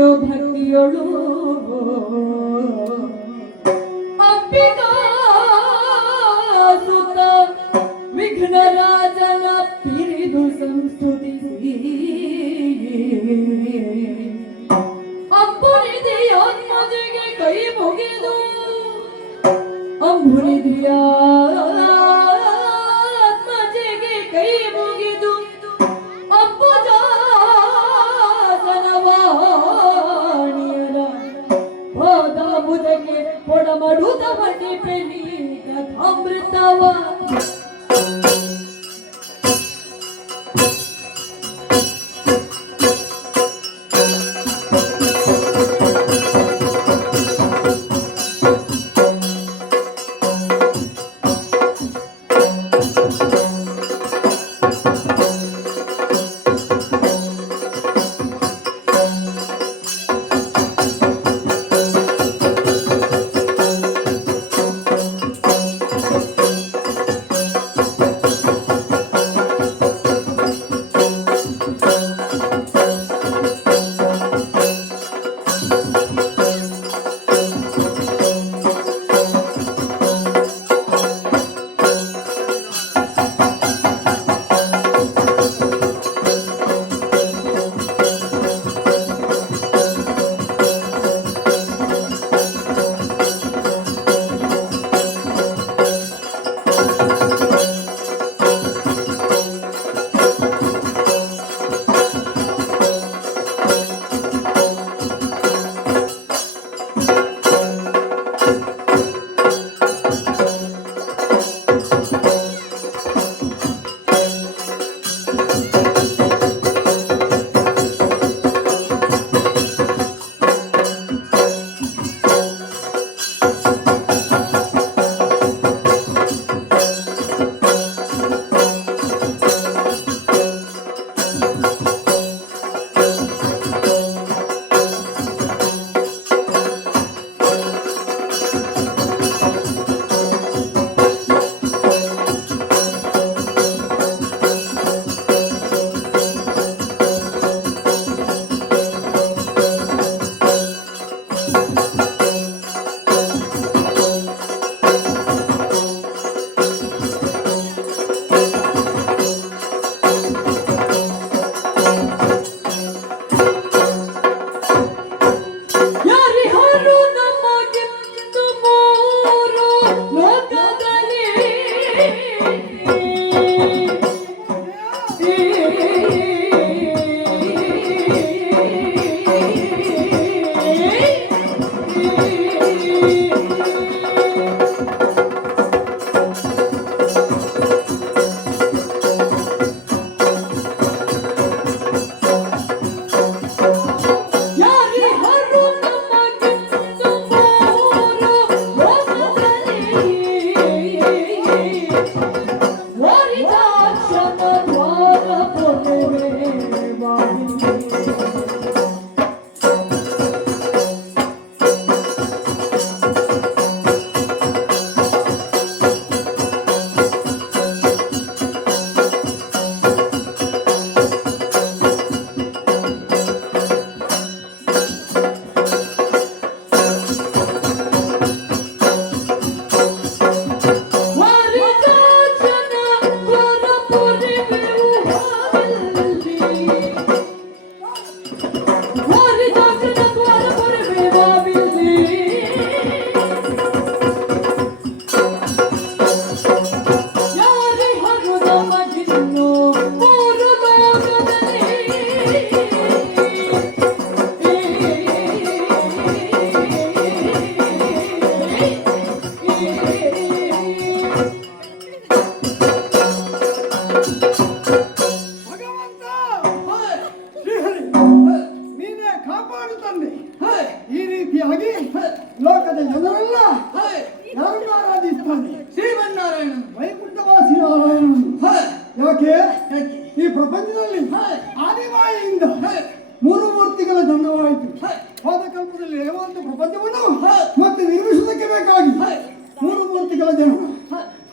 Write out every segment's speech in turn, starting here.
ಕೊಂಡು ಭಕ್ತಿಯೊಳು ಅಪ್ಪಿಗಾಸುತ್ತ ವಿಘ್ನರಾಜನ ಪಿರಿದು ಸಂಸ್ತುತಿಸಿ ಅಂಬುನಿಧಿಯಾತ್ಮಜೆಗೆ ಕೈ ಮುಗಿದು ಅಂಬುನಿಧಿಯಾತ್ಮಜೆಗೆ ಕೈ ಮುಗಿದು ಅಂಬುಜಾಸನವಾಣಿಯರ ಪಾದಾಂಬುಜಕ್ಕೆ ಕೊಡಮಡುತ್ತ ಮಟ್ಟಿ ಪೆನಿ ಕಥಾಮೃತವ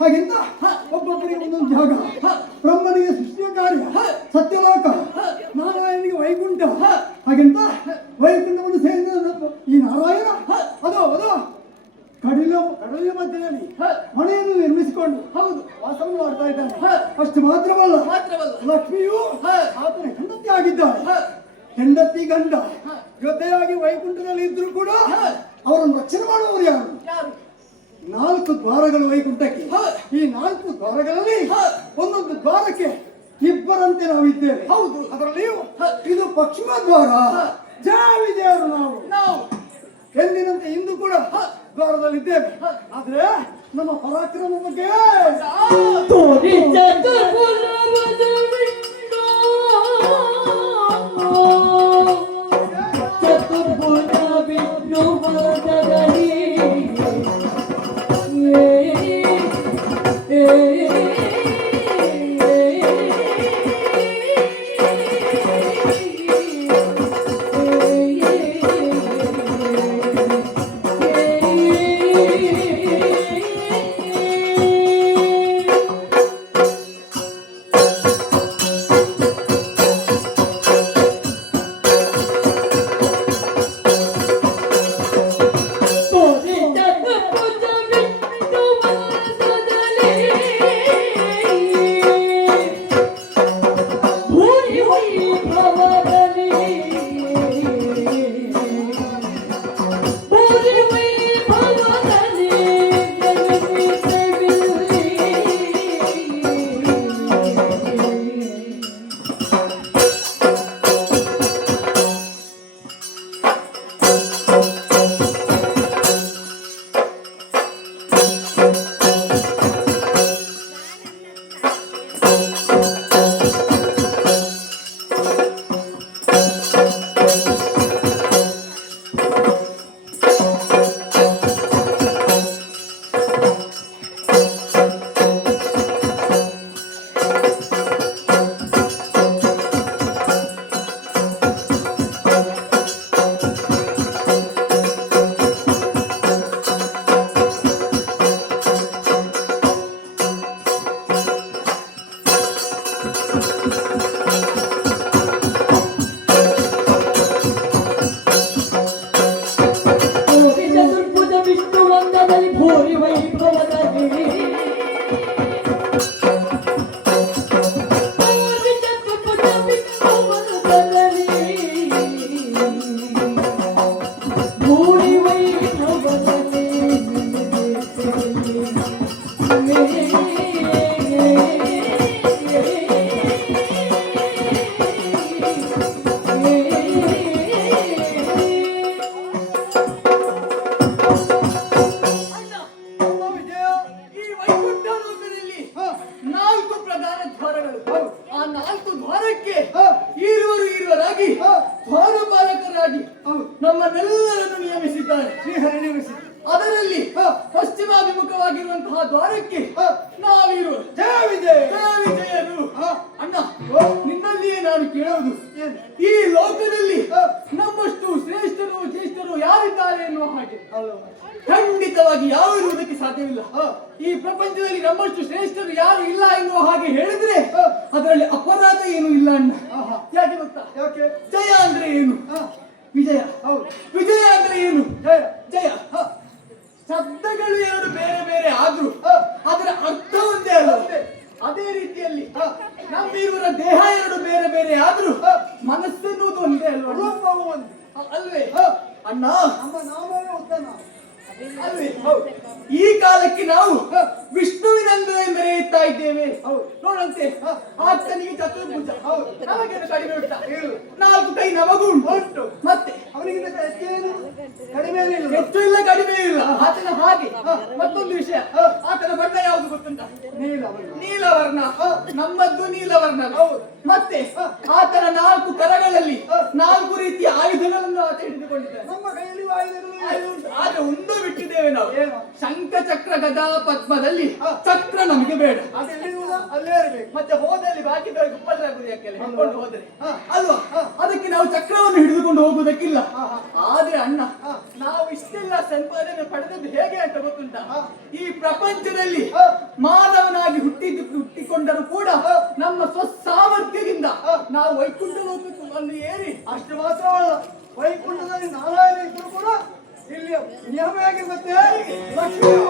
ಹಾಗಿಂತ ಒಬ್ಬೊಬ್ಬರಿಗೆ ಒಂದೊಂದು ಜಾಗ. ಬ್ರಹ್ಮನಿಗೆ ಸೃಷ್ಟಿಯ ಕಾರ್ಯ, ಸತ್ಯಲೋಕ, ನಾರಾಯಣನಿಗೆ ವೈಕುಂಠ. ಹಾಗಿಂತ ವೈಕುಂಠ ಲೋಕದಲ್ಲಿ ಮನೆಯನ್ನು ನಿರ್ಮಿಸಿಕೊಂಡು ಹೌದು ವಾಸವನ್ನು ಮಾಡ್ತಾ ಇದ್ದಾನೆ. ಹ. ಅಷ್ಟು ಮಾತ್ರವಲ್ಲ, ಮಾತ್ರವಲ್ಲ ಲಕ್ಷ್ಮಿಯು ಆತನ ಹೆಂಡತಿ ಆಗಿದ್ದಾಳೆ. ಹೆಂಡತಿ ಗಂಡ ಜೊತೆಯಾಗಿ ವೈಕುಂಠದಲ್ಲಿ ಇದ್ರು ಕೂಡ ಅವರನ್ನು ರಕ್ಷಣೆ ಮಾಡುವವರು ಯಾರು? ಯಾರು? 4 ದ್ವಾರಗಳು ವೈಕುಂಠಕ್ಕೆ. ಹ. ಈ 4 ದ್ವಾರಗಳಲ್ಲಿ ಹ. ಒಂದೊಂದು ದ್ವಾರಕ್ಕೆ ಇಬ್ಬರಂತೆ ನಾವಿದ್ದೇವೆ. ಹೌದು. ಅದರಲ್ಲಿಯೂ ಇದು ಪಶ್ಚಿಮ ದ್ವಾರ. ಜಯ ವಿಜಯರು ನಾವು ಎಂದಿನಂತೆ ಇಂದು ಕೂಡ ದ್ವಾರದಲ್ಲಿದ್ದೇವೆ. ಆದ್ರೆ ನಮ್ಮ ಪರಾಕ್ರಮ ಬಗ್ಗೆ ತೋರಿ ಚತುರ್ಭುಜ ವಿಷ್ಣು ಚತುರ್ಭುಜ ವಿಷ್ಣು ಪದದಲ್ಲಿ ನಮ್ಮನ್ನೆಲ್ಲರನ್ನು ನಿಯಮಿಸಿದ್ದಾರೆ. ಶ್ರೀಹರಿ ನೇಮಿಸಿ ಅದರಲ್ಲಿ ಪಶ್ಚಿಮಾಭಿಮುಖವಾಗಿರುವಂತಹ ದ್ವಾರಕ್ಕೆ ನಾವಿರು ಜಯ ವಿಜಯ ವಿಜಯರು. ಅಣ್ಣ, ನಿನ್ನಲ್ಲಿಯೇ ನಾನು ಕೇಳುವುದು, ಈ ಲೋಕದಲ್ಲಿ ನಮ್ಮಷ್ಟು ಶ್ರೇಷ್ಠರು ಜ್ಯೇಷ್ಠರು ಯಾರಿದ್ದಾರೆ ಎನ್ನುವ ಹಾಗೆ ಖಂಡಿತವಾಗಿ ಯಾರು ಇರುವುದಕ್ಕೆ ಸಾಧ್ಯವಿಲ್ಲ. ಈ ಪ್ರಪಂಚದಲ್ಲಿ ನಮ್ಮಷ್ಟು ಶ್ರೇಷ್ಠರು ಯಾರು ಇಲ್ಲ ಎನ್ನುವ ಹಾಗೆ ಹೇಳಿದ್ರೆ ಅದರಲ್ಲಿ ಅಪರಾಧ ಏನು ಇಲ್ಲ ಅಣ್ಣ. ಯಾಕೆ ಗೊತ್ತಾ? ಯಾಕೆ? ಜಯ ಅಂದ್ರೆ ಏನು? ವಿಜಯ. ವಿಜಯ ಅಂದ್ರೆ ಏನು? ಜಯ. ಜಯ ಶಬ್ದಗಳು ಎರಡು ಬೇರೆ ಬೇರೆ ಆದ್ರೂ ಅದರ ಅರ್ಥ ಒಂದೇ ಅಲ್ಲ. ಅದೇ ರೀತಿಯಲ್ಲಿ ನಮ್ಮಿರುವರ ದೇಹ ಎರಡು ಬೇರೆ ಬೇರೆ ಆದ್ರೂ ಮನಸ್ಸೆನ್ನುವುದು ಒಂದೇ ಅಲ್ವಾ? ಅಲ್ವೇ ಅಣ್ಣ? ನಮ್ಮ ನಾಮವೇ ಉತ್ತಮ ಅಲ್ವೇ? ಈ ಕಾಲಕ್ಕೆ ನಾವು ವಿಷ್ಣುವಿನಂದು ಮೆರೆಯುತ್ತಾ ಇದ್ದೇವೆ. ನೋಡಂತೆ ಆತನಿಗೆ ಚತುರ್ಭುಜ, ನಮಗೇನು ಕಡಿಮೆ ಉಂಟಾ? 4 ಕೈ ನಮಗೂ ಉಂಟು. ಮತ್ತೆ ಅವನಿಗಿಂತ ಹೆಚ್ಚೇನು ಕಡಿಮೆ ಇಲ್ಲ, ಹೆಚ್ಚು ಇಲ್ಲ ಕಡಿಮೆ ಇಲ್ಲ. ಆತನ ಹಾಗೆ ಮತ್ತೊಂದು ವಿಷಯ, ಆತನ ಬಣ್ಣ ಯಾವುದು ಗೊತ್ತುಂಟ? ನೀಲವರ್ಣ. ನಮ್ಮದ್ದು ನೀಲವರ್ಣ. ಮತ್ತೆ ಆತನ 4 ಕರಗಳಲ್ಲಿ 4 ರೀತಿಯ ಆಯುಧಗಳನ್ನು ಆತ ಹಿಡಿದುಕೊಂಡಿದ್ದಾನೆ. ನಮ್ಮ ಕೈಯಲ್ಲಿ ಆಯುಧಗಳು ಆದ್ರೆ ಒಂದು ಬಿಟ್ಟಿದ್ದೇವೆ ನಾವು. ಶಂಖ ಚಕ್ರ ಗದಾ ಪದ್ಮದಲ್ಲಿ ಚಕ್ರ ನಮಗೆ ಬೇಡ. ಅಲ್ಲೇ ಇರಬೇಕು. ಮತ್ತೆ ಹೋದಲ್ಲಿ ಬಾಕಿ ಗುಪ್ಪಲಾಗುವುದು ಯಾಕೆ ಹಿಡ್ಕೊಂಡು ಹೋದ್ರೆ ಅಲ್ವಾ? ಅದಕ್ಕೆ ನಾವು ಚಕ್ರವನ್ನು ಹಿಡಿದುಕೊಂಡು ಹೋಗುವುದಕ್ಕಿಲ್ಲ. ಆದ್ರೆ ಅಣ್ಣ, ನಾವು ಇಷ್ಟೆಲ್ಲ ಸಂಪಾದನೆ ಪಡೆದದ್ದು ಹೇಗೆ ಅಂತ ಗೊತ್ತುಂಟ? ಈ ಪ್ರಪಂಚದಲ್ಲಿ ಮಾನವನಾಗಿ ಹುಟ್ಟಿಕೊಂಡರೂ ಕೂಡ ನಮ್ಮ ಸ್ವಸಾಮರ್ಥ್ಯದಿಂದ ನಾವು ವೈಕುಂಠ ಲೋಕಕ್ಕೆ ಏರಿ ಅಷ್ಟು ಮಾತ್ರವಲ್ಲ, ವೈಕುಂಠದಲ್ಲಿ ನಾರಾಯಣ ಇದ್ರು ಕೂಡ ಇಲ್ಲಿ ನಿಯಮ ಹೇಗಿರುತ್ತೆ? ಲಕ್ಷ್ಮಿಯು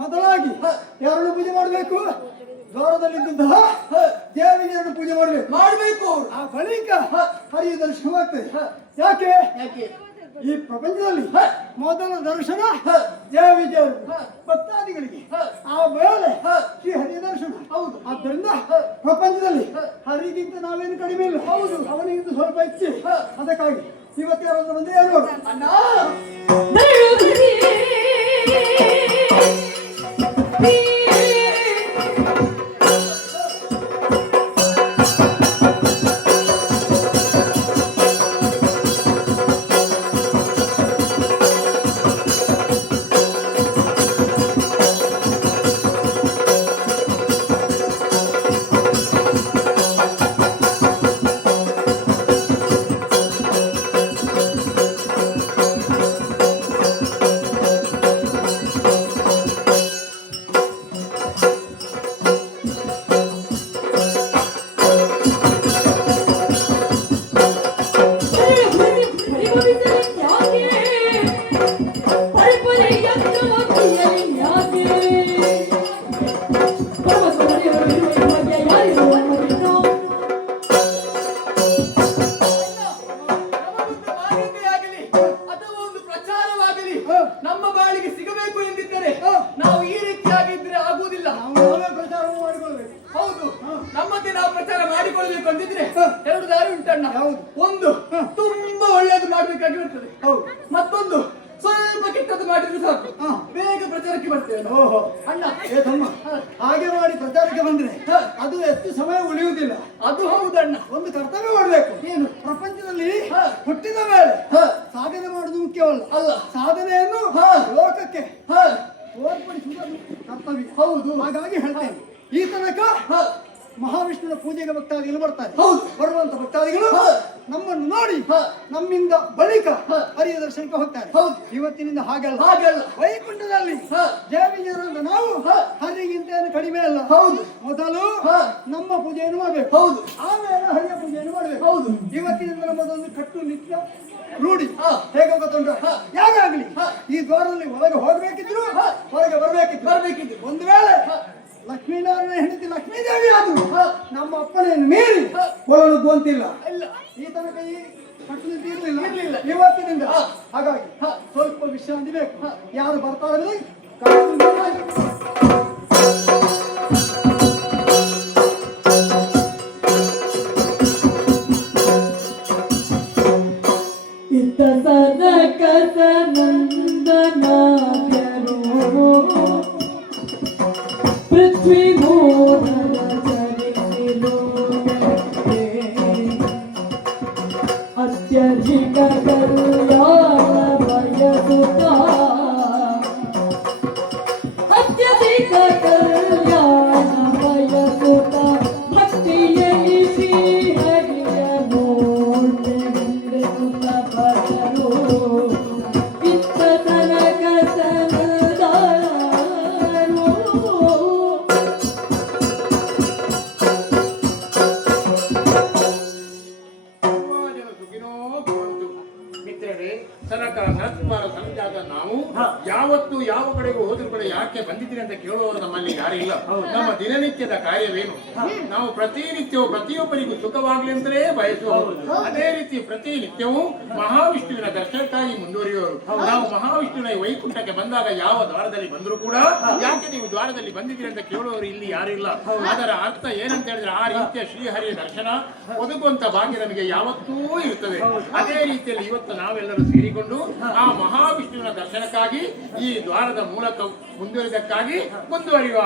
ಮೊದಲಾಗಿ ಯಾರನ್ನು ಪೂಜೆ ಮಾಡಬೇಕು? ದ್ವಾರದಲ್ಲಿದ್ದಂತಹ ದೇವಿಯನ್ನು ಪೂಜೆ ಮಾಡಬೇಕು. ಮಾಡಬೇಕು. ಆ ಬಳಿಕ ಹರಿಯ ದರ್ಶನವಾಗ್ತದೆ. ಯಾಕೆ? ಈ ಪ್ರಪಂಚದಲ್ಲಿ ಮೊದಲ ದರ್ಶನ ದೇವಿದೇವರು ಭಕ್ತಾದಿಗಳಿಗೆ, ಆ ಮೇಲೆ ಶ್ರೀ ಹರಿಯ ದರ್ಶನ. ಹೌದು. ಆದ್ದರಿಂದ ಪ್ರಪಂಚದಲ್ಲಿ ಹರಿಗಿಂತ ನಾವೇನು ಕಡಿಮೆ ಇಲ್ಲ. ಹೌದು. ಅವನಿಗಿಂತ ಸ್ವಲ್ಪ ಹೆಚ್ಚು. ಅದಕ್ಕಾಗಿ ಇವತ್ತು ಯಾರಾದ್ರೂ ಬಂದ್ರೆ ಏನು ನೋಡು ಅಣ್ಣ. ನಮ್ಮ ಬಾಳಿಗೆ ಸಿಗಬೇಕು ಎಂದಿದ್ದರೆ ನಾವು ಈ ರೀತಿಯಾಗಿದ್ರೆ ಆಗುವುದಿಲ್ಲ. ನಾವೇ ಪ್ರಚಾರ ಮಾಡಿಕೊಳ್ಬೇಕು. ಹೌದು. ನಮ್ಮದೇ ನಾವು ಪ್ರಚಾರ ಮಾಡಿಕೊಳ್ಬೇಕು ಅಂದಿದ್ರೆ ಎರಡು ದಾರಿ ಉಂಟಣ್ಣ. ಒಂದು ತುಂಬಾ ಒಳ್ಳೆಯದು ಮಾಡ್ಬೇಕಾಗಿ ಬರ್ತದೆ. ಮತ್ತೊಂದು ಸ್ವಲ್ಪ ಕೆಟ್ಟದ್ದು ಮಾಡಿದ್ರು ಸಾಕು, ಬೇಗ ಪ್ರಚಾರಕ್ಕೆ ಬರ್ತೇವೆ. ಓಹೋ ಅಣ್ಣ, ಏ ತಮ್ಮ, ಹಾಗೆ ಮಾಡಿ ಪ್ರಚಾರಕ್ಕೆ ಬಂದ್ರೆ ಅದು ಎಷ್ಟು ಸಮಯ ಉಳಿಯುವುದಿಲ್ಲ. ಅದು ಹೌದಣ್ಣ. ಒಂದು ಕರ್ತವ್ಯ ಮಾಡಬೇಕು. ಏನು? ಪ್ರಪಂಚದಲ್ಲಿ ಹುಟ್ಟಿದ ಮೇಲೆ ಸಾಧನೆ ಮಾಡುವುದು ಮುಖ್ಯವಲ್ಲ. ಅಲ್ಲ, ಸಾಧನೆಯನ್ನು ಲೋಕಕ್ಕೆ ತೋರ್ಪಡಿಸುವುದು ಕರ್ತವ್ಯ. ಹೌದು. ಹಾಗಾಗಿ ಹೇಳ್ತೇನೆ, ಈ ತನಕ ಮಹಾವಿಷ್ಣುವಿನ ಪೂಜೆಗೆ ಭಕ್ತಾದಿಗಳು ಬರ್ತಾರೆ. ಬರುವಂತ ಭಕ್ತಾದಿಗಳು ನಮ್ಮನ್ನು ನೋಡಿ ನಮ್ಮಿಂದ ಬಳಿಕ ಹರಿಯ ದರ್ಶನಕ್ಕೆ ಹೋಗ್ತಾರೆ. ಇವತ್ತಿನಿಂದ ಹಾಗಲ್ಲ. ವೈಕುಂಠದಲ್ಲಿ ದೇವಿಯರಂತ ನಾವು ಹರಿಗಿಂತ ಏನು ಕಡಿಮೆ ಅಲ್ಲ. ಮೊದಲು ನಮ್ಮ ಪೂಜೆಯನ್ನು ಮಾಡಬೇಕು, ಆಮೇಲೆ ಹರಿಯ ಪೂಜೆಯನ್ನು ಮಾಡಬೇಕು. ಇವತ್ತಿನಿಂದ ನಮ್ಮದೊಂದು ಕಟ್ಟು ನಿತ್ಯ ರೂಢಿ. ಹೇಗೆ ಗೊತ್ತುಂಟ? ಯಾವಾಗಲಿ ಈ ದ್ವಾರದಲ್ಲಿ ಒಳಗೆ ಹೋಗ್ಬೇಕಿದ್ರು ಹೊರಗೆ ಬರ್ಬೇಕಿದ್ರು ಒಂದು ವೇಳೆ ಲಕ್ಷ್ಮೀನಾರಾಯಣ ಹೆಂಡತಿ ಲಕ್ಷ್ಮೀದೇವಿ ಆದ್ರು ನಮ್ಮ ಅಪ್ಪನೆಯನ್ನು ಮೀರಿ ಒಳಗೆ ಗೊಂತಿಲ್ಲ. ಈ ತನಕ ಈ ಕಟ್ಟುನಿಟ್ಟು ಇರಲಿಲ್ಲ. ಇವತ್ತಿನಿಂದ ಹಾಗಾಗಿ ಸ್ವಲ್ಪ ವಿಶ್ರಾಂತಿ ಬೇಕು. ಯಾರು ಬರ್ತಾರೆ पृथ्वी अत्यधिक कल्याण भयसुता, अत्यधिक कल्याण भयसुता, भक्तिಯಲ್ಲಿ ಶ್ರೀ ಹರಿಯ ನೋಡುತ್ತ ಬರಲು ಇತ್ತ ತನಕ ನಾವು ಯಾವತ್ತು ಯಾವ ಕಡೆಗೂ ಹೋದ್ರ ಕಡೆ ಯಾಕೆ ಬಂದಿದ್ದೀರಿ ಅಂತ ಕೇಳುವವರು ನಮ್ಮಲ್ಲಿ ಯಾರು ಇಲ್ಲ. ನಮ್ಮ ದಿನನಿತ್ಯದ ಕಾರ್ಯವೇನು? ನಾವು ಪ್ರತಿನಿತ್ಯವೂ ಪ್ರತಿಯೊಬ್ಬರಿಗೂ ಸುಖವಾಗ್ಲಿ ಅಂತಲೇ ಬಯಸುವವರು. ಅದೇ ರೀತಿ ಪ್ರತಿನಿತ್ಯವೂ ಮಹಾವಿಷ್ಣುವಿನ ದರ್ಶನಕ್ಕಾಗಿ ಮುಂದುವರಿಯುವವರು. ನಾವು ಮಹಾವಿಷ್ಣುವಿನ ವೈಕುಂಠಕ್ಕೆ ಬಂದಾಗ ಯಾವ ದ್ವಾರದಲ್ಲಿ ಬಂದರೂ ಕೂಡ ಯಾಕೆ ನೀವು ದ್ವಾರದಲ್ಲಿ ಬಂದಿದ್ದೀರಿ ಅಂತ ಕೇಳುವವರು ಇಲ್ಲಿ ಯಾರು ಇಲ್ಲ. ಅದರ ಅರ್ಥ ಏನಂತ ಹೇಳಿದ್ರೆ ಆ ರೀತಿಯ ಶ್ರೀಹರಿಯ ದರ್ಶನ ಒದಗುವಂತ ಭಾಗ್ಯ ನಮಗೆ ಯಾವತ್ತೂ ಇರ್ತದೆ. ಅದೇ ರೀತಿಯಲ್ಲಿ ಇವತ್ತು ನಾವೆಲ್ಲರೂ ಸೇರಿಕೊಂಡು ಆ ಮಹಾವಿಷ್ಣುವಿನ ದರ್ಶನಕ್ಕಾಗಿ ಈ ದ್ವಾರದ ಮೂಲಕ ಮುಂದುವರಿದಕ್ಕಾಗಿ ಮುಂದುವರಿಯುವ.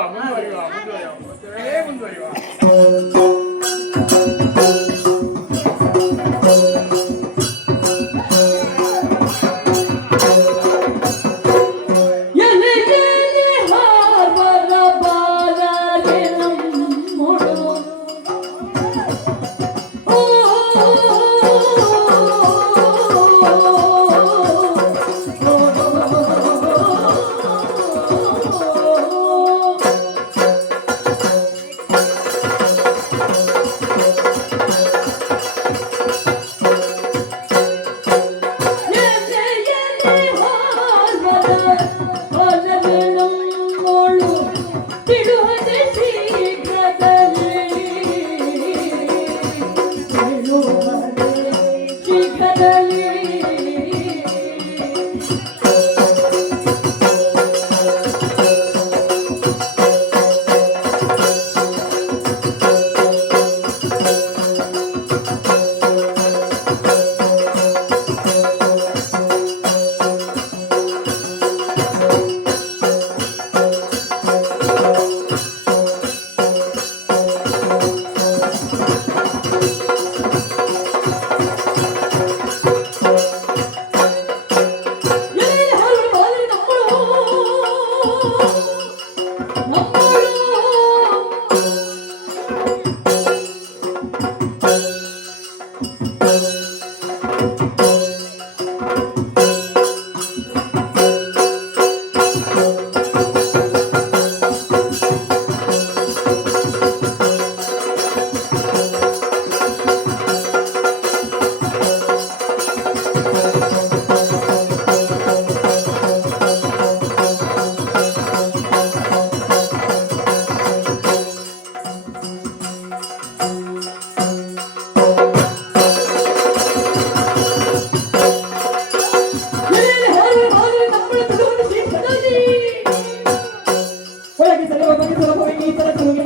ಒಳಗೆ ಸರಿವ ಬಗೆ ಸುಲಭ ಈ ತರ ಸುಲಭ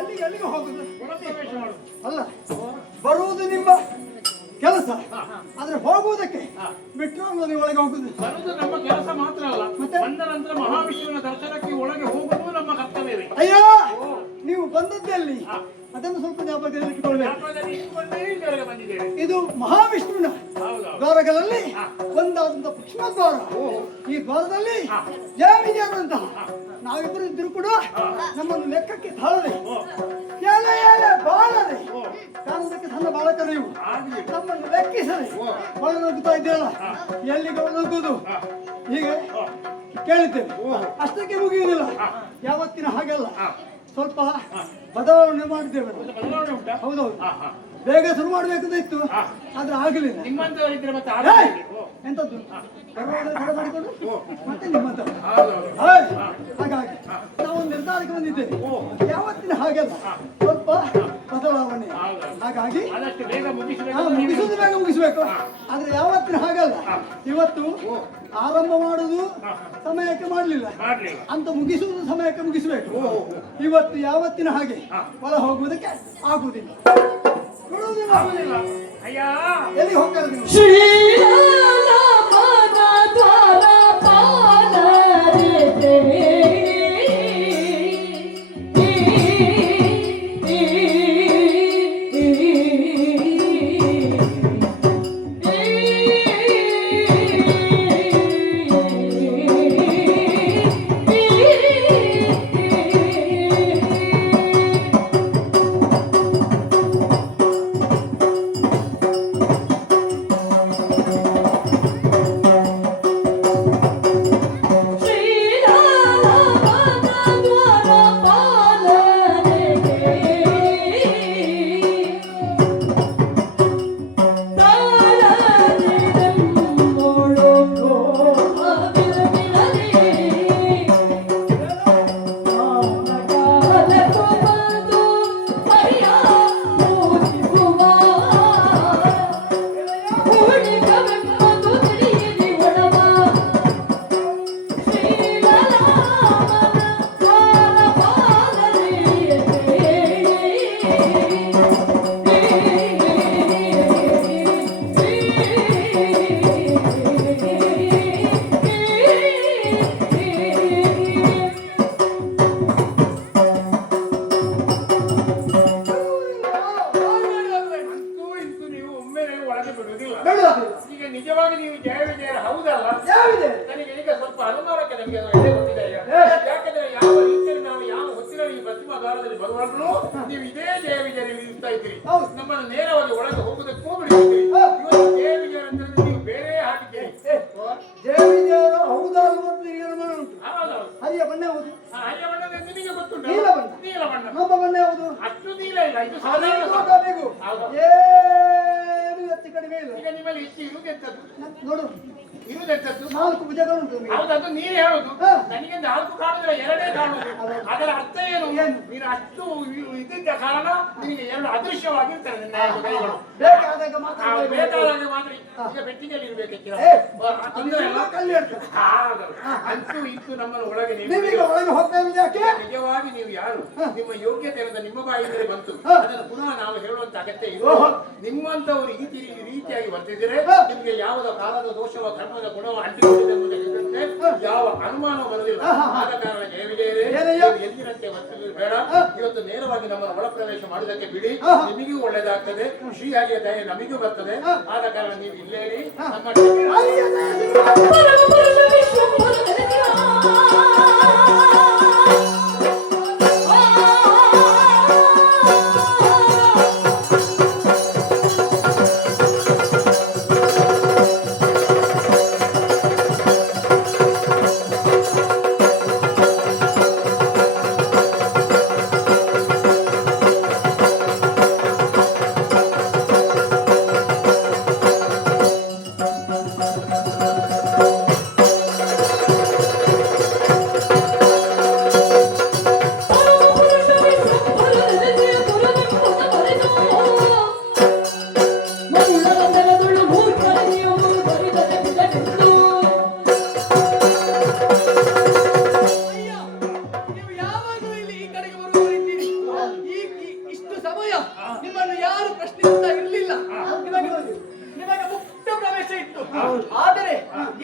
ಎಲ್ಲಿಗೆ ಹೋಗುದು? ಪ್ರವೇಶ ಮಾಡುದು. ಅಲ್ಲ, ಬರುವುದು ನಿಮ್ಮ ಕೆಲಸ, ಆದ್ರೆ ಹೋಗುವುದಕ್ಕೆ ಬಿಟ್ಟು ನೀವು ಒಳಗೆ ಹೋಗುದು. ಬರುವುದು ನಮ್ಮ ಕೆಲಸ ಮಾತ್ರ ಅಲ್ಲ, ಮತ್ತೆ? ಬಂದ ನಂತರ ಮಹಾವಿಷ್ಣುವಿನ ದರ್ಶನಕ್ಕೆ ಒಳಗೆ ಹೋಗುವುದು ನಮ್ಮ ಕರ್ತವ್ಯವೇ. ಅಯ್ಯೋ, ನೀವು ಬಂದದ್ದೇ ಅಲ್ಲಿ, ಅದನ್ನು ಸ್ವಲ್ಪ ಜ್ಞಾಪಕದಲ್ಲಿ ಇಟ್ಟುಕೊಳ್ಬೇಕು. ಜ್ಞಾಪಕದಲ್ಲಿ ಇಟ್ಟುಕೊಂಡೇ ಇಲ್ಲಿವರೆಗೆ ಬಂದಿದ್ದೇವೆ. ಇದು ಮಹಾವಿಷ್ಣುವಿನ ಹೌದು. ದ್ವಾರಗಳಲ್ಲಿ ಒಂದಾದಂತಹ ಪಶ್ಚಿಮ ದ್ವಾರ. ಈ ದ್ವಾರದಲ್ಲಿ ಜಾಮಿಜಾನಂತಹ ನಾವಿಬ್ಬರು ಇದ್ರು ಕೂಡ ನಮ್ಮನ್ನು ಲೆಕ್ಕಕ್ಕೆ ತಾಳದೆ ಎಲೆ ಬಾಳದೆ ಕಾರಣಕ್ಕೆ ಸಣ್ಣ ಬಾಲಕರು ಇವು ನಮ್ಮನ್ನು ಲೆಕ್ಕಿಸದೆ ಒಳನುಗ್ಗುತ್ತಾ ಇದ್ದೇವಲ್ಲ, ಎಲ್ಲಿಗೆ ಒಳನುಗ್ಗುವುದು ಹೀಗೆ ಕೇಳಿದ್ದೇವೆ. ಅಷ್ಟಕ್ಕೆ ಮುಗಿಯುವುದಿಲ್ಲ, ಯಾವತ್ತಿನ ಹಾಗೆಲ್ಲ ಸ್ವಲ್ಪ ಬದಲಾವಣೆ ಮಾಡಿದ್ದೇವೆ. ಬದಲಾವಣೆ ಉಂಟಾ? ಹೌದೌದು, ಬೇಗ ಶುರು ಮಾಡ್ಬೇಕಂತ ಇತ್ತು, ಆದ್ರೆ ಆಗಲಿಲ್ಲ. ನಿಮ್ಮಂತವರಿದ್ರೆ ಮತ್ತೆ ಏಯ್! ಆಗಬೇಕು. ಎಂತದ್ದು ಬರುವಾಗ ತಡ ಮಾಡಿಕೊಂಡು ಮತ್ತೆ ನಿಮ್ಮಂತ ಹೌದೌದು. ಹಾಗಾಗಿ ನಾವು ನಿರ್ಧಾರಕ್ಕೆ ಬಂದಿದ್ದೇವೆ. ಯಾವತ್ತಿನ ಹಾಗೆಲ್ಲ ಸ್ವಲ್ಪ ಬದಲಾವಣೆ. ಹಾಗಾಗಿ ಆದಷ್ಟು ಬೇಗ ಮುಗಿಸುವುದು ಬೇಗ ಮುಗಿಸ್ಬೇಕು, ಆದ್ರೆ ಯಾವತ್ತಿನ ಹಾಗಲ್ಲ. ಇವತ್ತು ಆರಂಭ ಮಾಡುದು ಸಮಯಕ್ಕೆ ಮಾಡಲಿಲ್ಲ ಮಾಡ್ಲಿಲ್ಲ. ಅಂತ ಮುಗಿಸುವುದು ಸಮಯಕ್ಕೆ ಮುಗಿಸಬೇಕು. ಇವತ್ತು ಯಾವತ್ತಿನ ಹಾಗೆ ಒಳ ಹೋಗುವುದಕ್ಕೆ ಆಗುವುದಿಲ್ಲ, ಬಿಡುವುದಿಲ್ಲ. ಅಯ್ಯ, ಎಲ್ಲಿ ಹೋಗ್ತಾರೆ ನೀವು? ಶ್ರೀರಾಮನ ದ್ವಾರ ಪಾಲನೆ ಈಗ ನಿಜವಾಗಿ ನೀವು ಜಯ ವಿಜಯ ಹೌದಲ್ಲ? ಯಾವಿದೆ? ನನಗೆ ಈಗ ಸ್ವಲ್ಪ ಅನುಮಾನಕ್ಕೆ ನಮಗೆ ಅದು ಎಡೆ ಗೊತ್ತಿದೆ ಈಗ. ಯಾಕಂದ್ರೆ ಯಾವ ರೀತಿಯಲ್ಲಿ ನಾವು ಯಾವ ಹೊತ್ತಿನಲ್ಲಿ ಈ ಪಶ್ಚಿಮ ದ್ವಾರದಲ್ಲಿ ಬರುವಾಗಲೂ ನೀವು ಇದೇ ಜಯ ವಿಜಯ ಇರ್ತಾ ಇದ್ದೀರಿ. ನಮ್ಮನ್ನು ನೇರವಾಗಿ ಒಳಗೆ ಹೋಗುವುದಕ್ಕೂ ಬಿಡುತ್ತೀರಿ. ಇವತ್ತು ಜಯ ವಿಜಯ ಅಂದ್ರೆ ನೀವು ಬೇರೆ ಹಾಕಿದ್ದೀರಿ. ಜಯವಿಜಯರು ಹೌದಲ್ವ ಅಂತ ಈಗ ಅನುಮಾನ ಉಂಟು. ಹೌದೌದು. ಹರಿಯ ಬಣ್ಣ ಯಾವುದು? ಹರಿಯ ಬಣ್ಣದ ನಿಮಗೆ ಗೊತ್ತುಂಟು. ನೀಲ ಬಣ್ಣ. ನೀಲ ಬಣ್ಣ. ನಮ್ಮ ಬಣ್ಣ ಯಾವುದು? ಅಷ್ಟು ನೀಲ ಇಲ್ಲ, ಇದು ಸಾಧಾರಣ ಬೇಕು. ಹೌದು. ಏನು ಹೆಚ್ಚು ಕಡಿಮೆ ಇಲ್ಲ. ಈಗ ನಿಮ್ಮಲ್ಲಿ ಹೆಚ್ಚು ಇರುವುದೆಂತದ್ದು? ನೋಡು, ಇರುವುದೆಂತದ್ದು? 4 ಭುಜಗಳು ಉಂಟು ನಿಮಗೆ. ಹೌದು, ಅದು ನೀನೇ ಹೇಳುದು. ನನಗೆ 4 ಕಾಣುದಿಲ್ಲ, 2 ಕಾಣುದು. ಅದರ ಅರ್ಥ ಏನು? ನೀನು ಅಷ್ಟು ಇದ್ದಿದ್ದ ಕಾರಣ ನಿನಗೆ 2 ಅದೃಶ್ಯವಾಗಿರ್ತಾರೆ ನಿನ್ನ 2 ಕೈಗಳು. ಬೇಕಾದಾಗ ಮಾತ್ರ ಬೇಕಾದಾಗ ಮಾತ್ರ. ಈಗ ಬೆಟ್ಟಿಗೆಯಲ್ಲಿ ಇರ್ಬೇಕಿತ್ತು. ತೊಂದರೆ ಇಲ್ಲ. ಕಲ್ಲಿ ಇರ್ತದೆ. ಅಂತೂ ಇತ್ತು ನಮ್ಮನ್ನು ಒಳಗೆ ನೀವೀಗ ಒಳಗೆ ಹೋಗ್ತಾ ಇರುವುದು ಯಾಕೆ? ನಿಜವಾಗಿ ನೀವು ಯಾರು? ನಿಮ್ಮ ಯೋಗ್ಯತೆ ಅಂತ ನಿಮ್ಮ ಬಾಯಿಂದಲೇ ಬಂತು. ಅದನ್ನು ಪುನಃ ನಾವು ಹೇಳುವಂತ ಅಗತ್ಯ ಇಲ್ಲ. ನಿಮ್ಮಂತವರು ಈ ರೀತಿಯಾಗಿ ಬರ್ತಿದ್ರೆ ನಿಮಗೆ ಯಾವುದೋ ಕಾಲದ ದೋಷವೋ ಧರ್ಮದ ಗುಣವೋ ಅಂಟಿಕೊಂಡಿದೆ ಯಾವ ಅನುಮಾನ ಬರುವುದಿಲ್ಲ. ಆದ ಕಾರಣ ಜಯ ವಿಜಯರೇ, ಎಂದಿನಂತೆ ವರ್ತಿಸುವುದು ಬೇಡ. ಇವತ್ತು ನೇರವಾಗಿ ನಮ್ಮನ್ನು ಒಳ ಪ್ರವೇಶ ಮಾಡುವುದಕ್ಕೆ ಬಿಡಿ. ನಿಮಗೂ ಒಳ್ಳೆದಾಗ್ತದೆ, ಶ್ರೀಯಾಗಿಯ ದಯೆ ನಮಗೂ ಬರ್ತದೆ. ಆದ ಕಾರಣ ನೀವು ಇಲ್ಲೇ ನಮ್ಮ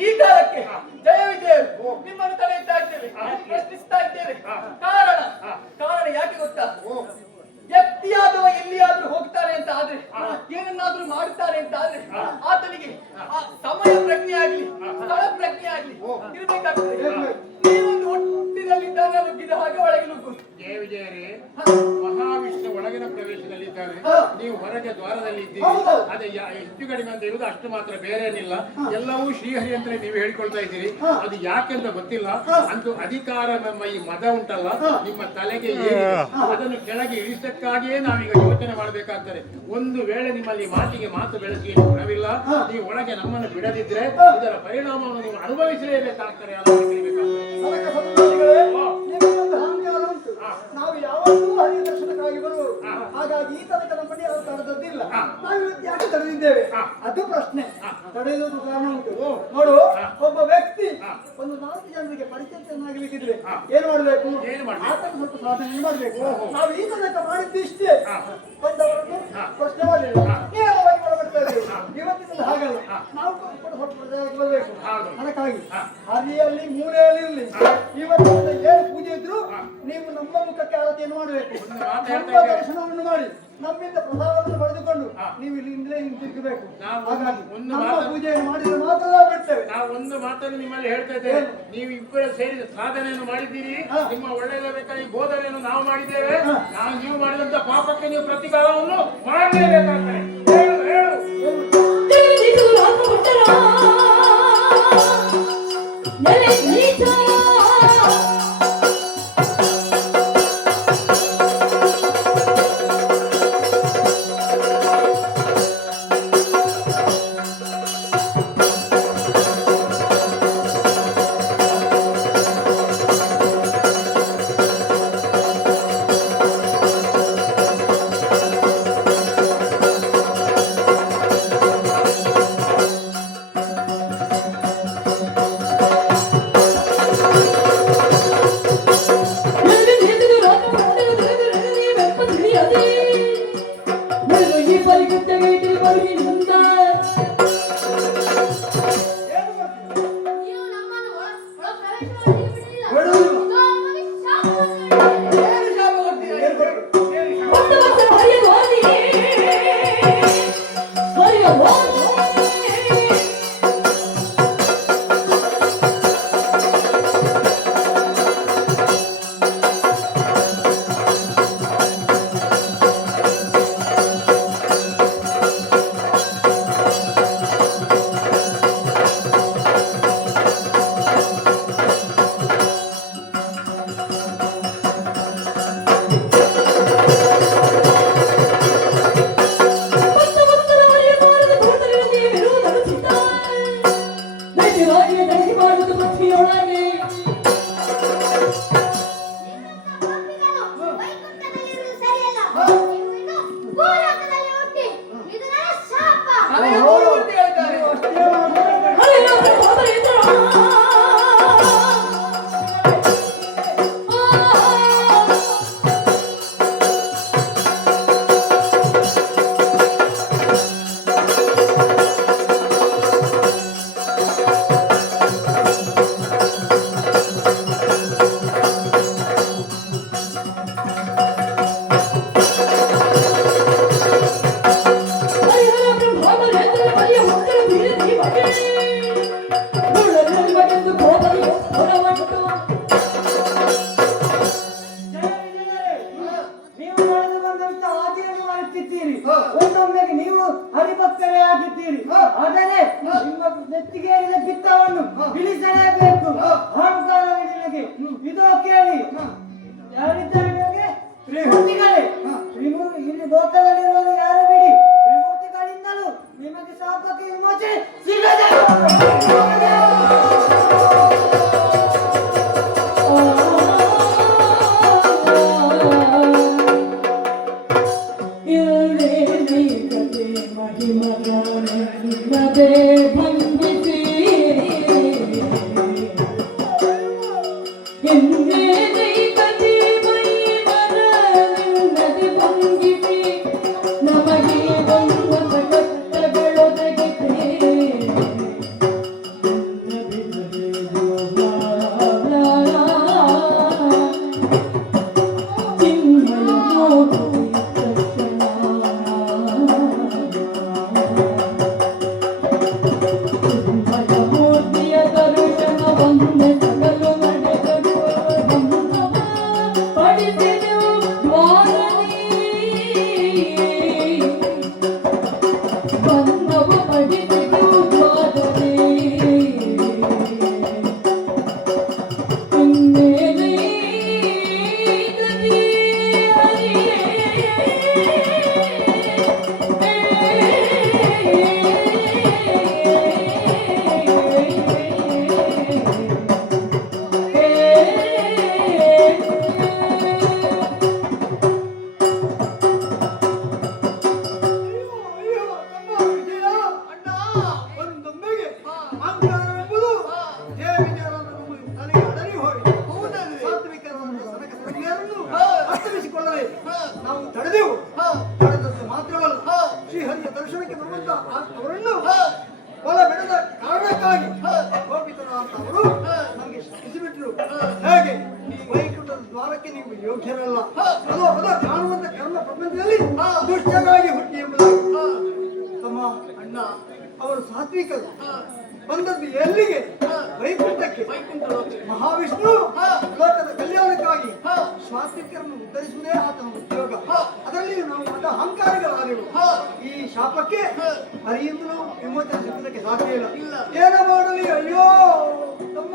ಈ ಕಾಲಕ್ಕೆ ಜಯ ವಿಜಯ ನಿಮ್ಮನ್ನು ತಡೆಯುತ್ತಾ ಇದ್ದೇವೆ, ಪ್ರಶ್ನಿಸ್ತಾ ಇದ್ದೇವೆ. ಕಾರಣ ಯಾಕೆ ಗೊತ್ತಾ? ವ್ಯಕ್ತಿಯಾದವ ಎಲ್ಲಿಯಾದ್ರೂ ಹೋಗ್ತಾನೆ ಅಂತ ಆದ್ರೆ, ಏನನ್ನಾದ್ರೂ ಮಾಡುತ್ತಾನೆ ಅಂತ ಆದ್ರೆ, ಆತನಿಗೆ ಆ ಸಮಯ ಪ್ರಜ್ಞೆ ಆಗ್ಲಿ, ಸ್ಥಳ ಪ್ರಜ್ಞೆ ಆಗ್ಲಿ ಇರ್ಬೇಕಾಗ್ತದೆ. ನೀವೊಂದು ಒಟ್ಟಿನಲ್ಲಿದ್ದಾಗ ನುಗ್ಗಿದ ಹಾಗೆ ಒಳಗೆ ನುಗ್ಗು. ಜಯ ವಿಜಯರೇ, ಮಹಾವಿಷ್ಣು ಒಳಗಿನ ಪ್ರವೇಶದಲ್ಲಿದ್ದಾರೆ, ನೀವು ಹೊರಗೆ ದ್ವಾರದಲ್ಲಿ ಇದ್ದೀರಿ. ಅದೇ ಹೆಚ್ಚು ಕಡಿಮೆ ಅಂತ ಇರುವುದು ಅಷ್ಟು ಮಾತ್ರ, ಬೇರೆ ಏನಿಲ್ಲ. ಎಲ್ಲವೂ ಶ್ರೀಹರಿ ಅಂತ ನೀವು ಹೇಳಿಕೊಳ್ತಾ ಇದ್ದೀರಿ. ಅದು ಯಾಕೆಂತ ಗೊತ್ತಿಲ್ಲ. ಅಂತೂ ಅಧಿಕಾರ ನಮ್ಮ ಈ ಮದ ಉಂಟಲ್ಲ ನಿಮ್ಮ ತಲೆಗೆ ಏರಿದೆ. ಅದನ್ನು ಕೆಳಗೆ ಇಳಿಸಕ್ಕಾಗಿಯೇ ನಾವೀಗ ಯೋಚನೆ ಮಾಡಬೇಕಾಗ್ತದೆ. ಒಂದು ವೇಳೆ ನಿಮ್ಮಲ್ಲಿ ಮಾತಿಗೆ ಮಾತು ಬೆಳೆಸಿ ಏನು ಗುಣವಿಲ್ಲ. ನೀವು ಒಳಗೆ ನಮ್ಮನ್ನು ಬಿಡದಿದ್ರೆ ಇದರ ಪರಿಣಾಮವನ್ನು ನೀವು ಅನುಭವಿಸಲೇಬೇಕಾಗ್ತದೆ. ನಾವು ಯಾವತ್ತೂ ಹರಿಯ ದರ್ಶನಕ್ಕಾಗಿ ಬರುವುದು. ಹಾಗಾಗಿ ಈ ತನಕ ನಮ್ಮನ್ನು ಯಾರು ತಡೆದದ್ದಿಲ್ಲ. ನಾವು ಯಾಕೆ ತಡೆದಿದ್ದೇವೆ ಅದು ಪ್ರಶ್ನೆ. ತಡೆಯುವುದು ಕಾರಣ ಉಂಟು. ನೋಡು, ಒಬ್ಬ ವ್ಯಕ್ತಿ ಒಂದು 4 ಜನರಿಗೆ ಪರಿಚಯನಾಗಬೇಕಿದ್ರೆ ಏನ್ ಮಾಡ್ಬೇಕು? ಆತನ ಸ್ವಲ್ಪ ಸಾಧನೆ ಮಾಡ್ಬೇಕು. ನಾವು ಈ ತನಕ ಮಾಡಿದ್ದು ಇಷ್ಟೇ. ಬಂದವರನ್ನು ಪ್ರಶ್ನೆ ಮಾಡಲಿಲ್ಲ, ನೇರವಾಗಿ ಒಳಬರ್ತಾ ಇದ್ದೇವೆ. ಇವತ್ತಿನಿಂದ ಹಾಗಲ್ಲ, ನಾವು ಕೂಡ ಸ್ವಲ್ಪ ಪ್ರಜೆಯಾಗಿ ಬರಬೇಕು. ಅದಕ್ಕಾಗಿ ಹರಿಯಲ್ಲಿ ಮೂಲೆಯಲ್ಲಿ ಇವತ್ತಿನಿಂದ ಏನು ಪೂಜೆ ಇದ್ರು ನೀವು ನಮ್ಮ ಮುಖಕ್ಕೆ ಆರತಿಯನ್ನು ಮಾಡಬೇಕು. ನಮ್ಮ ದರ್ಶನವನ್ನು ಮಾಡಿ ನಮ್ಮಿಂದ ಪ್ರಸಾದವನ್ನು ಪಡೆದುಕೊಂಡು ನೀವು ಇಲ್ಲಿಂದಲೇ ಹಿಂತಿರುಗಬೇಕು. ಹಾಗಾಗಿ ನಮ್ಮ ಪೂಜೆಯನ್ನು ಮಾಡಿದ್ರೆ ಮಾತ್ರ ಬಿಡ್ತೇವೆ. ನಾವು ಒಂದು ಮಾತನ್ನು ನಿಮ್ಮಲ್ಲಿ ಹೇಳ್ತಾ ಇದ್ದೇವೆ. ನೀವು ಇಬ್ಬರು ಸೇರಿ ಸಾಧನೆಯನ್ನು ಮಾಡಿದ್ದೀರಿ. ನಿಮ್ಮ ಒಳ್ಳೆಯದಬೇಕಾಗಿ ಬೋಧನೆಯನ್ನು ನಾವು ಮಾಡಿದ್ದೇವೆ. ನೀವು ಮಾಡಿದಂತ ಪಾಪಕ್ಕೆ ನೀವು ಪ್ರತಿಕಾರವನ್ನು ಮಾಡಲೇಬೇಕಾಗ್ತದೆ. ಒಂದೊಮ್ಮೆಗೆ ನೀವು ಹರಿಭಕ್ತರೇ ಆಗಿದ್ದೀರಿ. ಆದರೆ ನಿಮ್ಮ ನೆತ್ತಿಗೇರಿದ ಪಿತ್ತವನ್ನು ಇಳಿಸಲೇಬೇಕು. ಅಹಂಕಾರವಿದೆ. ಇದೋ ಕೇಳಿ, ಯಾರಿದ್ದಾರೆ ನಿಮಗೆ? ತ್ರಿಮೂರ್ತಿಗಳೇ. ಇಲ್ಲಿ ಲೋಕದಲ್ಲಿರುವುದು ಯಾರು ಬಿಡಿ, ತ್ರಿಮೂರ್ತಿಗಳಿಂದಲೂ ನಿಮಗೆ ಶಾಪಕ್ಕೆ ವಿಮೋಚನೆ ಸಿಗದೆ. ಅಯ್ಯೋ, ನಮ್ಮ ವಿಜಯ. ಒಂದೊಮ್ಮೆಗೆ ಅಹಂಕಾರವೆಂಬುದು ಜಯ ವಿಜಯರನ್ನು ತಲೆಗೆ ಅಡರಿ ಹೋಗಿ ಸಾತ್ವಿಕರನ್ನು ಸನಕ ಸರಣಿಯರನ್ನು ಅರ್ಥವಿಸಿಕೊಳ್ಳದೆ ನಾವು ತಡೆದೆವು. ತಡೆದದ್ದು ಮಾತ್ರವಲ್ಲ, ಶ್ರೀಹರಿಯ ದರ್ಶನಕ್ಕೆ ಬರುವಂತ ಅವರನ್ನು ಹೊಲ ಬೆಳೆದ ಕಾರಣಕ್ಕಾಗಿ ಗೋಪಿತರಾದ ಅವರು ನಮಗೆ ಶಿಕ್ಷಿಸಿಬಿಟ್ರು. ಹೇಗೆ ವೈಕುಂಠದ ದ್ವಾರಕ್ಕೆ ನೀವು ಯೋಗ್ಯರಲ್ಲ, ಅದೋ ಕಾಣುವಂತ ಕರ್ಮ ಪ್ರಪಂಚದಲ್ಲಿ ದುಷ್ಟರಾಗಿ ಹುಟ್ಟಿ ಎಂಬುದಾಗಿ. ತಮ್ಮ ಅಣ್ಣ ಅವರು ಸಾತ್ವಿಕರು. ಬಂದದ್ದು ಎಲ್ಲಿಗೆ? ವೈಕುಂಠಕ್ಕೆ. ಮಹಾವಿಷ್ಣು ಲೋಕದ ಕಲ್ಯಾಣಕ್ಕಾಗಿ ಸಾತ್ವಿಕರನ್ನು ಉದ್ಧರಿಸುವುದೇ ಆತನ ಉದ್ಯೋಗ. ಅದರಲ್ಲಿ ನಾವು ದೊಡ್ಡ ಅಹಂಕಾರಿಗಳಾದೆವು. ಈ ಶಾಪಕ್ಕೆ ಹರಿಯಿಂದ ನಾವು ವಿಮೋಚನೆ ಸಿಗುವುದಕ್ಕೆ ಸಾಧ್ಯ ಇಲ್ಲ. ಏನ ಮಾಡಲಿ? ಅಯ್ಯೋ ತಮ್ಮ,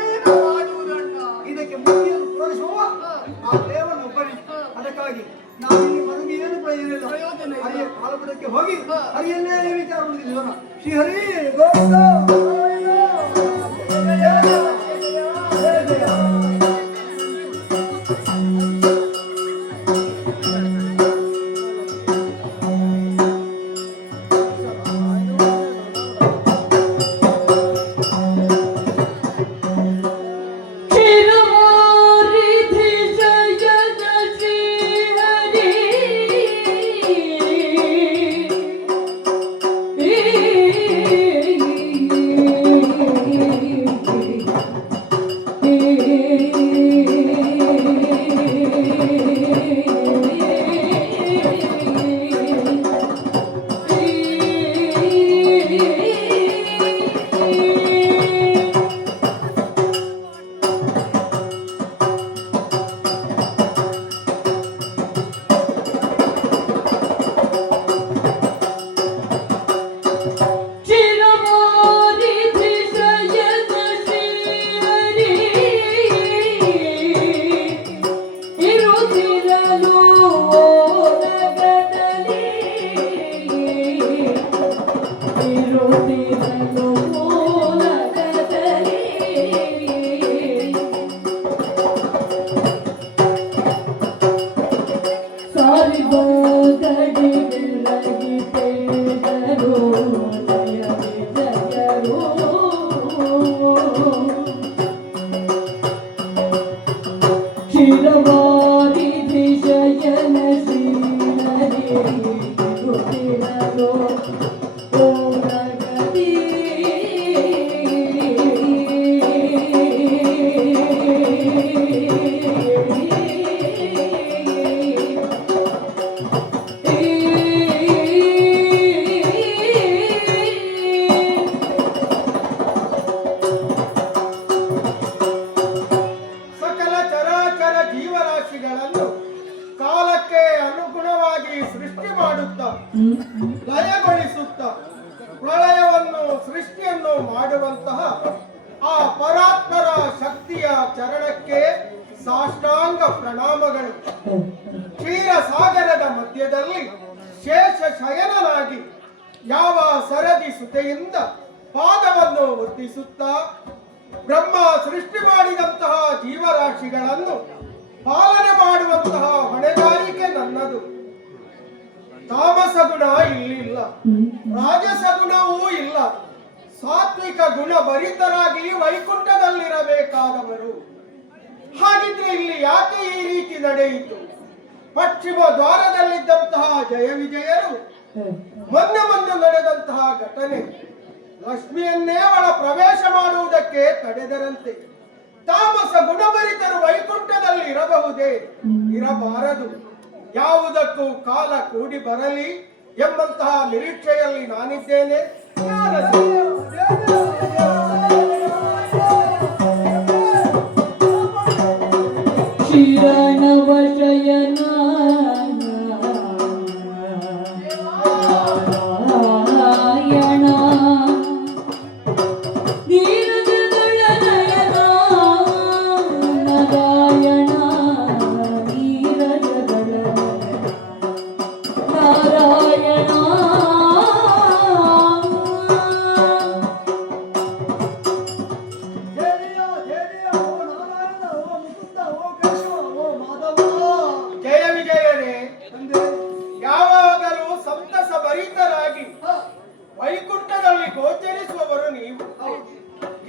ಏನು ಮಾಡುವುದಣ್ಣ? ಇದಕ್ಕೆ ಮುಕ್ತಿಯನ್ನು ತೋರಿಸುವ ಆ ದೇವನೊಬ್ಬನೇ. ಅದಕ್ಕಾಗಿ ನಾವು ಇಲ್ಲಿ ಮನವಿ ಏನು ಪ್ರಯೋಜನ ಇಲ್ಲ. ಹರಿಯ ಕಾಲಪುರಕ್ಕೆ ಹೋಗಿ ಹರಿಯನ್ನೇ ವಿಚಾರ ಮಾಡಿದ್ದೀವನ. ಶ್ರೀಹರಿ ಗೋವಿಂದ ಲಯಗೊಳಿಸುತ್ತ ಪ್ರಳಯವನ್ನು ಸೃಷ್ಟಿಯನ್ನು ಮಾಡುವಂತಹ ಆ ಪರಾತ್ಪರ ಶಕ್ತಿಯ ಚರಣಕ್ಕೆ ಸಾಷ್ಟಾಂಗ ಪ್ರಣಾಮಗಳು. ಕ್ಷೀರ ಸಾಗರದ ಮಧ್ಯದಲ್ಲಿ ಶೇಷ ಶಯನನಾಗಿ ಯಾವ ಸರದಿ ಸುತೆಯಿಂದ ಪಾದವನ್ನು ಒತ್ತಿಸುತ್ತಾ ಬ್ರಹ್ಮ ಸೃಷ್ಟಿ ಮಾಡಿದಂತಹ ಜೀವರಾಶಿಗಳನ್ನು ಪಾಲನೆ ಮಾಡುವಂತಹ ಹೊಣೆಗಾರಿಕೆ ನನ್ನದು. ತಾಮಸ ಗುಣ ಇಲ್ಲಿಲ್ಲ, ರಾಜಸ ಗುಣವೂ ಇಲ್ಲ. ಸಾತ್ವಿಕ ಗುಣ ಭರಿತರಾಗಿ ವೈಕುಂಠದಲ್ಲಿರಬೇಕಾದವರು. ಹಾಗಿದ್ರೆ ಇಲ್ಲಿ ಯಾಕೆ ಈ ರೀತಿ ನಡೆಯಿತು? ಪಶ್ಚಿಮ ದ್ವಾರದಲ್ಲಿದ್ದಂತಹ ಜಯ ವಿಜಯರು ಮೊನ್ನೆ ನಡೆದಂತಹ ಘಟನೆ ಲಕ್ಷ್ಮಿಯನ್ನೇ ಒಳ ಪ್ರವೇಶ ಮಾಡುವುದಕ್ಕೆ ತಡೆದರಂತೆ. ತಾಮಸ ಗುಣಭರಿತರು ವೈಕುಂಠದಲ್ಲಿ ಇರಬಹುದೇ? ಇರಬಾರದು. ಯಾವುದಕ್ಕೂ ಕಾಲ ಕೂಡಿ ಬರಲಿ ಎಂಬಂತಹ ನಿರೀಕ್ಷೆಯಲ್ಲಿ ನಾನಿದ್ದೇನೆ.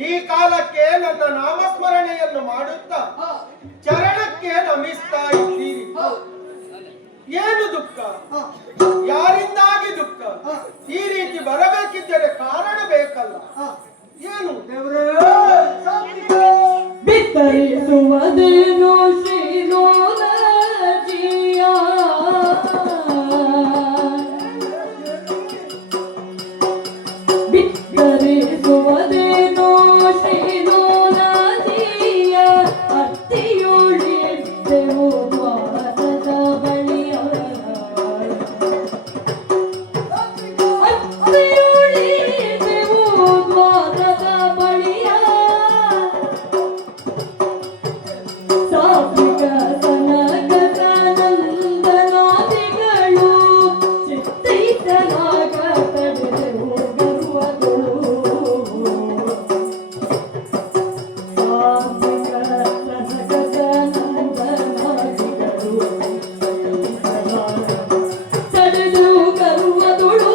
ಈ ಕಾಲಕ್ಕೆ ನನ್ನ ನಾಮಸ್ಮರಣೆಯನ್ನು ಮಾಡುತ್ತಾ ಚರಣಕ್ಕೆ ನಮಿಸ್ತಾ ಇದ್ದೀರಿ. ಏನು ದುಃಖ? ಯಾರಿಂದಾಗಿ ದುಃಖ? ಈ ರೀತಿ ಬರಬೇಕಿದ್ದರೆ ಕಾರಣ ಬೇಕಲ್ಲ. ಏನು ಬಿತ್ತರಿಸುವುದೇನು ಶ್ರೀಲೋಲಜಿಯ ಬಿತ್ತರಿಸುವುದೇನು ಶ್ರೀಲೋಲಜಿಯ ಅತ್ತಿಯುಳಿದ್ದೆವು ದ್ವಾರದ ಬಳಿಯ ಅತ್ತಿಯುಳಿದ್ದೆವು ದ್ವಾರದ ಬಳಿಯ ಸಾತ್ವಿಕ ಸನಕ ನಂದನಾದಿಗಳು ಚಿತ್ತೈತನಾಗ ತಡೆದೆವು ಗರ್ವಗಳು. ಸಾತ್ವಿಕ ಸನಕ ನಂದನಾದಿಗಳು ತಡೆದೆವು ಗರ್ವಗಳು.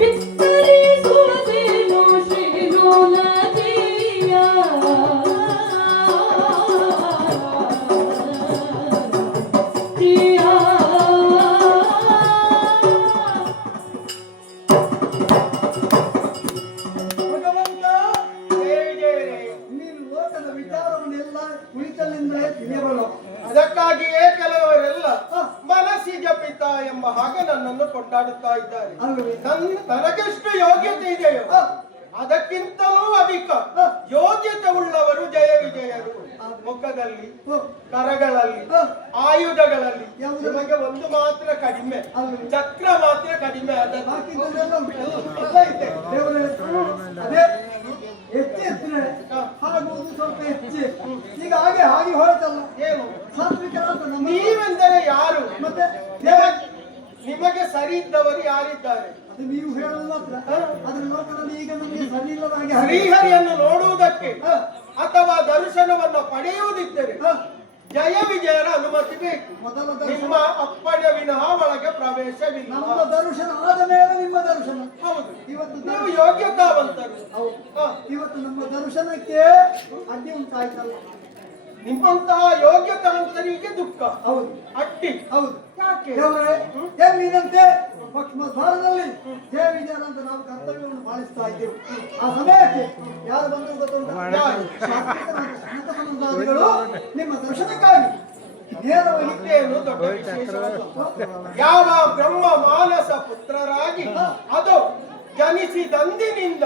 ಬಿತ್ತರಿಸುವುದೇನು ಶ್ರೀಲೋಲಜಿಯ ಭಗವಂತ ನೀನು ಲೋಕದ ವಿಚಾರವನ್ನೆಲ್ಲ ಕುಳಿತಲ್ಲಿಂದಲೇ ತಿಳಿಯಬಲ್ಲ. ಅದಕ್ಕಾಗಿಯೇ ಕೆಲವರೆಲ್ಲ ಮನಸ್ಸಿಗೆ ಪಿತ ಎಂಬ ಹಾಗೆ ನನ್ನನ್ನು ಕೊಂಡಾಡುತ್ತಾ ಇದ್ದಾರೆ. ಅಲ್ಲವೇ? ನನಗೆಷ್ಟು ಯೋಗ್ಯತೆ ಇದೆಯೋ ಅದಕ್ಕಿಂತಲೂ ಅಧಿಕ ಯೋಗ್ಯತೆ ಉಳ್ಳವರು ಜಯ ವಿಜಯರು. ಮುಖದಲ್ಲಿ, ಕರಗಳಲ್ಲಿ, ಆಯುಧಗಳಲ್ಲಿ ನಿಮಗೆ ಒಂದು ಮಾತ್ರ ಕಡಿಮೆ, ಚಕ್ರ ಮಾತ್ರ ಕಡಿಮೆ. ಬಾಕಿದ್ದೆಲ್ಲ ಉಂಟಲ್ಲ? ಎಲ್ಲ ಇದೆ. ದೇವರೇ, ಅದೇ ಹೆಚ್ಚು ಎತ್ತಿದ್ರೆ ಆಗುವುದು ಸ್ವಲ್ಪ ಹೆಚ್ಚು. ಈಗ ಹಾಗೆ ಹೊರಟಲ್ಲ. ಏನು ಸಾತ್ವಿಕರಾದ ನಮ್ಮ ನೀವೆಂದರೆ ಯಾರು? ಮತ್ತೆ ನಿಮಗೆ ಸರಿ ಇದ್ದವರು ಯಾರಿದ್ದಾರೆ? ಅದು ನೀವು ಹೇಳೋದು ಮಾತ್ರ. ಅದ್ರ ಲೋಕದಲ್ಲಿ ಈಗ ನಮಗೆ ಸರಿ ಇಲ್ಲದಾಗೆ ಶ್ರೀಹರಿಯನ್ನು ನೋಡುವುದಕ್ಕೆ ಅಥವಾ ದರ್ಶನವನ್ನು ಪಡೆಯುವುದಿದ್ದರೆ ಜಯ ವಿಜಯರ ಅನುಮತಿ ಬೇಕು. ಮೊದಲ ನಿಮ್ಮ ಅಪ್ಪಣೆ ವಿನಃ ಒಳಗೆ ಪ್ರವೇಶವಿಲ್ಲ. ನಮ್ಮ ದರ್ಶನ ಆದ ಮೇಲೆ ನಿಮ್ಮ ದರ್ಶನ. ಹೌದು, ಇವತ್ತು ನೀವು ಯೋಗ್ಯತಾವಂತರು. ಇವತ್ತು ನಮ್ಮ ದರ್ಶನಕ್ಕೆ ಅಡ್ಡಿ ಉಂಟಾಯ್ತಲ್ಲ. ನಿಮ್ಮಂತಹ ಯೋಗ್ಯತಾವಂತರಿಗೆ ದುಃಖ. ಹೌದು, ಅಡ್ಡಿ. ಹೌದು. ಯಾಕೆ? ನೀನಂತೆ ಪಕ್ಷಮ ದ್ವಾರದಲ್ಲಿ ಜಯ ವಿಜಯರ ಅಂತ ನಾವು ಕರ್ತವ್ಯವನ್ನು ಪಾಲಿಸ್ತಾ ಇದ್ದೇವೆ. ಆ ಸಮಯಕ್ಕೆ ಯಾರು ಬಂದರು ಗೊತ್ತುಂಟು? ಶಾಸ್ತ್ರೀಕರಾದ ಸನಕ ಸನಂದಾದಿಗಳು ನಿಮ್ಮ ದರ್ಶನಕ್ಕಾಗಿ ನೇರವಾಗಿ ಇದೇನು ದೊಡ್ಡ ವಿಶೇಷವಲ್ಲ. ಯಾವ ಬ್ರಹ್ಮ ಮಾನಸ ಪುತ್ರರಾಗಿ ಅದು ಜನಿಸಿದಂದಿನಿಂದ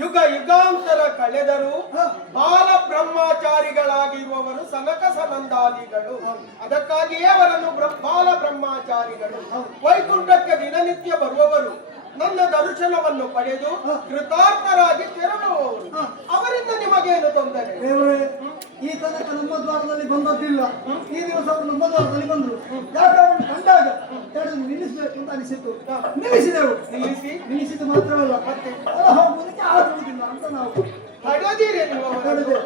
ಯುಗ ಯುಗಾಂತರ ಕಳೆದರೂ ಬಾಲ ಬ್ರಹ್ಮಚಾರಿಗಳಾಗಿರುವವರು ಸನಕ ಸನಂದಾದಿಗಳು. ಅದಕ್ಕಾಗಿಯೇ ಅವರನ್ನು ಬಾಲ ಬ್ರಹ್ಮಚಾರಿಗಳು. ವೈಕುಂಠಕ್ಕೆ ದಿನನಿತ್ಯ ಬರುವವರು ನನ್ನ ದರ್ಶನವನ್ನು ಪಡೆದು ಕೃತಾರ್ಥರಾಗಿ ತೆರಳುವವರು. ಅವರಿಂದ ನಿಮಗೇನು ತೊಂದರೆ? ಈ ತನಕ ನಮ್ಮ ದ್ವಾರದಲ್ಲಿ ಬಂದದ್ದಿಲ್ಲ. ಈ ದಿವಸ ಅವರು ನಮ್ಮ ದ್ವಾರದಲ್ಲಿ ಬಂದರು. ಯಾಕೆ ಅವರನ್ನು ಕಂಡಾಗ ತಡೆದು ನಿಲ್ಲಿಸಬೇಕು ಅಂತ ಅನಿಸಿತು. ನಿಲ್ಲಿಸಿದೆವು. ನಿಲ್ಲಿಸಿದ್ದು ಮಾತ್ರವಲ್ಲ, ಮತ್ತೆ ಹೋಗುವುದಕ್ಕೆ ಆಗುವುದಿಲ್ಲ ಅಂತ ನಾವು ತಡೆದಿರಿ. ನೀವು ತಡೆದೆವು.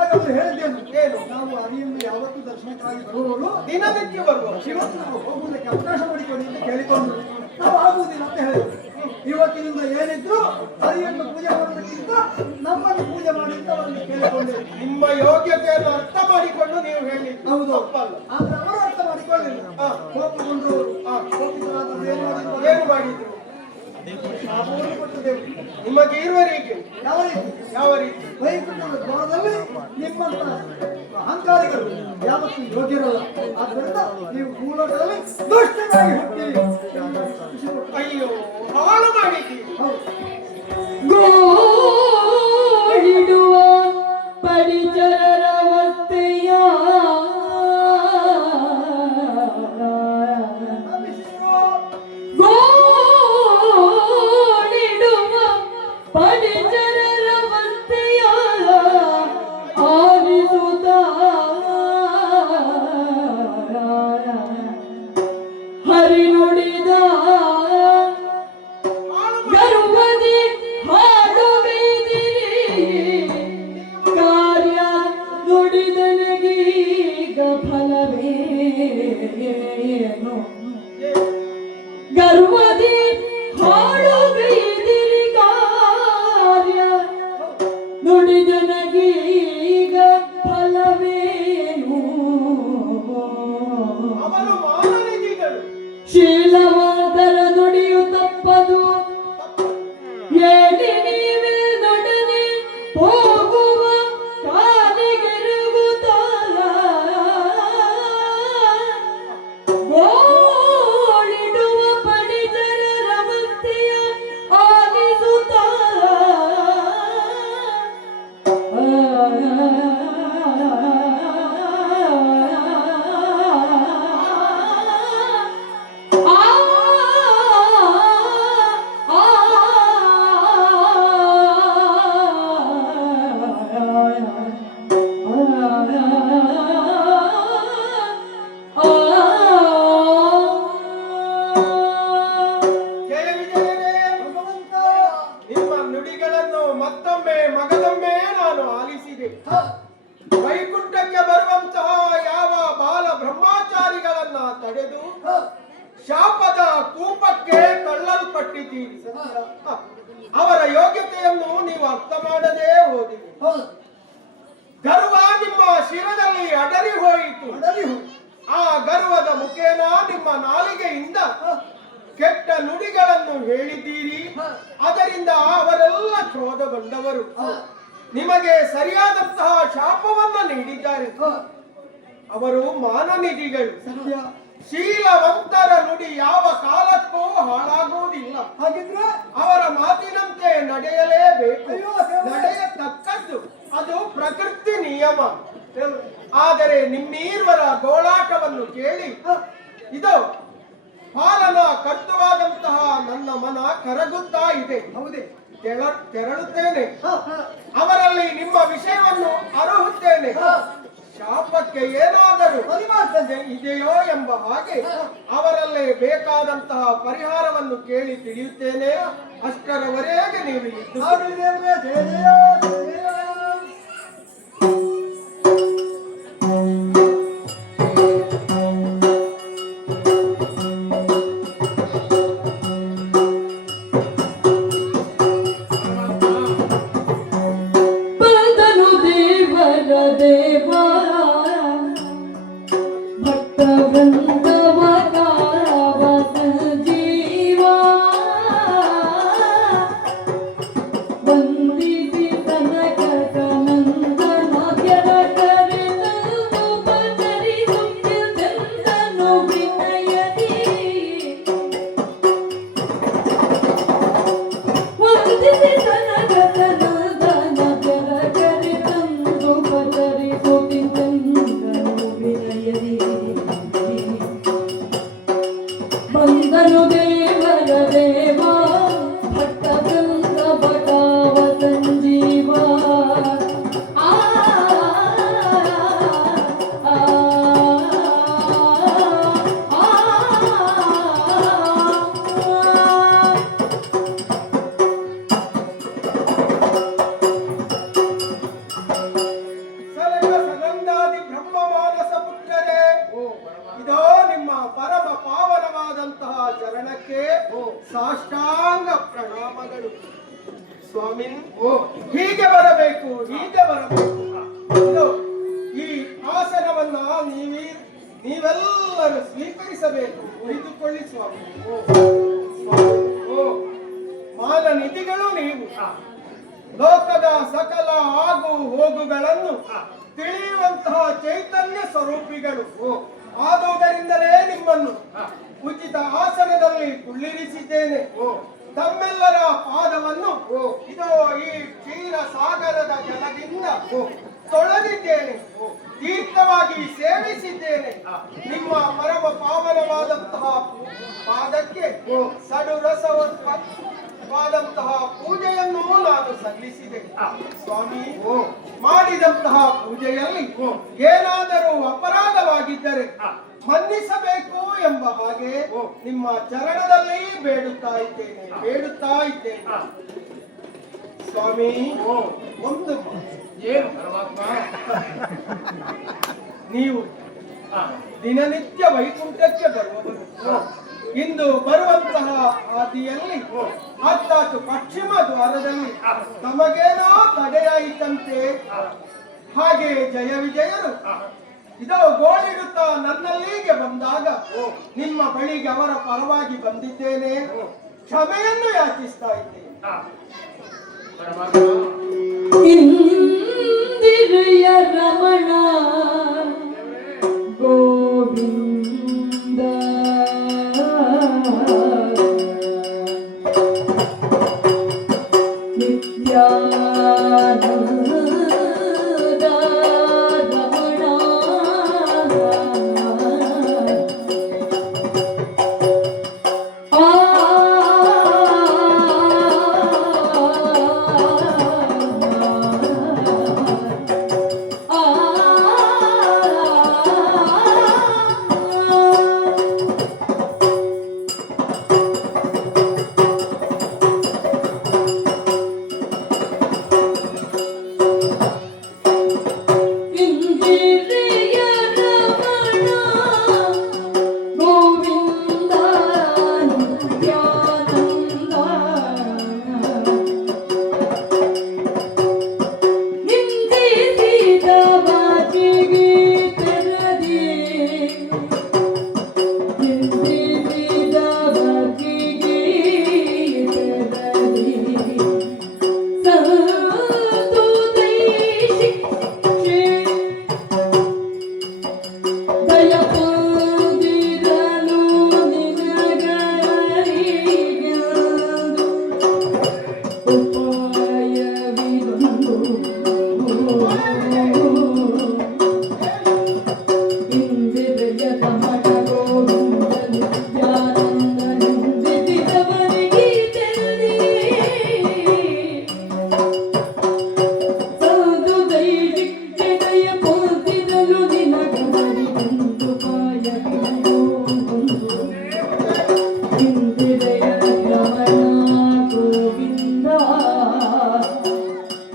ಆಗ ಅವರು ಹೇಳಿದ್ದೇನು? ಏನು? ನಾವು ಹರಿಯನ್ನು ಯಾವತ್ತೂ ದರ್ಶನಕ್ಕಾಗಿ ಬರುವವರು ದಿನನಿತ್ಯ ಬರುವವರು. ಇವತ್ತು ನಾವು ಹೋಗುವುದಕ್ಕೆ ಅವಕಾಶ ಮಾಡಿಕೊಡಿ ಅಂತ ಕೇಳಿಕೊಂಡ್ರು. ನಾವು ಆಗುವುದಿಲ್ಲ ಅಂತ ಹೇಳಿದ್ರು. ಇವತ್ತಿನಿಂದ ಏನಿದ್ರು ಹರಿಯನ್ನು ಪೂಜೆ ಮಾಡೋದಕ್ಕಿಂತ ನಮ್ಮನ್ನು ಪೂಜೆ ಮಾಡಿ ಅಂತ ಅವರನ್ನು ಕೇಳಿಕೊಂಡೇವೆ. ನಿಮ್ಮ ಯೋಗ್ಯತೆಯನ್ನು ಅರ್ಥ ಮಾಡಿಕೊಂಡು ನೀವು ಹೇಳಿ. ಹೌದು, ತಪ್ಪಲ್ಲ. ಆದ್ರೆ ಅವರು ಅರ್ಥ ಮಾಡಿಕೊಳ್ಳಿಲ್ಲ. ಕೋಪಗೊಂಡು ಕೋಪಿತರಾದ ಏನು ಮಾಡಿದ್ರು? ಶಾಪವನ್ನು ಕೊಟ್ಟಿದ್ದೆವು. ನಿಮಗೆ ಇರುವರಿಗೆ ಯಾವ ರೀತಿ? ಯಾವ ರೀತಿ? ವೈಕುಂಠದ ದ್ವಾರದಲ್ಲಿ ನಿಮ್ಮಂತ ಅಹಂಕಾರಿಗಳು ಯಾವತ್ತೂ ಯೋಗ್ಯರಲ್ಲ. ಆದ್ದರಿಂದ ನೀವು ಭೂಲೋಕದಲ್ಲಿ ದುಷ್ಟರಾಗಿ ಹುಟ್ಟಿ. ಅಯ್ಯೋ, ಹಾಳು ಮಾಡಿದ್ದೀರಿ. ಗೋಳಿಡುವ ಪರಿಚರವತ್ತೆಯ ಗೋಳಿಡುವ ಪರಿಚರವತ್ತೆಯ ಆಲಿಸುತ್ತ ಹರಿ ನುಡಿದ ಗರ್ವದ ಮತ್ತೊಮ್ಮೆ ಮಗದೊಮ್ಮೆ ನಾನು ಆಲಿಸಿದೆ. ವೈಕುಂಠಕ್ಕೆ ಬರುವಂತಹ ಯಾವ ಬಾಲ ಬ್ರಹ್ಮಚಾರಿಗಳನ್ನ ತಡೆದು ಶಾಪದ ಕೂಪಕ್ಕೆ ತಳ್ಳಲ್ಪಟ್ಟಿದ್ದೀರಿ. ಅವರ ಯೋಗ್ಯತೆಯನ್ನು ನೀವು ಅರ್ಥ ಮಾಡದೇ ಹೋದಿರಿ. ಗರ್ವ ನಿಮ್ಮ ಶಿರದಲ್ಲಿ ಅಡರಿ ಹೋಯಿತು. ಆ ಗರ್ವದ ಮುಖೇನ ನಿಮ್ಮ ನಾಲಿಗೆಯಿಂದ ಕೆಟ್ಟ ನುಡಿಗಳನ್ನು ಹೇಳಿದ್ದೀರಿ. ಅದರಿಂದ ಅವರೆಲ್ಲ ಕ್ರೋಧಗೊಂಡವರು ನಿಮಗೆ ಸರಿಯಾದಂತಹ ಶಾಪವನ್ನ ನೀಡಿದ್ದಾರೆ. ಅವರು ಮಾನನಿಧಿಗಳು. ಶೀಲವಂತರ ನುಡಿ ಯಾವ ಕಾಲಕ್ಕೂ ಹಾಳಾಗುವುದಿಲ್ಲ. ಹಾಗಿದ್ರೆ ಅವರ ಮಾತಿನಂತೆ ನಡೆಯಲೇಬೇಕು. ನಡೆಯತಕ್ಕದ್ದು ಅದು ಪ್ರಕೃತಿ ನಿಯಮ. ಆದರೆ ನಿಮ್ಮೀರ್ವರ ಗೋಳಾಟವನ್ನು ಕೇಳಿ ಇದು ಪಾಲನ ಕರ್ತವಾದಂತಹ ನನ್ನ ಮನ ಕರಗುತ್ತಾ ಇದೆ. ಹೌದೇ? ತೆರಳುತ್ತೇನೆ. ಅವರಲ್ಲಿ ನಿಮ್ಮ ವಿಷಯವನ್ನು ಅರುಹುತ್ತೇನೆ. ಶಾಪಕ್ಕೆ ಏನಾದರೂ ಇದೆಯೋ ಎಂಬ ಹಾಗೆ ಅವರಲ್ಲೇ ಬೇಕಾದಂತಹ ಪರಿಹಾರವನ್ನು ಕೇಳಿ ತಿಳಿಯುತ್ತೇನೆ. ಅಷ್ಟರವರೆಗೆ ನೀವು ಇದ್ದು ಸಾಷ್ಟಾಂಗ ಪ್ರಣಾಮಗಳು. ಸ್ವಾಮಿ, ಹೀಗೆ ಬರಬೇಕು, ಹೀಗೆ ಬರಬೇಕು. ಈ ಆಸನವನ್ನ ನೀವೆಲ್ಲರೂ ಸ್ವೀಕರಿಸಬೇಕು. ಉಳಿದುಕೊಳ್ಳಿ ಸ್ವಾಮಿ. ಮಾನನಿಧಿಗಳು ನೀವು. ಲೋಕದ ಸಕಲ ಆಗು ಹೋಗುಗಳನ್ನು ತಿಳಿಯುವಂತಹ ಚೈತನ್ಯ ಸ್ವರೂಪಿಗಳು. ಆದುದರಿಂದಲೇ ನಿಮ್ಮನ್ನು ಉಚಿತ ಆಸನದಲ್ಲಿ ಕುಳ್ಳಿರಿಸಿದ್ದೇನೆ. ತಮ್ಮೆಲ್ಲರ ಪಾದವನ್ನು ಇದೋ ಈ ಕ್ಷೀರ ಸಾಗರದ ಜಲದಿಂದ ತೊಳೆದಿದ್ದೇನೆ, ತೀರ್ಥವಾಗಿ ಸೇವಿಸಿದ್ದೇನೆ. ನಿಮ್ಮ ಪರಮ ಪಾವನವಾದಂತಹ ಪಾದಕ್ಕೆ ಸಡು ರಸವಾದಂತಹ ಪೂಜೆಯನ್ನು ನಾನು ಸಲ್ಲಿಸಿದೆ. ಸ್ವಾಮಿ, ಮಾಡಿದಂತಹ ಪೂಜೆಯಲ್ಲಿ ಏನಾದರೂ ಅಪರಾಧವಾಗಿದ್ದರೆ ಮನ್ನಿಸಬೇಕು ಎಂಬ ಹಾಗೆ ನಿಮ್ಮ ಚರಣದಲ್ಲಿ ಬೇಡುತ್ತಾ ಇದ್ದೇನೆ. ಸ್ವಾಮಿ, ಒಂದು ಏನು ಪರಮಾತ್ಮ, ನೀವು ದಿನನಿತ್ಯ ವೈಕುಂಠಕ್ಕೆ ಬರುವವರು. ಇಂದು ಬರುವಂತಹ ಹಾದಿಯಲ್ಲಿ ಅರ್ಥಾತ್ ಪಶ್ಚಿಮ ದ್ವಾರದಲ್ಲಿ ತಮಗೇನೋ ತಡೆಯಾಯಿತಂತೆ. ಹಾಗೆ ಜಯ ವಿಜಯರು ಇದೋ ಗೋಳಿಡುತ್ತಾ ನನ್ನಲ್ಲಿಗೆ ಬಂದಾಗ ನಿಮ್ಮ ಬಳಿಗೆ ಅವರ ಪರವಾಗಿ ಬಂದಿದ್ದೇನೆ. ಕ್ಷಮೆಯನ್ನು ಯಾಚಿಸ್ತಾ ಇದ್ದೇನೆ. ಇಂದಿರೆಯ ರಮಣ ಗೋವಿಂದ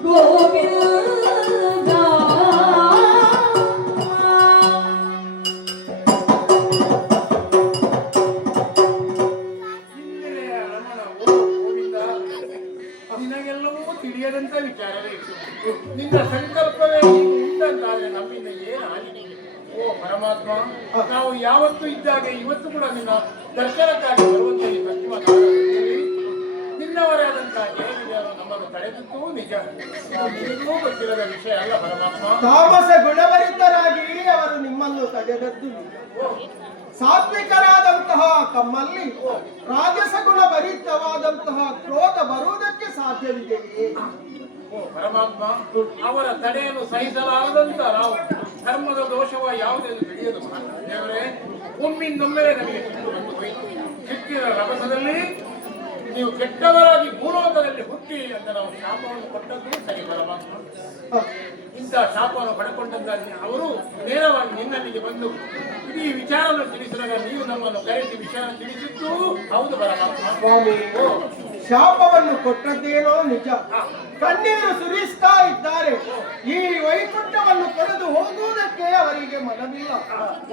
ಗೋವಿಂದ ಇಂದಿರೆಯ ರಮಣ ಓ ಗೋವಿಂದ, ನಿನಗೆಲ್ಲವೂ ತಿಳಿಯದಂತ ವಿಚಾರವೇ ಇತ್ತು. ನಿನ್ನ ಸಂಕಲ್ಪವೇ ಹೀಗೆ ಉಂಟಂತಾದ್ರೆ ನಮ್ಮಿಂದ ಏನು ಆಗಿದೆ? ಓ ಪರಮಾತ್ಮ, ನಾವು ಯಾವತ್ತೂ ಇದ್ದಾಗೆ ಇವತ್ತು ಕೂಡ ನಿನ್ನ ದರ್ಶನಕ್ಕಾಗಿ ಬರುವಂತ ಈ ಪಶ್ಚಿಮ ಕಾಲದಲ್ಲಿ ನಿನ್ನವರಾದಂತಹ ಜಯವಿಜಯರು ನಮ್ಮನ್ನು ತಡೆದಿದ್ದು ನಿಜ. ನಿನಗೂ ಗೊತ್ತಿರದ ವಿಷಯ ಅಲ್ಲ ಪರಮಾತ್ಮ. ತಾಮಸ ಗುಣಭರಿತರಾಗಿ ಅವರು ನಿಮ್ಮನ್ನು ತಡೆದದ್ದು ನಿಜ. ಸಾತ್ವಿಕರಾದಂತಹ ತಮ್ಮಲ್ಲಿ ರಾಜಸ ಗುಣ ಭರಿತವಾದಂತಹ ಕ್ರೋಧ ಬರುವುದಕ್ಕೆ ಸಾಧ್ಯವಿದೆಯೇ? ಓ ಪರಮಾತ್ಮ, ಅವರ ತಡೆಯನ್ನು ಸಹಿಸಲಾರದಂತ ನಾವು ಧರ್ಮದ ದೋಷವ ಯಾವುದೆಂದು ತಿಳಿಯದು ದೇವರೇ. ಒಮ್ಮಿಂದೊಮ್ಮೆಲೆ ನಮಗೆ ಸಿಟ್ಟು ಬಂದು ಹೋಯಿತು. ಸಿಟ್ಟಿನ ರಭಸದಲ್ಲಿ ನೀವು ಕೆಟ್ಟವರಾಗಿ ಭೂಲೋಕದಲ್ಲಿ ಹುಟ್ಟಿ ಅಂತ ನಾವು ಶಾಪವನ್ನು ಕೊಟ್ಟದ್ದು ಸರಿ ಪರಮಾತ್ಮ. ಇಂಥ ಶಾಪವನ್ನು ಪಡ್ಕೊಂಡಂತಾಗಿ ಅವರು ನೇರವಾಗಿ ನಿನ್ನಲ್ಲಿಗೆ ಬಂದು ಇಡೀ ವಿಚಾರವನ್ನು ತಿಳಿಸಿದಾಗ ನೀವು ನಮ್ಮನ್ನು ಕರೆಸಿ ವಿಚಾರ ತಿಳಿಸಿದ್ದು ಹೌದು ಪರಮಾತ್ಮ. ಸ್ವಾಮಿ, ಶಾಪವನ್ನು ಕೊಟ್ಟದ್ದೇನೋ ನಿಜ. ಕಣ್ಣೀರು ಸುರಿಸ್ತಾ ಇದ್ದಾರೆ. ಈ ವೈಕುಂಠವನ್ನು ತೊರೆದು ಹೋಗುವುದಕ್ಕೆ ಅವರಿಗೆ ಮನವಿಲ್ಲ.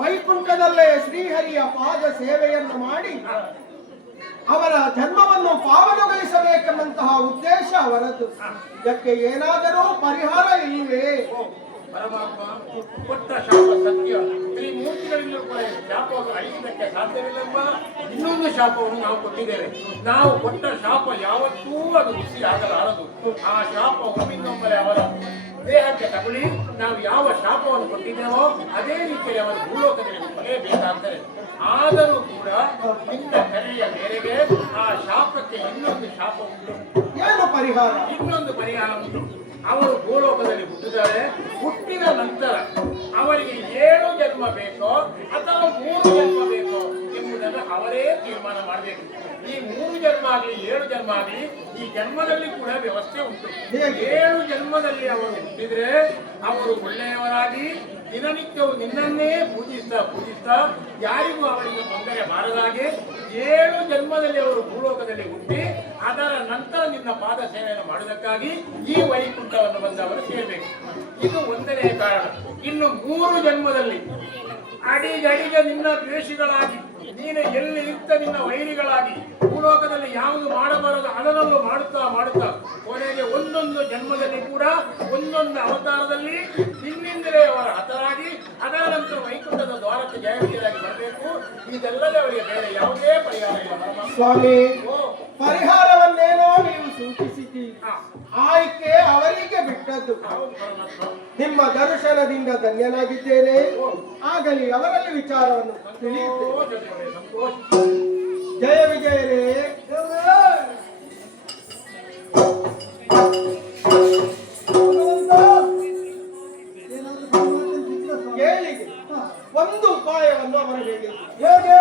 ವೈಕುಂಠದಲ್ಲೇ ಶ್ರೀಹರಿಯ ಪಾದ ಸೇವೆಯನ್ನು ಮಾಡಿ ಅವರ ಜನ್ಮವನ್ನು ಪಾವನಗೊಳಿಸಬೇಕೆಂಬಂತಹ ಉದ್ದೇಶ ಅವರದ್ದು. ಇದಕ್ಕೆ ಏನಾದರೂ ಪರಿಹಾರ ಇಲ್ಲವೇ? ಪರಮಾತ್ಮ, ಕೊಟ್ಟ ಶಾಪ ಸತ್ಯ. ತ್ರಿಮೂರ್ತಿಗಳಿಂದ ಕೂಡ ಶಾಪವನ್ನು ಅಳಿಸುವುದಕ್ಕೆ ಸಾಧ್ಯವಿಲ್ಲಮ್ಮ. ಇನ್ನೊಂದು ಶಾಪವನ್ನು ನಾವು ಕೊಟ್ಟಿದ್ದೇವೆ. ನಾವು ಕೊಟ್ಟ ಶಾಪ ಯಾವತ್ತೂ ಅದು ಹುಸಿ ಆಗಲಾರದು. ಆ ಶಾಪ ಒಮ್ಮಿಂದೊಮ್ಮೆ ಅವರ ದೇಹಕ್ಕೆ ತಗುಲಿ ನಾವು ಯಾವ ಶಾಪವನ್ನು ಕೊಟ್ಟಿದ್ದೇವೋ ಅದೇ ರೀತಿಯಲ್ಲಿ ಅವರು ಭೂಲೋಕದಲ್ಲಿ ಕೊಲೆಯಬೇಕಾಗ್ತದೆ. ಆದರೂ ಕೂಡ ನಿನ್ನ ಕರೆಯ ಮೇರೆಗೆ ಆ ಶಾಪಕ್ಕೆ ಇನ್ನೊಂದು ಶಾಪ ಉಂಟು. ಏನು ಪರಿಹಾರ? ಇನ್ನೊಂದು ಪರಿಹಾರ ಉಂಟು. ಅವರು ಭೂಲೋಕದಲ್ಲಿ ಹುಟ್ಟಿದ್ದಾರೆ. ಹುಟ್ಟಿದ ನಂತರ ಅವರಿಗೆ 7 ಜನ್ಮ ಬೇಕೋ ಅಥವಾ 3 ಜನ್ಮ ಬೇಕೋ ಎಂಬುದನ್ನು ಅವರೇ ತೀರ್ಮಾನ ಮಾಡಬೇಕು. ಈ 3 ಜನ್ಮ ಆಗಲಿ 7 ಜನ್ಮ ಆಗಲಿ ಈ ಜನ್ಮದಲ್ಲಿ ಕೂಡ ವ್ಯವಸ್ಥೆ ಉಂಟು. 7 ಜನ್ಮದಲ್ಲಿ ಅವರು ಹುಟ್ಟಿದ್ರೆ ಅವರು ಒಳ್ಳೆಯವರಾಗಿ ದಿನನಿತ್ಯವು ನಿನ್ನನ್ನೇ ಪೂಜಿಸ್ತಾ ಯಾರಿಗೂ ಅವರಿಗೆ ತೊಂದರೆ ಬಾರದಾಗೆ 7 ಜನ್ಮದಲ್ಲಿ ಅವರು ಭೂಲೋಕದಲ್ಲಿ ಹುಟ್ಟಿ ಅದರ ನಂತರ ನಿನ್ನ ಪಾದ ಸೇವೆಯನ್ನು ಮಾಡುವುದಕ್ಕಾಗಿ ಈ ವೈಕುಂಠವನ್ನು ಬಂದು ಅವರು ಸೇರಬೇಕು. ಇದು ಒಂದನೇ ಕಾರಣ. ಇನ್ನು 3 ಜನ್ಮದಲ್ಲಿ ಅಡಿಗಡಿಗೆ ನಿನ್ನ ದ್ವೇಷಿಗಳಾಗಿ ನೀನು ಎಲ್ಲಿ ಇರ್ತ ನಿನ್ನ ವೈರಿಗಳಾಗಿ ಭೂಲೋಕದಲ್ಲಿ ಯಾವುದು ಮಾಡಬಾರದು ಅದನ್ನೆಲ್ಲ ಮಾಡುತ್ತಾ ಕೊನೆಗೆ ಒಂದೊಂದು ಜನ್ಮದಲ್ಲಿ ಕೂಡ ಒಂದೊಂದು ಅವತಾರದಲ್ಲಿ ನಿನ್ನಿಂದಲೇ ಅವರ ಹತರಾಗಿ ಅದರ ನಂತರ ವೈಕುಂಠದ ದ್ವಾರಕ್ಕೆ ಜಯವಿಜಯರಾಗಿ ಬರಬೇಕು. ಇದೆಲ್ಲದೇ ಅವರಿಗೆ ಬೇರೆ ಯಾವುದೇ ಪರಿಹಾರ ಇಲ್ಲ. ಸ್ವಾಮಿ, ಪರಿಹಾರವನ್ನೇನೋ ನೀವು ಸೂಚಿಸಿದ್ದೀರಿ. ಆಯ್ಕೆ ಅವರಿಗೆ ಬಿಟ್ಟದ್ದು. ನಿಮ್ಮ ದರ್ಶನದಿಂದ ಧನ್ಯನಾಗಿದ್ದೇನೆ. ಆಗಲಿ, ಅವರಲ್ಲಿ ವಿಚಾರವನ್ನು ತಿಳಿಯುತ್ತೇನೆ. ಜಯ ವಿಜಯರೇ. ಕೇಳಿಗೆ ಒಂದು ಉಪಾಯವನ್ನು ಅವರು ಹೇಳಿದರು. ಹೇಗೆ?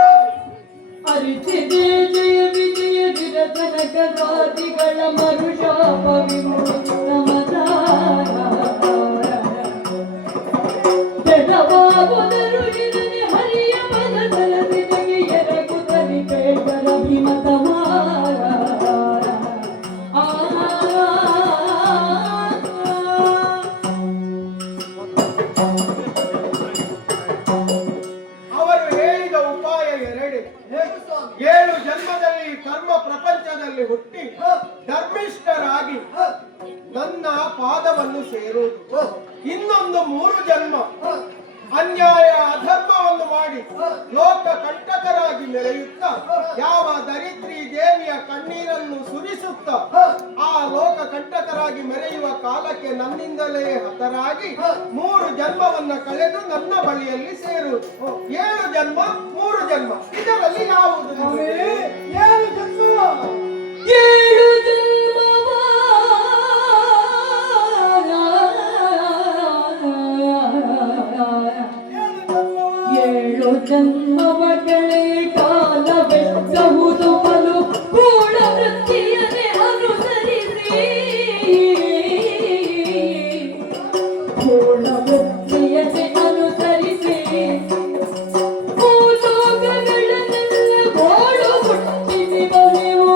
ಅರಿತಿದೆ ಜಯ ವಿಜಯ ನಿರತನಕರಾದಿಗಳ ಮರುಶಾಪ ವಿಮುಕ್ತಮದಾರ ಜಡವಾಗುದರು ಇದನೆ ಹರಿಯ ಮನಸಲದಿದಗೆ ಎರಗುತ್ತಲಿ ಬೇಡರ ಭೀಮತಮಾರ ಅವರು ಹೇಳಿದ ಉಪಾಯ ಎರಡೇ. 7 ಜನ್ಮದಲ್ಲಿ ಕರ್ಮ ಪ್ರಪಂಚದಲ್ಲಿ ಹುಟ್ಟಿ ಧರ್ಮಿಷ್ಠರಾಗಿ ನನ್ನ ಪಾದವನ್ನು ಸೇರುವುದು. ಇನ್ನೊಂದು 3 ಜನ್ಮ ಅನ್ಯಾಯ ಅಧರ್ಮವನ್ನು ಮಾಡಿ ಲೋಕ ಕಂಟಕರಾಗಿ ಮೆರೆಯುತ್ತಾ ಯಾವ ದರಿದ್ರಿ ದೇವಿಯ ಕಣ್ಣೀರನ್ನು ಸುರಿಸುತ್ತಾ ಆ ಲೋಕ ಕಂಟಕರಾಗಿ ಮೆರೆಯುವ ಕಾಲಕ್ಕೆ ನನ್ನಿಂದಲೇ ಹತರಾಗಿ 3 ಜನ್ಮವನ್ನ ಕಳೆದು ನನ್ನ ಬಳಿಯಲ್ಲಿ ಸೇರುವುದು. 7 ಜನ್ಮ 3 ಜನ್ಮ ಇದರಲ್ಲಿ ಯಾವುದು? 7 ಜನ್ಮ 7 ಜನ್ಮವ ಜನ್ಮಗಳೇ ಕಾಲವೆಚ್ಚಬಹುದು ಬಲು ಕೂಡ ವೃತ್ತಿಯನ್ನೇ ಅನುಸರಿಸಿ ಪೂರ್ಣ ವೃತ್ತಿಯನ್ನೇ ಅನುಸರಿಸಿ ಭೂಲೋಕಗಳನ್ನೆಲ್ಲ ಗೋಳು ಹುಟ್ಟಿಸಿವ ನೀವು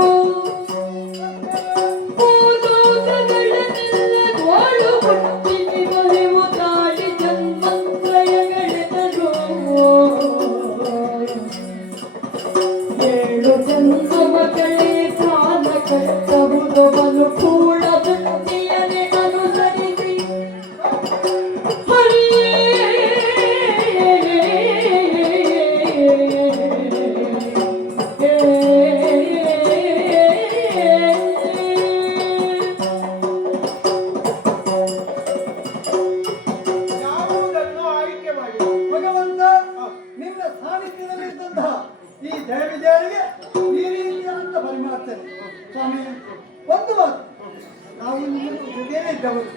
ಜೊತೆಯೇ ಇದ್ದವರು.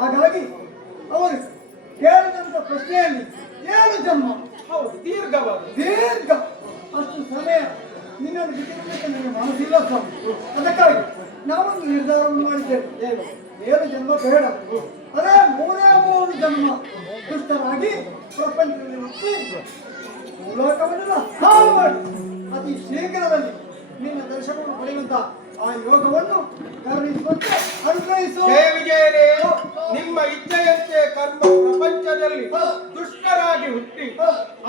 ಹಾಗಾಗಿ ಅವರು ಕೇಳಿದಂತ ಪ್ರಶ್ನೆಯಲ್ಲಿ 7 ಜನ್ಮ, ಹೌದು, ದೀರ್ಘವಾದ. ದೀರ್ಘ ಅಷ್ಟು ಸಮಯ ನಿನ್ನನ್ನು ಬಿಟ್ಟಿರಲಿಕ್ಕೆ ನನಗೆ ಮನಸ್ಸಿಲ್ಲ ಸ್ವಾಮಿ. ಅದಕ್ಕಾಗಿ ನಾವೊಂದು ನಿರ್ಧಾರವನ್ನು ಮಾಡಿದ್ದೇವೆ. ಏನು? 7 ಜನ್ಮ ಬೇಡ, ಅದೇ 3 ಜನ್ಮ ದುಷ್ಟರಾಗಿ ಪ್ರಪಂಚದಲ್ಲಿ ಹುಟ್ಟಿ ಭೂಲೋಕವನ್ನೆಲ್ಲ ಹಾಳು ಮಾಡಿ ಅತಿ ಶೀಘ್ರದಲ್ಲಿ ನಿನ್ನ ದರ್ಶನವನ್ನು ಪಡೆಯುವಂತ ಆ ಯೋಗವನ್ನು ಕರುಣಿಸುವಂತೆ ಅನುಗ್ರಹಿಸು. ಜಯ ವಿಜಯರೇ, ನಿಮ್ಮ ಇಚ್ಛೆಯಂತೆ ಕರ್ಮ ಪ್ರಪಂಚದಲ್ಲಿ ದುಷ್ಟರಾಗಿ ಹುಟ್ಟಿ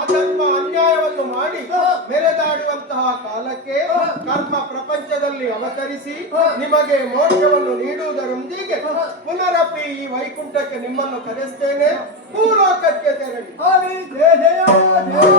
ಅಧರ್ಮ ಅನ್ಯಾಯವನ್ನು ಮಾಡಿ ಮೆರೆದಾಡುವಂತಹ ಕಾಲಕ್ಕೆ ಕರ್ಮ ಪ್ರಪಂಚದಲ್ಲಿ ಅವತರಿಸಿ ನಿಮಗೆ ಮೋಕ್ಷವನ್ನು ನೀಡುವುದರೊಂದಿಗೆ ಪುನರಪಿ ಈ ವೈಕುಂಠಕ್ಕೆ ನಿಮ್ಮನ್ನು ಕರೆಸ್ತೇನೆ. ಭೂಲೋಕಕ್ಕೆ ತೆರಳಿ. ಆಗಲಿ. ಜಯ ಜಯ ಜಯ.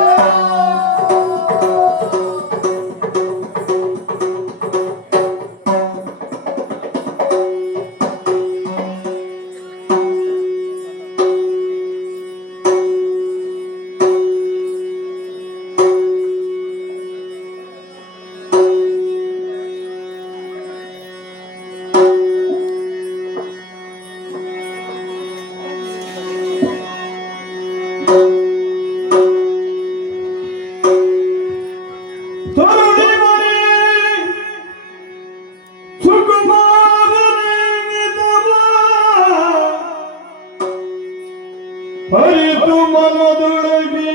ಹರಿದು ಮನದೊಳಗೆ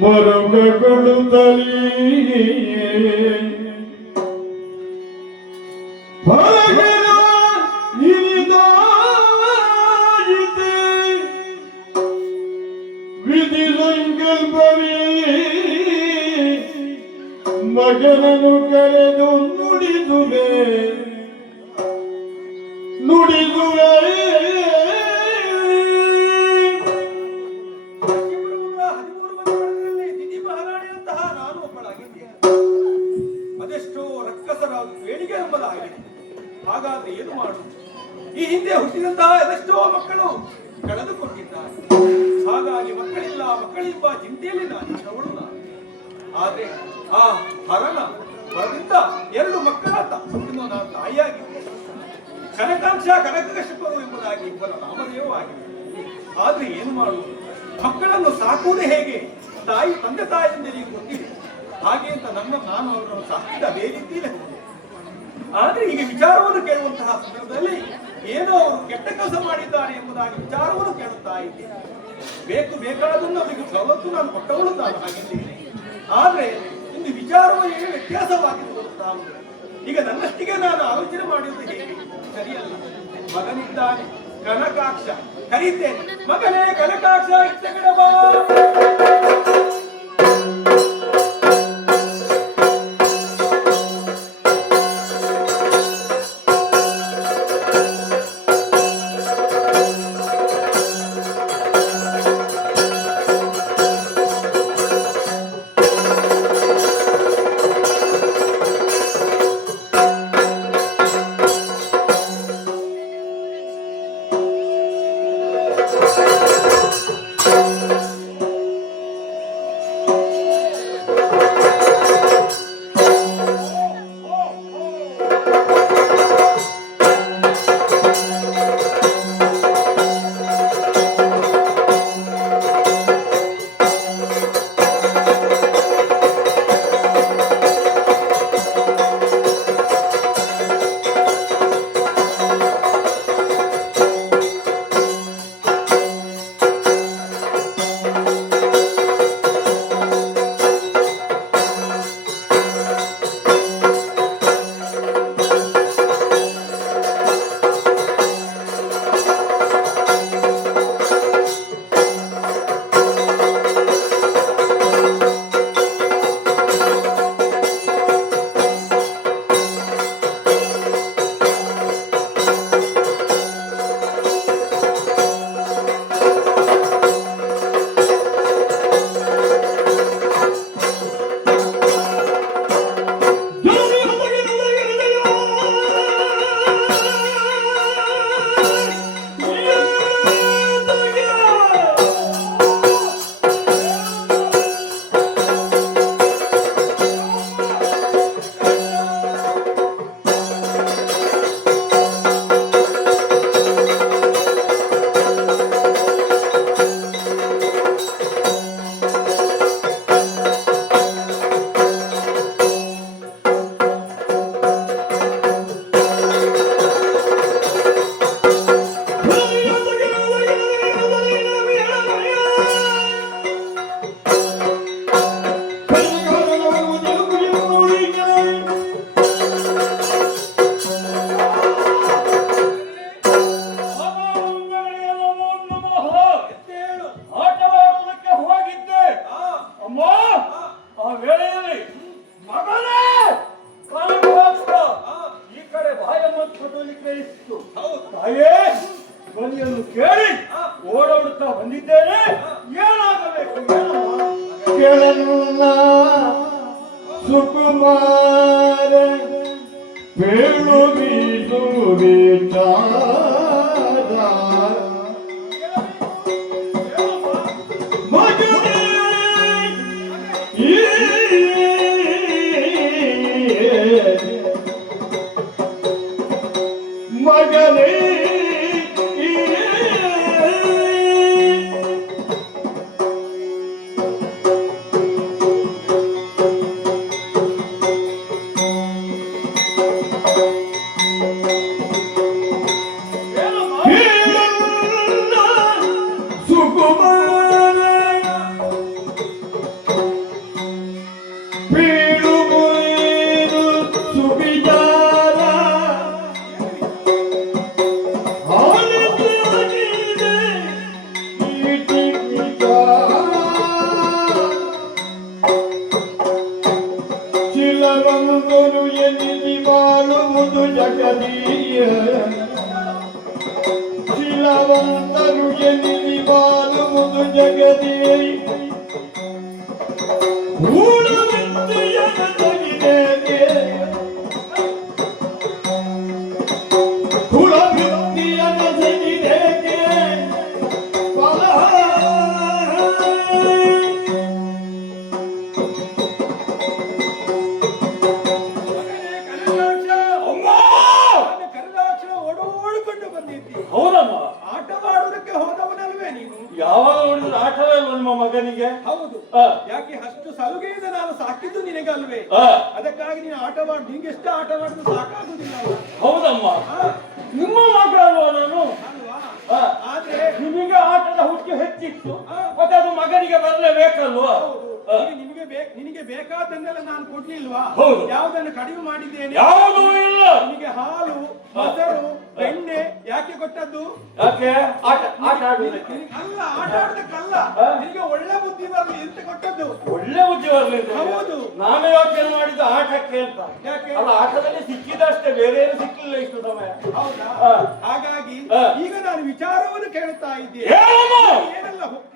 ಮರುಗಗೊಳ್ಳುತ್ತಲೇ ಹೊರಗಿನ ಇರಿದಾಯಿತೆ ವಿಧಿ ಸಂಕಲ್ಪವೇ ಮಗನನ್ನು ಕರೆದು ನುಡಿದುವೆ ನುಡಿದುವೆ. ಅದೆಷ್ಟೋ ರಕ್ಕಸರ ಏಳಿಗೆ ಎಂಬುದಾಗಿದೆ. ಹಾಗಾದ್ರೆ ಏನು ಮಾಡುವುದು? ಈ ಹಿಂದೆ ಹುಟ್ಟಿದಂತಹ ಅದೆಷ್ಟೋ ಮಕ್ಕಳು ಕಳೆದುಕೊಂಡಿದ್ದಾರೆ. ಹಾಗಾಗಿ ಮಕ್ಕಳೆಂಬ ಚಿಂತೆಯಲ್ಲಿ ನಾನು. ಆದ್ರೆ ಆ ಹರನ ಹೊರದಿಂದ 2 ಮಕ್ಕಳ ಹುಟ್ಟಿದ ನಾನು ತಾಯಿಯಾಗಿದ್ದೆ. ಕನಕಾಂಶ ಕನಕಕಶ್ಯಪರು ಎಂಬುದಾಗಿ ಇಬ್ಬರ ನಾಮಧೇಯವಾಗಿದೆ. ಆದ್ರೆ ಏನು ಮಾಡುವುದು? ಮಕ್ಕಳನ್ನು ಸಾಕುವುದೇ ಹೇಗೆ? ತಂದೆ ತಾಯಿಯಿಂದ ಗೊತ್ತಿದೆ. ಹಾಗೆ ಅಂತ ನಾನು ಅವರನ್ನು ಸಾಕಿದ ಬೇರಿದ್ದೀನೆ. ಆದ್ರೆ ಈಗ ವಿಚಾರವನ್ನು ಕೇಳುವಂತಹ ಸಂದರ್ಭದಲ್ಲಿ ಏನೋ ಅವರು ಕೆಟ್ಟ ಕೆಲಸ ಮಾಡಿದ್ದಾರೆ ಎಂಬುದಾಗಿ ವಿಚಾರವನ್ನು ಕೇಳುತ್ತಾ ಇದ್ದೇನೆ. ಬೇಕಾದನ್ನು ಅವರಿಗೆ ಸವಲತ್ತು ನಾನು ಕೊಟ್ಟವಳು ನಾನು ಆಗಿದ್ದೇನೆ. ಆದ್ರೆ ಇಂದು ವಿಚಾರವು ಏನು ವ್ಯತ್ಯಾಸವಾಗಿದೆ ಗೊತ್ತಾ? ಈಗ ನನ್ನಷ್ಟಿಗೆ ನಾನು ಆಲೋಚನೆ ಮಾಡಿದ್ದು ಹೇಗೆ ಸರಿಯಲ್ಲ. ಮಗನಿದ್ದಾನೆ ಕನಕಾಕ್ಷ, ಕರೀತೇನೆ. ಮಗನೇ ಕನಕಾಕ್ಷ, ಇತ್ತ ಕಡೆ ಬಾ. ಅಯ್ಯೇ ಧ್ವನಿಯನ್ನು ಕೇಳಿ ಓಡೋಡುತ್ತಾ ಬಂದಿದ್ದೇನೆ. ಏನಾಗಬೇಕು ಏನಮ್ಮ? ಕೆಳನ್ನ ಸುಕುಮಾರ ಬೇಳು ಬೀಸು ವಿಚಾರ ಮಗನೇ ಮಗನೇ ಚಿಲವಂದರು ಎನಿಸಿ ಬಾಳುವುದು ಜಗದೀಯ ಚಿಲವಂತರು ಎನಿಸಿ ಬಾಳುವುದು ಜಗದೀಯ ಕರೆದಾಕ್ಷಣ ಓಡೋಡಿಕೊಂಡು ಬಂದಿದ್ದಿ. ಹೌದಮ್ಮ, ಆಟವಾಡುವುದಕ್ಕೆ ಹೋದವನಲ್ವೇ ನೀನು? ಯಾವಾಗ ನೋಡಿದ್ರು ಆಟವೇ ಅಲ್ವ ನಿಮ್ಮ ಮಗನಿಗೆ? ಹೌದು. ಆ. ಯಾಕೆ ಅಷ್ಟು ಸಲುಗೆಯಿಂದ ನಾನು ಸಾಕಿದ್ದು ನಿನಗಲ್ವೇ? ಆ. ಅದಕ್ಕಾಗಿ ನೀನು ಆಟವಾಡು, ನಿಂಗೆ ಎಷ್ಟು ಆಟವಾಡಿದ್ರು ಸಾಕಾಗುದಿಲ್ಲ ಅಲ್ವಾ? ಹೌದಮ್ಮ, ನಿಮ್ಮ ಮಗ ಅಲ್ವಾ ನಾನು? ಅಲ್ವಾ? ಆ. ಆದ್ರೆ ನಿಮಗೆ ಆಟದ ಹುಚ್ಚು ಹೆಚ್ಚಿತ್ತು, ಮತ್ತೆ ಅದು ಮಗನಿಗೆ ಬರಲೇಬೇಕಲ್ವಾ? ನಿನಗೆ ಬೇಕಾದನ್ನೆಲ್ಲ ನಾನು ಕೊಡ್ಲಿಲ್ವಾ? ಹೌದು. ಯಾವುದನ್ನು ಕಡಿಮೆ ಮಾಡಿದ್ದೇನೆ? ಯಾವುದೂ ಇಲ್ಲ. ನಿನಗೆ ಹಾಲು, ಮೊಸರು, ಬೆಣ್ಣೆ ಯಾಕೆ ಕೊಟ್ಟದ್ದು? ಯಾಕೆ? ಆಟ ಆಡುವುದಕ್ಕೆ. ಅಲ್ಲ, ಆಟ ಆಡುದಕ್ಕಲ್ಲ. ನಿನಗೆ ಒಳ್ಳೆ ಬುದ್ಧಿ ಬರಲಿ ಅಂತ ಕೊಟ್ಟದ್ದು. ಒಳ್ಳೆ ಬುದ್ಧಿ ಬರಲಿ. ಹೌದು. ನಾನು ಯೋಚನೆ ಮಾಡಿದ್ದು ಆಟಕ್ಕೆ ಅಂತ. ಯಾಕೆ? ಅಲ್ಲ, ಆಟದಲ್ಲಿ ಸಿಕ್ಕಿದಷ್ಟೇ, ಬೇರೆ ಏನು ಸಿಕ್ಕಿಲ್ಲ ಇಷ್ಟು ಸಮಯ. ಹೌದಾ? ಆ. ಹಾಗಾಗಿ ಆ. ಈಗ ನಾನು ವಿಚಾರವನ್ನು ಕೇಳ್ತಾ ಇದ್ದೆ. ಏನಮ್ಮ?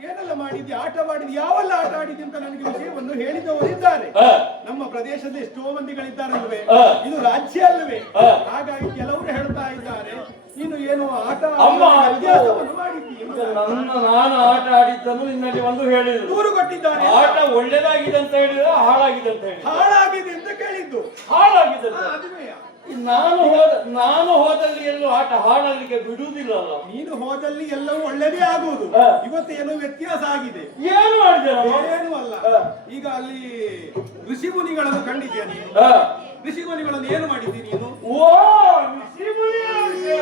ಏನೆಲ್ಲ ಮಾಡಿದ್ದೆ, ಆಟ ಮಾಡಿದ್ದೆ, ಯಾವೆಲ್ಲ ಆಟ ಆಡಿದ್ದೆ ಅಂತ ನನಗೆ ವಿಷಯವನ್ನು ಹೇಳಿದವರಿದ್ದಾರೆ. ಆ. ನಮ್ಮ ಪ್ರದೇಶದ ಎಷ್ಟೋ ಮಂದಿಗಳಿದ್ದಾರಲ್ವೇ? ಆ. ಇದು ರಾಜ್ಯ ಅಲ್ವೇ? ಆ. ಹಾಗಾಗಿ ಕೆಲವರು ಹೇಳ್ತಾ ಇದ್ದಾರೆ ನೀನು ಏನೋ ಆಟ ಅಮ್ಮ, ಅಭ್ಯಾಸವನ್ನು ಮಾಡಿದ್ದೀಯ. ನಾನು ಆಟ ಆಡಿದ್ದನ್ನು ನಿನ್ನಲ್ಲಿ ಒಂದು ಹೇಳಿದ್ರು. ದೂರು ಕೊಟ್ಟಿದ್ದಾರೆ. ಆಟ ಒಳ್ಳೇದಾಗಿದೆ ಅಂತ ಹೇಳಿದ್ರೆ ಹಾಳಾಗಿದೆ ಅಂತ ಹೇಳಿ. ಹಾಳಾಗಿದೆ ಅಂತ ಕೇಳಿದ್ದು. ಹಾಳಾಗಿದೆ ಅಂತ. ಅದುವೇ ನಾನು ಹೋದಲ್ಲಿ ಎಲ್ಲೂ ಆಟ ಹಾಳಾಗಲಿಕ್ಕೆ ಬಿಡುವುದಿಲ್ಲಲ್ಲ. ನೀನು ಹೋದಲ್ಲಿ ಎಲ್ಲವೂ ಒಳ್ಳೆದೇ ಆಗುವುದು. ಆ. ಇವತ್ತೇನೋ ವ್ಯತ್ಯಾಸ ಆಗಿದೆ. ಏನು ಮಾಡಿದೆ? ಏನೂ ಅಲ್ಲ. ಈಗ ಅಲ್ಲಿ ಋಷಿ ಮುನಿಗಳನ್ನು ಕಂಡಿದ್ಯಾ ನೀನು? ಋಷಿ ಮುನಿಗಳನ್ನು ಏನು ಮಾಡಿದ್ದಿ ನೀನು? ಓ, ಋಷಿ ಮುನಿಯ ವಿಷಯ.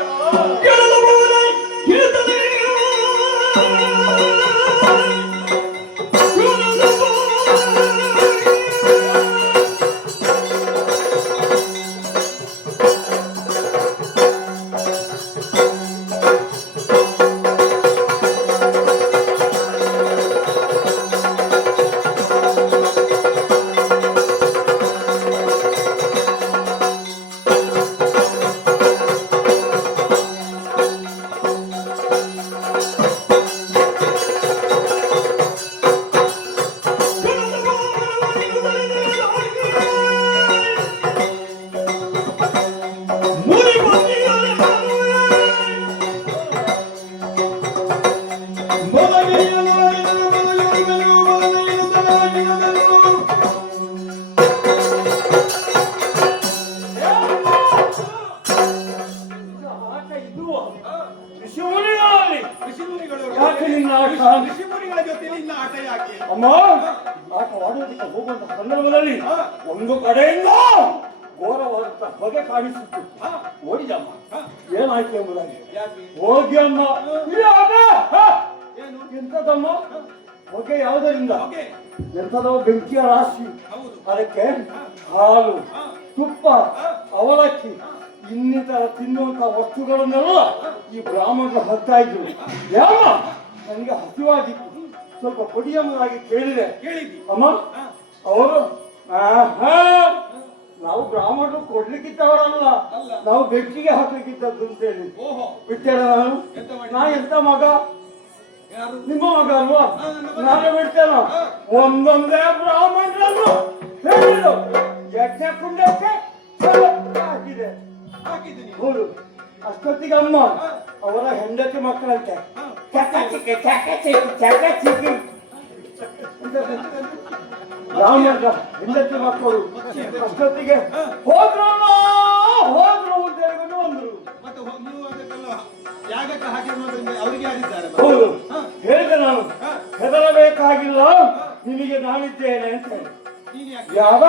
ಋಷಿ ಮುನಿಗಳ ಜೊತೆಲಿ ಇನ್ನ ಆಟ ಯಾಕೆ? ಅಮ್ಮ, ಆಟವಾಡುವುದಕ್ಕೆ ಹೋಗುವಂತ ಸಂದರ್ಭದಲ್ಲಿ ಒಂದು ಕಡೆಯಿಂದ ಘೋರವಾದಂತ ಹೊಗೆ ಕಾಣಿಸಿತ್ತು. ಓಡಿದಮ್ಮ. ಏನಾಯ್ತು ಎಂಬುದಾಗಿ ಹೋಗಿ ಅಮ್ಮ. ಎಂತದಮ್ಮ ಹೊಗೆ? ಯಾವುದರಿಂದ? ಎಂತದೋ ಬೆಂಕಿಯ ರಾಶಿ. ಅದಕ್ಕೆ ಹಾಲು, ತುಪ್ಪ, ಅವಲಕ್ಕಿ ಇನ್ನಿತರ ತಿನ್ನುವಂತ ವಸ್ತುಗಳನ್ನೆಲ್ಲ ಈ ಬ್ರಾಹ್ಮಣರು ಹಾಕ್ತಾ ಇದ್ರು. ಯಾವ ನನಗೆ ಹಸಿವಾಗಿತ್ತು, ಸ್ವಲ್ಪ ಕೊಡಿಯಮ್ಮನಾಗಿ ಕೇಳಿದೆ. ಕೇಳಿದ್ದಿ? ಅಮ್ಮ ಅವರು ನಾವು ಬ್ರಾಹ್ಮಣರು ಕೊಡ್ಲಿಕ್ಕಿದ್ದವರಲ್ಲ, ನಾವು ಬೆಕ್ಕಿಗೆ ಹಾಕ್ಲಿಕ್ಕಿದ್ದದ್ದು ಅಂತೇಳಿ ಓಹೋ, ಬಿಟ್ಟೇನ ನಾನು? ಎಂತ ಮಾಡಿ? ನಾ ಎಂತ ಮಗ? ಯಾರು? ನಿಮ್ಮ ಮಗ ಅಲ್ವಾ? ನನ್ನ ಮಗ. ನಾನೇ ಬಿಡ್ತೇನ? ಒಂದೊಂದೇ ಬ್ರಾಹ್ಮಣರನ್ನು ಹೇಳಿದ್ರು ಯಜ್ಞ ಕುಂಡಕ್ಕೆ ಹಾಕಿದೆ. ಹಾಕಿದ್ದೀನಿ. ಹೌದು. ಅಷ್ಟೊತ್ತಿಗೆ ಅಮ್ಮ ಅವರ ಹೆಂಡತಿ ಮಕ್ಕಳಂತೆ ಚಕಚಿಕೆ ಚಕಚಿಕೆ ಚಕಚಿಕೆ ಬ್ರಾಹ್ಮಣರ ಹೆಂಡತಿ ಮಕ್ಕಳು ಅಷ್ಟೊತ್ತಿಗೆ ಹೋದ್ರಲ್ಲ ಹೋದ್ರು ಅಂತ ಹೇಳ್ಕೊಂಡು ಬಂದ್ರು. ಮತ್ತೆ ನೀವು ಅದಕ್ಕೆಲ್ಲ ಯಾಗಕ್ಕೆ ಹಾಕಿರೋದ್ರಿಂದ ಅವರಿಗೆ ಆಗಿದ್ದಾರೆ. ಹೌದು. ಹೇಳಿದೆ ನಾನು, ಹೆದರಬೇಕಾಗಿಲ್ಲ, ನಿನಗೆ ನಾನಿದ್ದೇನೆ ಅಂತ ಹೇಳಿ. ನೀನು ಯಾಕೆ? ಯಾವ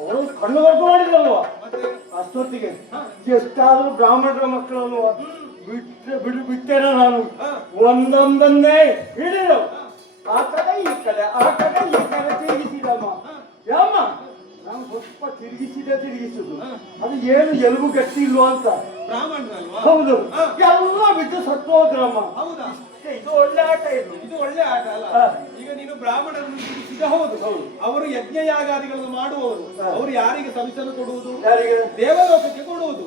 ಅವರು ಕಣ್ಣು ಹೊರಟು ಮಾಡಿದಲ್ವಾ? ಮತ್ತೆ ಅಷ್ಟೊತ್ತಿಗೆ ಎಷ್ಟಾದ್ರೂ ಬ್ರಾಹ್ಮಣರ ಮಕ್ಕಳನ್ನು ಬಿಟ್ಟೇನೆ ನಾನು. ಒಂದೊಂದನ್ನೇ ಹಿಡಿದು ಆ ಕಡೆ ಈ ಕಡೆ ತಿರುಗಿಸಿದಮ್ಮ. ಯಾಮ ನಾನು ಸ್ವಲ್ಪ ತಿರುಗಿಸುದು, ಅದು ಏನು ಎಲುಬು ಗಟ್ಟಿ ಇಲ್ವಾ ಅಂತ. ಬ್ರಾಹ್ಮಣರಲ್ವಾ? ಹೌದು. ಎಲ್ಲ ಬಿದ್ದು ಸತ್ತು ಹೋದ್ರಮ್ಮ. ಹೌದಾ? ಇದು ಒಳ್ಳೆ ಆಟ ಇದು. ಇದು ಒಳ್ಳೆ ಆಟ ಅಲ್ಲ? ಈಗ ನೀನು ಬ್ರಾಹ್ಮಣರನ್ನು ಬಿಡಿಸಿದ ಹೌದು. ಅವರು ಯಜ್ಞ ಯಾಗಾದಿಗಳನ್ನು ಮಾಡುವವರು. ಅವರು ಯಾರಿಗೆ ಸವಿಸಲು ಕೊಡುವುದು? ಯಾರಿಗೆ? ದೇವಲೋಕಕ್ಕೆ ಕೊಡುವುದು.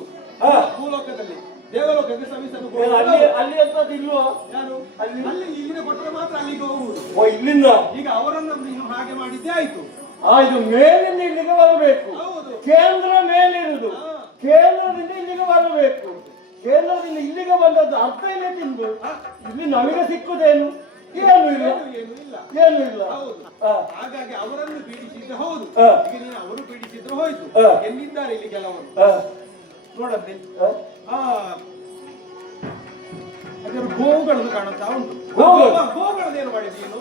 ಭೂಲೋಕದಲ್ಲಿ ದೇವಲೋಕಕ್ಕೆ ಸವಿಸಲು ಕೊಡುವುದು. ಅಲ್ಲಿ ಅಂತದ್ದು ಇಲ್ವಾ? ಯಾರು? ಅಲ್ಲಿ ಇಲ್ಲಿನ ಕೊಟ್ಟರೆ ಮಾತ್ರ ಅಲ್ಲಿಗೆ ಹೋಗುವುದು. ಓ, ಇಲ್ಲಿಂದ ಈಗ ಅವರನ್ನು ನೀನು ಹಾಗೆ ಮಾಡಿದ್ದೇ ಆಯ್ತು. ಇದು ಮೇಲಿಂದ ಇಲ್ಲಿಗೆ ಬರಬೇಕು. ಹೌದು. ಕೇಂದ್ರ ಮೇಲಿರುವುದು, ಕೇಂದ್ರದಿಂದ ಇಲ್ಲಿಗೆ ಬರಬೇಕು. ಕೇಂದ್ರದಿಂದ ಇಲ್ಲಿಗೆ ಬಂದದ್ದು ಅರ್ಥ ಇಲ್ಲೇ ತಿಂದು ಇಲ್ಲಿ ನಮಗೆ ಸಿಕ್ಕುದೇನು? ಏನು ಇಲ್ಲ, ಏನು ಇಲ್ಲ, ಏನು ಇಲ್ಲ. ಹೌದು. ಹಾಗಾಗಿ ಅವರನ್ನು ಪೀಡಿಸಿದ್ದು ಹೌದು. ಈಗ ನೀನು ಅವರು ಪೀಡಿಸಿದ್ರು ಹೋಯ್ತು. ಎಲ್ಲಿದ್ದಾರೆ ಇಲ್ಲಿ ಕೆಲವರು ನೋಡದ್ದೆ. ಅದರ ಗೋವುಗಳನ್ನು ಕಾಣುತ್ತಾ ಉಂಟು. ಗೋವುಗಳನ್ನೇನು ಮಾಡಿದ್ದೀನು?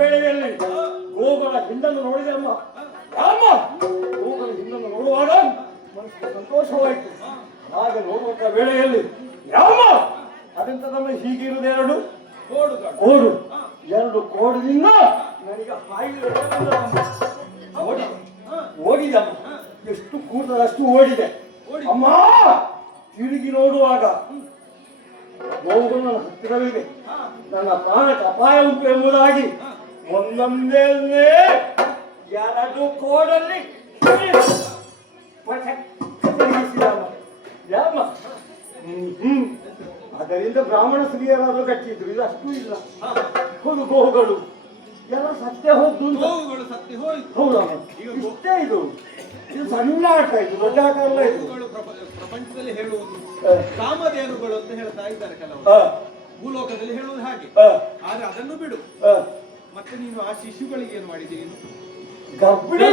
ವೇಳೆಯಲ್ಲಿ ಗೋಗಳ ಹಿಂದನ್ನು ನೋಡಿದಮ್ಮ. ಅಮ್ಮ ಗೋಗಳ ಹಿಂದನ್ನು ನೋಡುವಾಗ ಮನಸ್ಸಿಗೆ ಸಂತೋಷವಾಯಿತು. ಹಾಗೆ ನೋಡುವಂತ ವೇಳೆಯಲ್ಲಿ ಯಾವ ಅದೆಂತ ನಮ್ಮ ಹೀಗಿರುವುದು ಎರಡು ಕೋಡು, ಎರಡು ಕೋಡಿನಿಂದ ನನಗೆ ಓಡಿದಮ್ಮ. ಎಷ್ಟು ಕೂದಲಷ್ಟು ಓಡಿದೆ ಅಮ್ಮ. ತಿರುಗಿ ನೋಡುವಾಗ ಗೋವುಗಳು ನನ್ನ ಹತ್ತಿರವಿದೆ, ನನ್ನ ಪ್ರಾಣಕ್ಕೆ ಅಪಾಯ ಉಂಟು ಎಂಬುದಾಗಿ ಒಂದೊಂದೇ ಎರಡು ಕೋಡಲ್ಲಿ ತಿರುಗಿಸಿದಮ್ಮ. ಯಾಮ ಅದರಿಂದ ಬ್ರಾಹ್ಮಣ ಸ್ತ್ರೀಯರಾದ್ರೂ ಕಟ್ಟಿದ್ರು, ಇದು ಅಷ್ಟೂ ಇಲ್ಲ. ಹೌದು, ಗೋವುಗಳು ಎಲ್ಲ ಸತ್ಯ ಹೋದ್ದು. ಗೋವುಗಳು ಸತ್ಯ ಹೋಯ್ತು. ಹೌದಮ್ಮ, ಇಷ್ಟೇ ಇದು ಸಣ್ಣ ಆಟ, ಇದು ದೊಡ್ಡ ಆಟ ಅಲ್ಲ. ಇದು ಪ್ರಪಂಚದಲ್ಲಿ ಹೇಳುವುದು ಕಾಮಧೇನುಗಳು ಅಂತ ಹೇಳ್ತಾ ಇದ್ದಾರೆ ಕೆಲವರು. ಭೂಲೋಕದಲ್ಲಿ ಹೇಳುವುದು ಹಾಗೆ. ಆದ್ರೆ ಅದನ್ನು ಬಿಡು. ಮತ್ತೆ ನೀನು ಆ ಶಿಶುಗಳಿಗೆ ಏನು ಮಾಡಿದ್ದೀರಿ? ಗರ್ಭಿಣಿ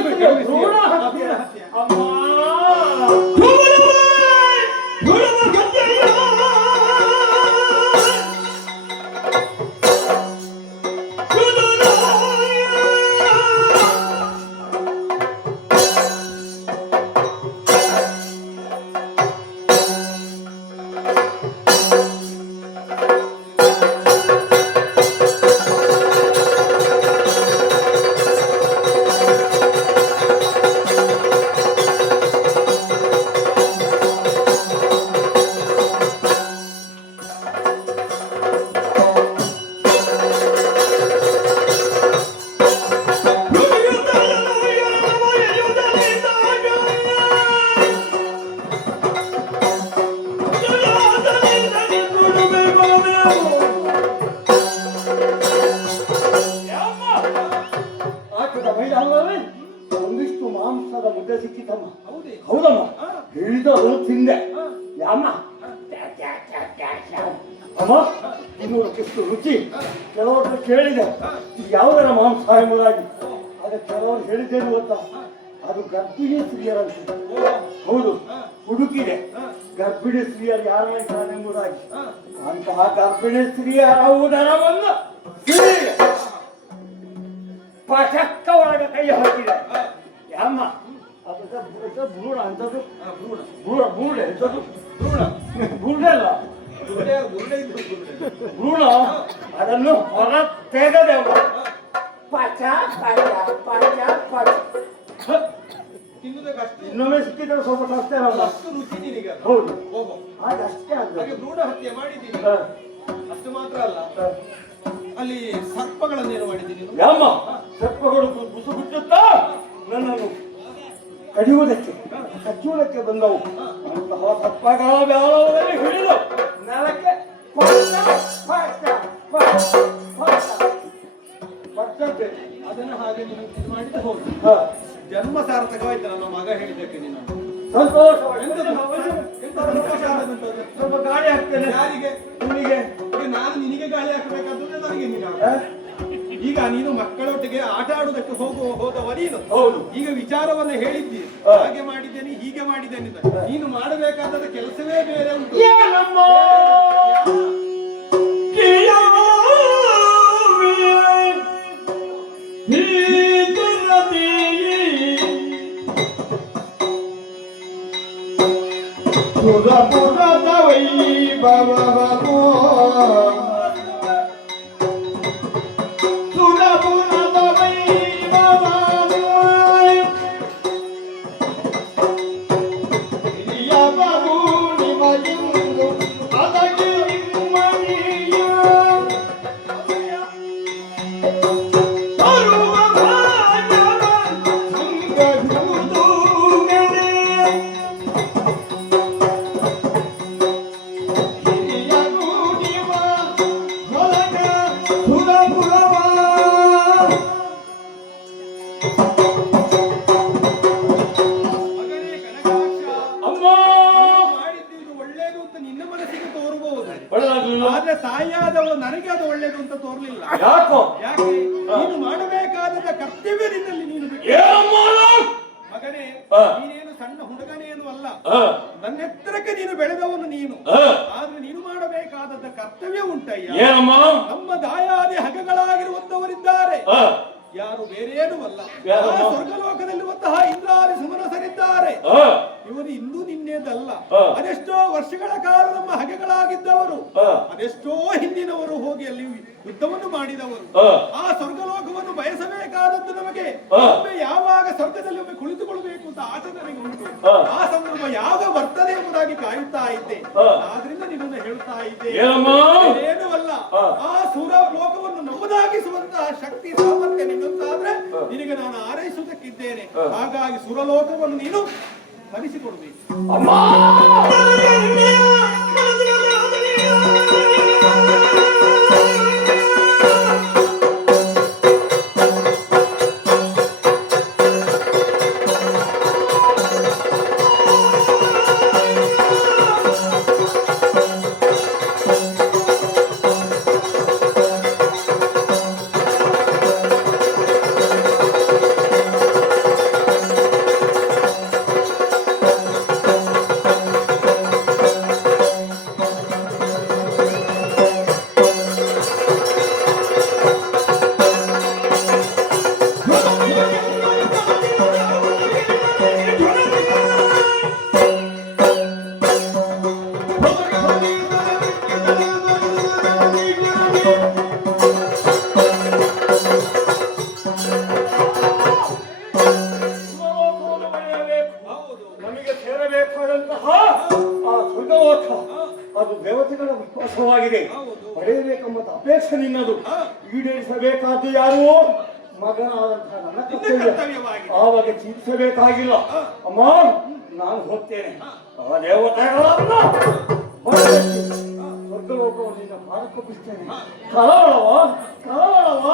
ಒಂದಿಷ್ಟು ಮಾಂಸದ ಮುದ್ದೆ ಸಿಕ್ಕಿತಮ್ಮ. ಹೌದಮ್ಮ, ಸಿಕ್ಕಿದ್ದು ಅದನ್ನು ತಿಂದೆ ಅಮ್ಮ ಅಮ್ಮ ಇದು ಎಷ್ಟು ರುಚಿ. ಕೆಲವರು ಕೇಳಿದೆ ಯಾವುದರ ಮಾಂಸ ಎಂಬುದಾಗಿ. ಆದರೆ ಕೆಲವರು ಹೇಳಿದ್ದೇನು ಗೊತ್ತಾ, ಅದು ಗರ್ಭಿಣಿ ಸ್ತ್ರೀಯರಂತೆ. ಹೌದು, ಹುಡುಕಿದೆ ಗರ್ಭಿಣಿ ಸ್ತ್ರೀಯರು ಯಾರಾಗಿದ್ದಾರೆಂಬುದಾಗಿ. ಅಂತಹ ಗರ್ಭಿಣಿ ಸ್ತ್ರೀಯರ ಉದರವನ್ನು ಪಟಕ್ಕ ಒಳಗೆ ಕೈ ಹಾಕಿದೆ ಅಮ್ಮ. ಅದು ಭ್ರೂಣ ಅಂತದ್ದು, ಭ್ರೂಣ ಎಂತದ್ದು, ಭ್ರೂಣ ಅಲ್ಲ ಭ್ರೂಣ. ಅದನ್ನು ಹೊರ ತೆಗೆದೆ ಪಚ ಪಚ ಪಚ ಪಚ. ಇನ್ನೊಮ್ಮೆ ಸಿಕ್ಕಿದ್ರೆ ಸ್ವಲ್ಪ ಕಷ್ಟ ಇರಲ್ಲ. ಅಷ್ಟು ರುಚಿ ನಿನಗೆ. ಹೌದು, ಓಹೋ, ಹಾಗಷ್ಟೇ ಹಾಗೆ ಭ್ರೂಣ ಹತ್ಯೆ ಮಾಡಿದ್ದೀನಿ. ಅಷ್ಟು ಮಾತ್ರ ಅಲ್ಲ, ಅಲ್ಲಿ ಸರ್ಪಗಳನ್ನೇನು ಮಾಡಿದ್ದೀನಿ ನೀನು? ಯಾಮ ಸರ್ಪಗಳು ಬುಸು ಬಿಟ್ಟುತ್ತಾ ನನ್ನನ್ನು ಕಡಿಯುವುದಕ್ಕೆ ಕಚ್ಚುವುದಕ್ಕೆ ಬಂದವು. ಅಂತಹ ಸರ್ಪಗಳ ವ್ಯಾಳದಲ್ಲಿ ಹಿಡಿದು ನೆಲಕ್ಕೆ ಪಟ್ಟಂತೆ ಅದನ್ನು ಹಾಗೆ ನೀನು ಇದು ಮಾಡಿದ್ದು ಹೌದು. ಹ, ಜನ್ಮ ಸಾರ್ಥಕವಾಯ್ತು ನನ್ನ ಮಗ ಹೇಳಿದ್ದಕ್ಕೆ ನೀನು. ಸಂತೋಷವಾಗಿದೆ. ಎಂತ ಸಂತೋಷ ಆದದಂತದ್ದು? ಸ್ವಲ್ಪ ಗಾಳಿ ಹಾಕ್ತೇನೆ ಯಾರಿಗೆ? ನಿಮಗೆ. ಈಗ ನಾನು ನಿನಗೆ ಗಾಳಿ ಹಾಕಬೇಕಾದ್ರೆ ನನಗೆ ನೀನು. ಈಗ ನೀನು ಮಕ್ಕಳೊಟ್ಟಿಗೆ ಆಟ ಆಡುವುದಕ್ಕೆ ಹೋದವ ನೀನು. ಹೌದು. ಈಗ ವಿಚಾರವನ್ನ ಹೇಳಿದ್ದಿ, ಹಾಗೆ ಮಾಡಿದ್ದೇನೆ ಹೀಗೆ ಮಾಡಿದ್ದೇನೆ ಅಂತ. ನೀನು ಮಾಡಬೇಕಾದ ಕೆಲಸವೇ ಬೇರೆ ಉಂಟು. ಏನಮ್ಮ ಆದ್ರೆ ತಾಯಿಯಾದವಳು ನನಗೆ ಅದು ಒಳ್ಳೇದು ಅಂತ ತೋರ್ಲಿಲ್ಲ. ಯಾಕೋ? ಯಾಕೆ? ನೀನು ಮಾಡಬೇಕಾದ ಕರ್ತವ್ಯದಿಂದಲೇ ನೀನು ಬಿಟ್ಟು. ಮಗನೇ, ನೀನೇನು ಸಣ್ಣ ಹುಡುಗನೇನು ಅಲ್ಲ, ನನ್ನ ಎತ್ತರಕ್ಕೆ ನೀನು ಬೆಳೆದವನು ನೀನು. ಆದ್ರೆ ನೀನು ಮಾಡಬೇಕಾದ ಕರ್ತವ್ಯ ಉಂಟಯ್ಯ. ನಮ್ಮ ದಾಯಾದಿ ಹಗಗಳಾಗಿರುವಂತವರಿದ್ದಾರೆ, ಯಾರು ಬೇರೇನೂ ಅಲ್ಲ. ಸ್ವರ್ಗಲೋಕದಲ್ಲಿರುವಂತಹ ಇಂದ್ರಾದಿ ಸುಮನಸರಿದ್ದಾರೆ. ಇವರು ಇಂದು ನಿನ್ನೆದಲ್ಲ, ಅದೆಷ್ಟೋ ವರ್ಷಗಳ ಕಾಲ ನಮ್ಮ ಹಗೆಗಳಾಗಿದ್ದವರು, ಅದೆಷ್ಟೋ ಹಿಂದಿನವರು ಹೋಗಿ ಅಲ್ಲಿ ಯುದ್ಧವನ್ನು ಮಾಡಿದವರು. ಆ ಸ್ವರ್ಗಲೋಕವನ್ನು ಬಯಸಬೇಕಾದದ್ದು ನಮಗೆ. ಒಮ್ಮೆ ಯಾವಾಗ ಸ್ವರ್ಗದಲ್ಲಿ ಒಮ್ಮೆ ಕುಳಿತುಕೊಳ್ಬೇಕು ಅಂತ ಆಸೆ ನನಗೆ ಉಂಟು. ಆ ಸಂದರ್ಭ ಯಾವ ಬರ್ತದೆ ಎಂಬುದಾಗಿ ಕಾಯುತ್ತಾ ಇದ್ದೆ. ಆದ್ರಿಂದ ನಿನ್ನನ್ನು ಹೇಳ್ತಾ ಇದ್ದೆ, ಏನೂ ಅಲ್ಲ, ಆ ಸುರ ಲೋಕವನ್ನು ನಮ್ಮದಾಗಿಸುವಂತಹ ಶಕ್ತಿ ಸಾಮರ್ಥ್ಯ ನಿನ್ನಂತಾದ್ರೆ ನಿನಗೆ ನಾನು ಆರೈಸುವುದಕ್ಕಿದ್ದೇನೆ. ಹಾಗಾಗಿ ಸುರಲೋಕವನ್ನು ನೀನು ಹರಿಸಿಕೊಡ್ಬೇಕು. ಅದು ದೇವತೆಗಳ ವಿಶ್ವಾಸವಾಗಿದೆ. ಪಡೆಯಬೇಕೆಂಬ ಅಪೇಕ್ಷೆ ನಿನ್ನದು. ಈಡೇರಿಸಬೇಕಾದ್ದು ಯಾರು? ಮಗನಾದಂತಹ ನನ್ನ ಕರ್ತವ್ಯ. ಆವಾಗ ಚಿಂತಿಸಬೇಕಾಗಿಲ್ಲ. ಅಮ್ಮ, ನಾನು ಹೋಗ್ತೇನೆ. ಆ ದೇವತೆಗಳನ್ನ ಸ್ವರ್ಗಲೋಕವನ್ನು ನಿನ್ನ ಭಾರಕೊಪ್ಪಿಸ್ತೇನೆ. ಕಳವಳವ ಕಳವಳವ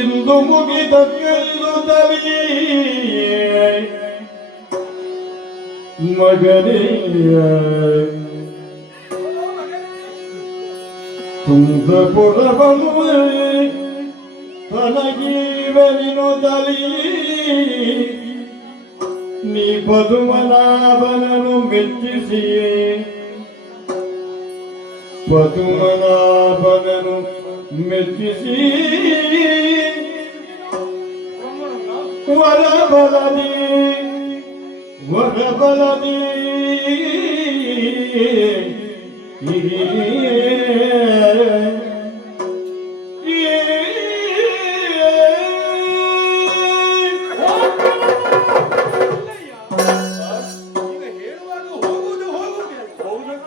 ಇಂದು ಮುಗಿದ ಗೆಲ್ಲುತ್ತಲೇ ಮಗನೇ ಕುಂದಪುರವನ್ನು ತನಗೀವನಿನುದಲಿ ನೀ ಪದುಮನಾಭನನ್ನು ಮೆಚ್ಚಿಸಿಯೇ ಪದುಮನಾಭನನ್ನು ಮೆಚ್ಚಿಸಿ ವರಬಲದಿ ವರಬಲದಿ ಈಗ ಹೇಳುವಾಗ ಹೋಗುವುದು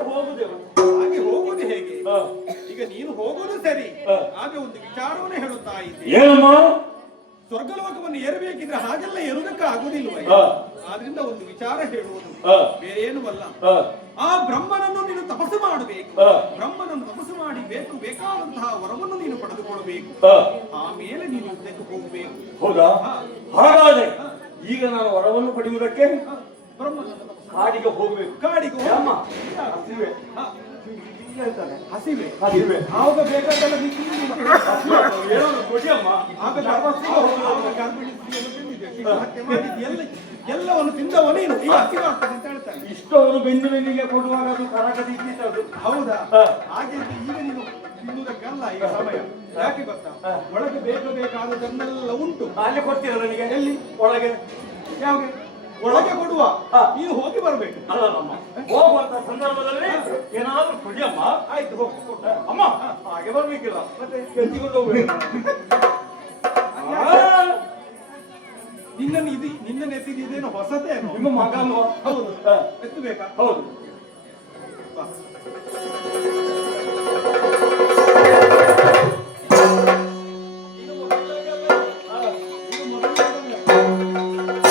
ಹೋಗುವುದೇ ಹಾಗೆ ಹೋಗುವುದು ಹೇಗೆ ಈಗ ನೀನು ಹೋಗುವುದು ಸರಿ ಆಗ ಒಂದು ವಿಚಾರವನ್ನು ಹೇಳುತ್ತಾ ಇದ್ದೆ ಏನಮ್ಮ ಸ್ವರ್ಗಲೋಕವನ್ನು ಏರಬೇಕಿದ್ರೆ ಹಾಗೆಲ್ಲ ಏರುವುದಕ್ಕೆ ಆಗುವುದಿಲ್ವ ಆದ್ರಿಂದ ಒಂದು ವಿಚಾರ ಹೇಳುವುದು ಬೇರೆ ಏನೂ ಅಲ್ಲ ಆ ಬ್ರಹ್ಮನನ್ನು ನೀನು ತಪಸ್ಸು ಮಾಡಬೇಕು ಬ್ರಹ್ಮನನ್ನು ತಪಸ್ಸು ಮಾಡಿ ಬೇಕಾದಂತಹ ವರವನ್ನು ನೀನು ಪಡೆದುಕೊಳ್ಳಬೇಕು ಆಮೇಲೆ ನೀನು ಯುದ್ಧಕ್ಕೆ ಹೋಗಬೇಕು ಹೌದಾ ಹಾಗಾದ್ರೆ ಈಗ ನಾನು ವರವನ್ನು ಪಡೆಯುವುದಕ್ಕೆ ಬ್ರಹ್ಮನನ್ನು ಕಾಡಿಗೆ ಹೋಗ್ಬೇಕು ಕಾಡಿಗೆ ಹೋಗು. ಅಮ್ಮ ಹಸಿವೆ ಹ. ಹೇಳ್ತಾನೆ. ಹಸಿವೆ ಹಸಿವೆ. ಆವಾಗ ಬೇಕಾದಲ್ಲ ನೀನು ತಿಂದು ಏನೋ ಕೊಡಿ ಅಮ್ಮ ಆಗ ಗರ್ಭಸ್ಥಿಗೆ ಹೋಗು. ಆವಾಗ ಗರ್ಭಿಣಿ ಸ್ತ್ರೀಯನ್ನು ತಿಂದಿದ್ದೆ. ಈಗ ಹತ್ಯೆ ಮಾಡಿದ್ದು ಎಲ್ಲವನ್ನು ತಿಂದವ ನೀನು ಈಗ ಹಸಿವೆ ಆಗ್ತದೆ ಅಂತ ಹೇಳ್ತಾನೆ. ಇಷ್ಟು ಅವರು ಬೆನ್ನಿಗೆ ಕೊಡುವಾಗ ಅದು ಕರಕದಿ ಇದ್ದಿತ್ತು. ಹೌದಾ ಹ. ಹಾಗೆ ಈಗ ನೀನು ತಿನ್ನುವುದಕ್ಕಲ್ಲ ಈಗ ಸಮಯ ಯಾಕೆ ಗೊತ್ತಾ ಒಳಗೆ ಬೇಕಾದದನ್ನೆಲ್ಲ ಉಂಟು ಅಲ್ಲಿ ಕೊಡ್ತೀರ ನನಗೆ ಎಲ್ಲಿ ಒಳಗೆ ಯಾವಾಗ ಒಳಗೆ ಕೊಡುವ ಹ. ನೀನು ಹೋಗಿ ಬರಬೇಕು ಅಲ್ಲಮ್ಮ ಹೋಗುವಂತ ಸಂದರ್ಭದಲ್ಲಿ ಏನಾದ್ರೂ ಕೊಡಿ ಅಮ್ಮ ಆಯ್ತು ಹೋಗು ಕೊಡು. ಅಮ್ಮ ಹಾಗೆ ಬರ್ಬೇಕಿಲ್ಲ ಮತ್ತೆ ಎತ್ತಿಕೊಂಡು ಹೋಗ್ಬೇಕು ನಿನ್ನನ್ನು ಎತ್ತಿದ್ದೇನು ಹೊಸತೇನು ನಿಮ್ಮ ಮಗ ಅಲ್ವಾ ಹೌದು ಹ. ಎತ್ತಬೇಕಾ ಹೌದು ಬಾ. ಇದು ಮೊದಲನೇದಲ್ಲ. ಇದು ಮೊದಲನೇದಲ್ಲ.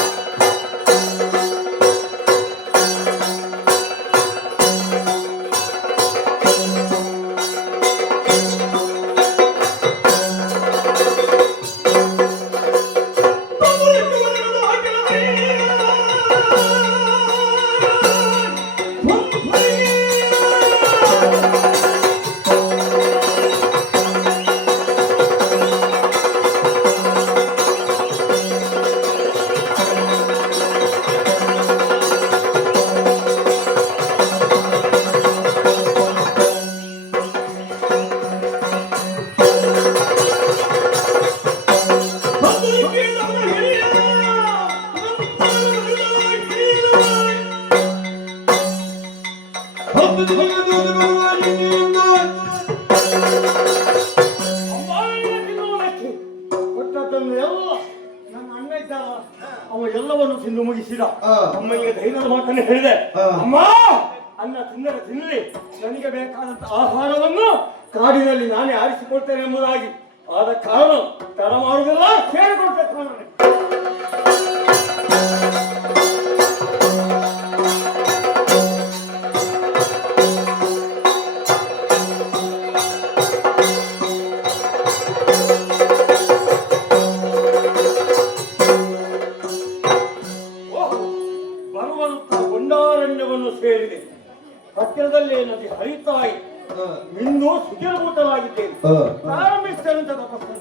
ಕೊಟ್ಟದ್ದನ್ನು ಎಲ್ಲ ನನ್ನ ಅಣ್ಣ ಇದ್ದಾರ ಅವ ಎಲ್ಲವನ್ನು ತಿಂದು ಮುಗಿಸಿದ ಅಮ್ಮನಿಗೆ ಧೈರ್ಯದ ಮಾತನ್ನು ಹೇಳಿದೆ ಅಮ್ಮ ಅನ್ನ ತಿಂದರೆ ತಿನ್ನಲಿ ನನಗೆ ಬೇಕಾದಂತ ಆಹಾರವನ್ನು ಕಾಡಿನಲ್ಲಿ ನಾನೇ ಆರಿಸಿಕೊಳ್ತೇನೆ ಎಂಬುದಾಗಿ ಆದ ಕಾರಣ ತಡ ಮಾಡುವುದಿಲ್ಲ ಕೇಳಿಕೊಳ್ಬೇಕು ನನಗೆ ಸೇರಿದೆ ಹತ್ತಿರದಲ್ಲೇ ನದಿ ಹರಿತಾ ಇತ್ತು ಇಂದು ಸುಖಭೂತನಾಗಿದ್ದೇನೆ ಪ್ರಾರಂಭಿಸ್ತೇನೆ ತಪಸ್ಸನ್ನು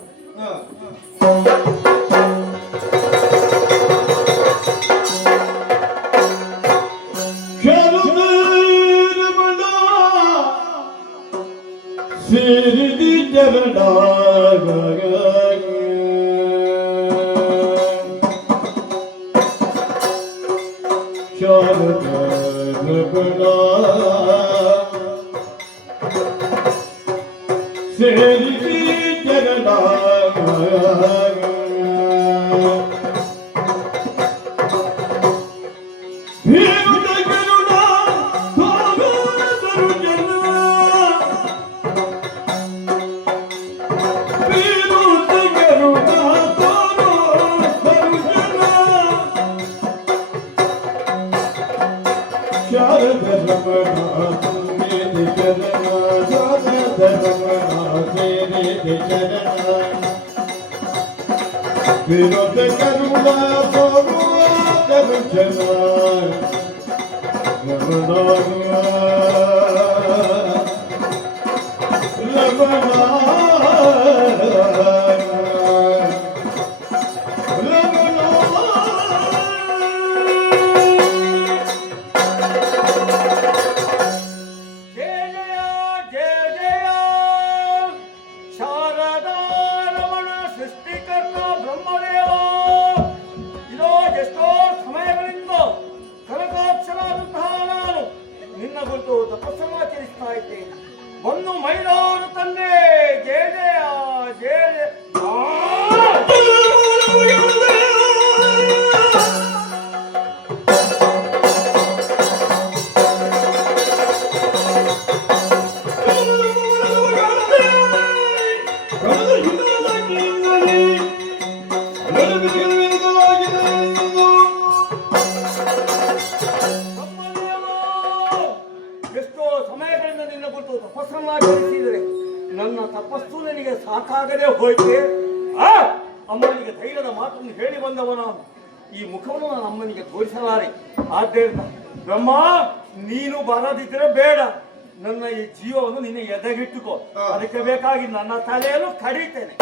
ಸೇರಿದಿ ಚರಣಾಗ ಸೇರಿದಿ ಚರಣಾಗ ಶಾರದ ರಮಣ विरोध करुणा ಒಂದು ಮೈಲಾರು ತಂದೆ ಜಯ ಜಯ ಜಯ ಎಷ್ಟೋ ಸಮಯಗಳಿಂದ ನಿನ್ನ ಕುರಿತು ತಪಸ್ಸನ್ನಾಚರಿಸಿದರೆ ನನ್ನ ತಪಸ್ಸು ನನಗೆ ಸಾಕಾಗದೆ ಹೋಯ್ತೆ. ಅಮ್ಮನಿಗೆ ಧೈರ್ಯದ ಮಾತನ್ನು ಹೇಳಿ ಬಂದವ ನಾನು. ಈ ಮುಖವನ್ನು ನಾನು ಅಮ್ಮನಿಗೆ ತೋರಿಸಲಾರೆ. ಆದ್ದರಿಂದ ಬ್ರಹ್ಮ, ನೀನು ಬರದಿದ್ರೆ ಬೇಡ, ನನ್ನ ಈ ಜೀವವನ್ನು ನಿನ್ನ ಎದೆಗಿಟ್ಟುಕೋ. ಅದಕ್ಕೆ ಬೇಕಾಗಿ ನನ್ನ ತಲೆಯನ್ನು ಕಡಿತೇನೆ.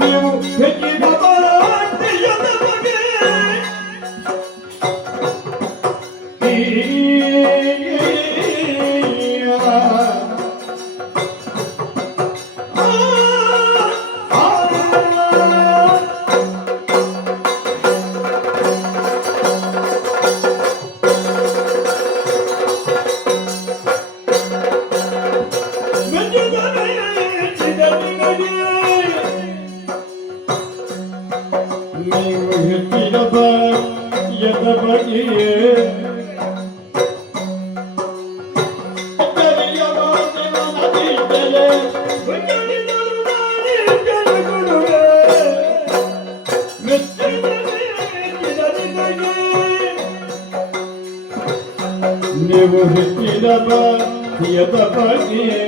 ನೀವು ಹೆಚ್ಚಿನ ಬಾಟೆಯದ ಬಗೆ ನೀವು ಹೆಚ್ಚಿನ ಬಾಟೆಯದ ಬಗೆಯೇ ನೀವು ಹೆಚ್ಚಿನ ಬಾಟೆಯದ ಬಗೆಯೇ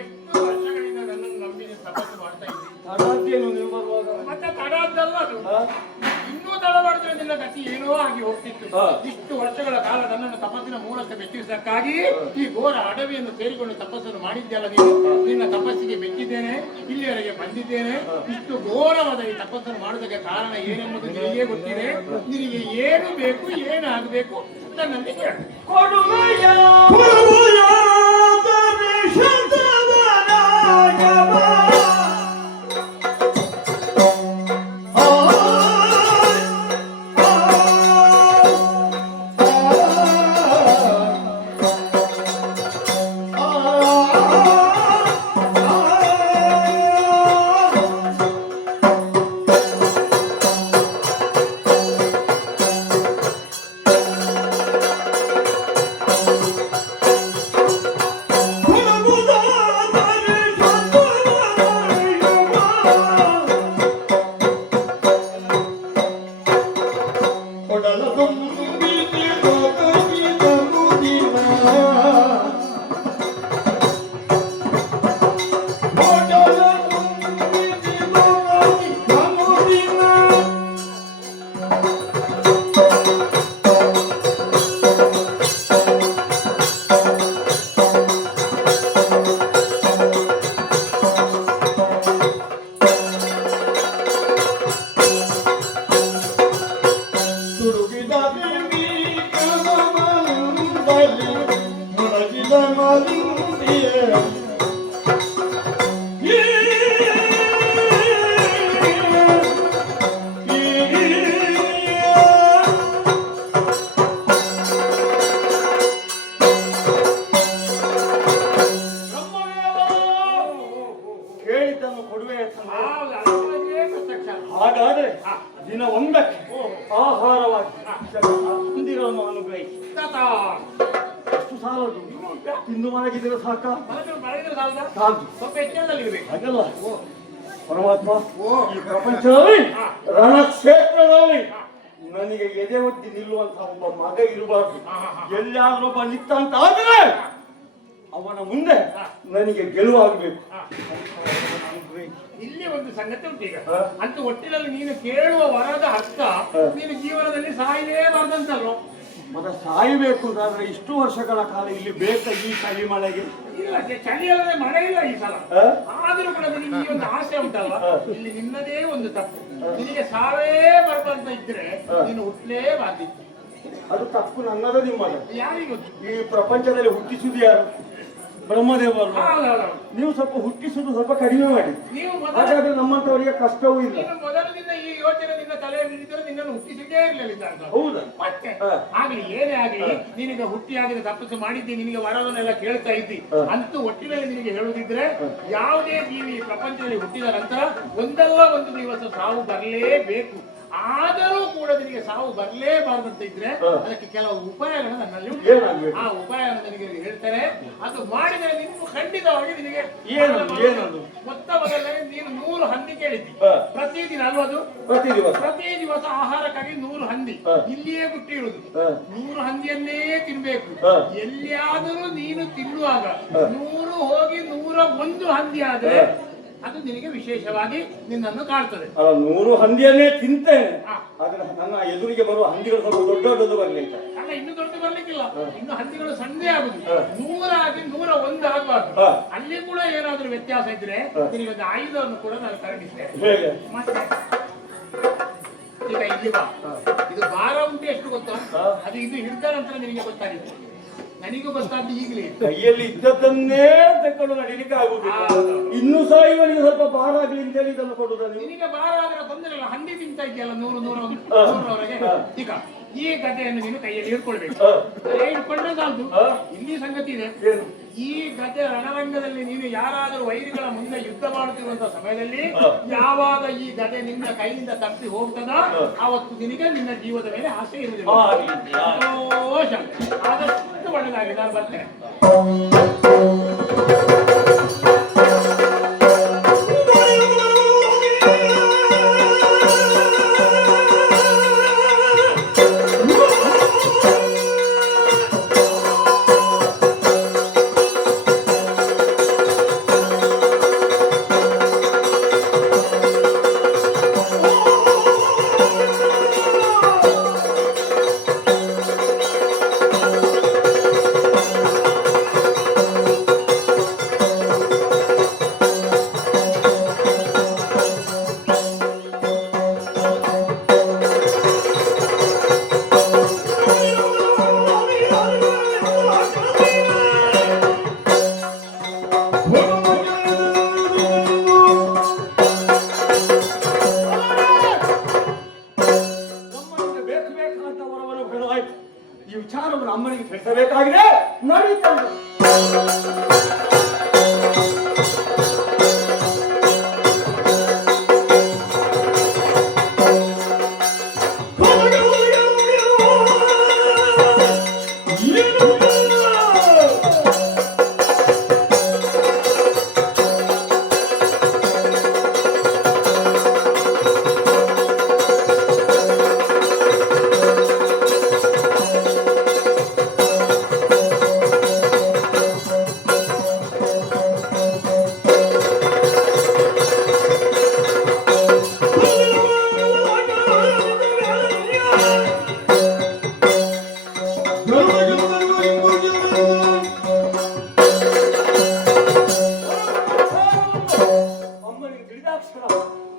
ಎಷ್ಟು ವರ್ಷಗಳಿಂದ ನನ್ನನ್ನು ನಂಬಿ ನೀವು ತಪಸ್ಸು ಮಾಡ್ತಾ ಇದ್ದೀರಿ. ತಡಾದ್ದೇನು ನೀವು ಬರುವಾಗ? ಮತ್ತೆ ತಡ ಅಂತಲ್ಲ ಅದು. ಇನ್ನೂ ತಡ ಮಾಡಿದ್ರೆ ನಿನ್ನ ಗತಿ ಏನೋ ಆಗಿ ಹೋಗ್ತಿತ್ತು. ಇಷ್ಟು ವರ್ಷಗಳ ಕಾಲ ನನ್ನನ್ನು ತಪಸ್ಸಿನ ಮೂಲಕ ಮೆಚ್ಚಿಸಕ್ಕಾಗಿ ಈ ಘೋರ ಅಡವಿಯನ್ನು ಸೇರಿಕೊಂಡು ತಪಸ್ಸನ್ನು ಮಾಡಿದ್ಯಲ್ಲ ನೀನು. ನಿನ್ನ ತಪಸ್ಸಿಗೆ ಮೆಚ್ಚಿದ್ದೇನೆ, ಇಲ್ಲಿಯವರೆಗೆ ಬಂದಿದ್ದೇನೆ. ಇಷ್ಟು ಘೋರವಾದ ಈ ತಪಸ್ಸನ್ನು ಮಾಡುವುದಕ್ಕೆ ಕಾರಣ ಏನೆಂಬುದು ನಿನಗೆ ಗೊತ್ತಿದೆ. ನಿನಗೆ ಏನು ಬೇಕು, ಏನಾಗಬೇಕು ನನ್ನಲ್ಲಿ ಕೇಳು. ಕೊಡುವೆಯ ಹಾಗಾದ್ರೆ ದಿನ ಒಂದಕ್ಕೆ ಆಹಾರವಾಗಿ ಮಂದಿರವನ್ನು ಅನುಗ್ರಹಿಸಿ ಅಷ್ಟು ಸಾಲದು ತಿಂದು ಮಲಗಿದ್ರೆ ಸಾಕ ಸಾಕು ಸ್ವಲ್ಪ ಎಚ್ಚರದಲ್ಲಿ ಇರ್ಬೇಕು. ಹಾಗಲ್ಲ ಪರಮಾತ್ಮ ಈ ಪ್ರಪಂಚದಲ್ಲಿ ರಣಕ್ಷೇತ್ರದಲ್ಲಿ ನನಗೆ ಎದೆ ಒತ್ತಿ ನಿಲ್ಲುವಂತಹ ಒಬ್ಬ ಮಗ ಇರಬಾರ್ದು. ಎಲ್ಲಾದ್ರೂ ಒಬ್ಬ ನಿಂತ ಅಂತ ಆದ್ರೆ ಅವನ ಮುಂದೆ ನನಗೆ ಗೆಲುವಾಗಬೇಕು. ಇಲ್ಲಿ ಒಂದು ಸಂಗತಿ ಉಂಟು ಈಗ. ಅಂತೂ ಒಟ್ಟಿನಲ್ಲಿ ನೀನು ಕೇಳುವ ವರದ ಅರ್ಥ ನೀನು ಜೀವನದಲ್ಲಿ ಸಾಯಲೇಬಾರ್ದಂತಲ್ವ? ಮತ್ತೆ ಸಾಯಬೇಕು ಅಂತಾದ್ರೆ ಇಷ್ಟು ವರ್ಷಗಳ ಕಾಲ ಇಲ್ಲಿ ಬೇಕಾ ಈ ಚಳಿ ಮಳೆಗೆ? ಇಲ್ಲ, ಚಳಿ ಅಲ್ಲದೆ ಮಳೆ ಇಲ್ಲ ಈ ಸಲ. ಆದ್ರೂ ಕೂಡ ನಿನಗೆ ಈ ಒಂದು ಆಸೆ ಉಂಟಲ್ವಾ, ಇಲ್ಲಿ ನಿನ್ನದೇ ಒಂದು ತಪ್ಪು. ನಿನಗೆ ಸಾವೇ ಬರ್ಬಂತ ಇದ್ರೆ ನೀನು ಹುಟ್ಟಲೇಬಾರ್ದಿತ್ತು. ಅದು ತಪ್ಪು ನನ್ನದ ನಿಮ್ಮದ. ಯಾರಿಗೂ ಈ ಪ್ರಪಂಚದಲ್ಲಿ ಹುಟ್ಟಿಸುವುದು ಯಾರು? ಬ್ರಹ್ಮದೇವರು. ಹೌದೌದು. ನೀವು ಸ್ವಲ್ಪ ಹುಟ್ಟಿಸುವುದು ಸ್ವಲ್ಪ ಕಡಿಮೆ ಮಾಡಿ, ನೀವು ಹಾಗಾದ್ರೆ ನಮ್ಮಂತವರಿಗೆ ಕಷ್ಟವೂ ಇಲ್ಲ. ನೀನು ಮೊದಲಿನಿಂದ ಈ ಯೋಚನೆ ನಿನ್ನ ತಲೆಯಲ್ಲಿದ್ದರೆ ನಿನ್ನನ್ನು ಹುಟ್ಟಿಸಿದ್ದೇ ಇರಲಿಲ್ಲ ಅಂತ. ಹೌದಾ? ಮತ್ತೆ ಆಗ್ಲಿ ಏನೇ ಆಗ್ಲಿ ನಿನಗೆ ಹುಟ್ಟಿ ಆಗಿದ ತಪಸ್ಸು ಮಾಡಿದ್ದಿ, ನಿನಗೆ ವರವನ್ನೆಲ್ಲ ಕೇಳ್ತಾ ಇದ್ದಿ. ಅಂತೂ ಒಟ್ಟಿನಲ್ಲಿ ನಿನಗೆ ಹೇಳುದಿದ್ರೆ ಯಾವುದೇ ಜೀವಿ ಪ್ರಪಂಚದಲ್ಲಿ ಹುಟ್ಟಿದ ನಂತರ ಒಂದಲ್ಲ ಒಂದು ದಿವಸ ಸಾವು ಬರಲೇಬೇಕು. ಆದರೂ ಕೂಡ ನಿನಗೆ ಸಾವು ಬರಲೇಬಾರ್ದಂತ ಇದ್ರೆ ಅದಕ್ಕೆ ಕೆಲವು ಉಪಾಯಗಳು ನನ್ನಲ್ಲಿ ಉಂಟು. ಆ ಉಪಾಯವನ್ನು ನಿನಗೆ ಹೇಳ್ತಾರೆ. ಅದು ಮಾಡಿದರೆ ನಿನ್ನ ಖಂಡಿತವಾಗಿ ನಿನಗೆ ಮೊತ್ತ ಮೊದಲನೇ ನೀನು 100 ಹಂದಿ ಕೇಳಿದ್ದಿ ಪ್ರತಿದಿನ ಅಲ್ವದು. ಪ್ರತಿ ದಿವಸ ಆಹಾರಕ್ಕಾಗಿ 100 ಹಂದಿ ಇಲ್ಲಿಯೇ ಬಿಟ್ಟಿರುವುದು. 100 ಹಂದಿಯನ್ನೇ ತಿನ್ಬೇಕು. ಎಲ್ಲಿಯಾದರೂ ನೀನು ತಿನ್ನುವಾಗ 100 ಹೋಗಿ 101 ಹಂದಿ ಆದ್ರೆ ಅದು ನಿನಗೆ ವಿಶೇಷವಾಗಿ ನಿನ್ನನ್ನು ಕಾಡ್ತದೆ. 100 ಹಂದಿಯನ್ನೇ ತಿಂತೇನೆ, ಆದ್ರೆ ನನ್ನ ಎದುರಿಗೆ ಬರುವ ಹಂದಿಗಳು ಸ್ವಲ್ಪ ದೊಡ್ಡ ದೊಡ್ಡದು ಬರ್ಲಿಕ್ಕೆ. ಅಲ್ಲ, ಇನ್ನು ದೊಡ್ಡ ಬರ್ಲಿಕ್ಕಿಲ್ಲ, ಇನ್ನು ಹಂದಿಗಳು ಸಣ್ಣೇ ಆಗುದು. 100 ಆಗಿ 101 ಆಗಬಾರ್ದು. ಅಲ್ಲಿ ಕೂಡ ಏನಾದ್ರೂ ವ್ಯತ್ಯಾಸ ಇದ್ರೆ ನಿನಗೆ ಒಂದು ಆಯುಧವನ್ನು ಕೂಡ ನಾನು ಕರಗಿಸ್ತೇನೆ. ಮತ್ತೆ ಈಗ ಇಲ್ಲಿ ಬಾ, ಇದು ಭಾರ ಉಂಟು ಎಷ್ಟು ಗೊತ್ತಾ? ಅದು ಇದು ಹಿಡಿದ ನಂತರ ನಿನಗೆ ಗೊತ್ತಾಗಿದೆ. ನನಗೂ ಗೊತ್ತಾದ್ದು ಈಗಲೇ. ಕೈಯಲ್ಲಿ ಇದ್ದದ್ದನ್ನೇ ತಕೊಂಡು ನಡೀಲಿಕ್ಕೆ ಆಗುದಿಲ್ಲ. ಇನ್ನು ಸಹ ಇವನಿಗೆ ಸ್ವಲ್ಪ ಭಾರ ಆಗ್ಲಿ ಅಂತೇಳಿ ಇದನ್ನು ಕೊಡುದ. ನಿನಗೆ ಭಾರ ಆದ್ರೆ ತೊಂದರೆ ಇಲ್ಲ, ಹಂದಿ ತಿಂತ ಇದೆಯಲ್ಲ 100-100ವರೆಗೆ. ಈಗ ಈ ಗದ್ದೆಯನ್ನು ನೀನು ಕೈಯಲ್ಲಿ ಹಿಡ್ಕೊಳ್ಬೇಕು. ಹಿಡ್ಕೊಂಡ್ರೆ ಸಾಕು. ಇಲ್ಲಿ ಸಂಗತಿ ಇದೆ, ಈ ಗದ್ದೆ ರಣರಂಗದಲ್ಲಿ ನೀನು ಯಾರಾದರೂ ವೈರಿಗಳ ಮುಂದೆ ಯುದ್ಧ ಮಾಡುತ್ತಿರುವಂತಹ ಸಮಯದಲ್ಲಿ ಯಾವಾಗ ಈ ಗದೆ ನಿನ್ನ ಕೈಯಿಂದ ತಪ್ಪಿ ಹೋಗ್ತದ ಆವತ್ತು ನಿನಗೆ ನಿನ್ನ ಜೀವದ ಮೇಲೆ ಆಸೆ ಇರುವುದಿಲ್ಲ. ಆದಷ್ಟು ಒಳ್ಳೆದಾಗಿ ನಾನು ಬರ್ತೇನೆ. ಈ ವಿಚಾರವನ್ನು ಅಮ್ಮನಿಗೆ ತಿಳಿಸಬೇಕಾಗಿದೆ. ನಡೀತಂದು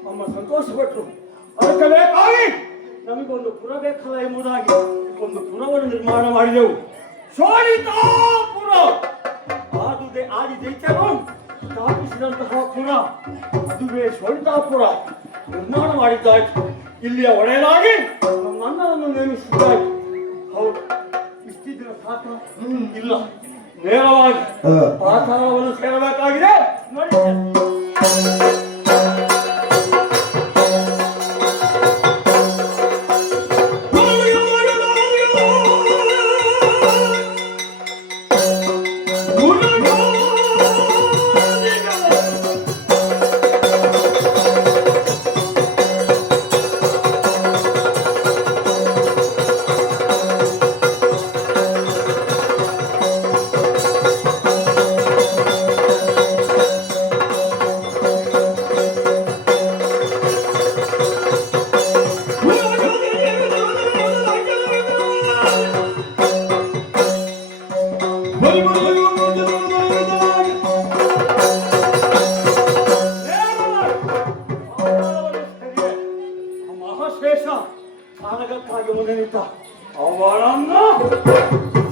ಅಮ್ಮ ಸಂತೋಷಪಟ್ಟರು. ಅದಕ್ಕೆ ಬೇಕಾಗಿ ನಮಗೊಂದು ಪುರ ಬೇಕಲ್ಲ ಎಂಬುದಾಗಿ ಒಂದು ಪುರವನ್ನು ನಿರ್ಮಾಣ ಮಾಡಿದೆವು. ಶೋಣಿತಾಪುರ ಆದಿ ದೈತ್ಯರು ಸ್ಥಾಪಿಸಿದಂತಹ ಪುರ, ಅದುವೇ ಶೋಣಿತಾಪುರ ನಿರ್ಮಾಣ ಮಾಡಿದ್ದಾಯ್ತು. ಇಲ್ಲಿಯ ಒಡೆಯನಾಗಿ ನನ್ನನ್ನು ನೇಮಿಸಿದ್ದಾಯ್ತು. ಹೌದು, ಇಷ್ಟಿದ್ರೆ ಸಾಕ? ಇಲ್ಲ, ನೇರವಾಗಿ ಪಾತಾಳವನ್ನು ಸೇರಬೇಕಾಗಿದೆ. ನೋಡಿ ವೇಷ ಕಾರಗಕ್ಕಾಗಿ ಮುಂದೆ ನಿಂತ ಅವಳನ್ನು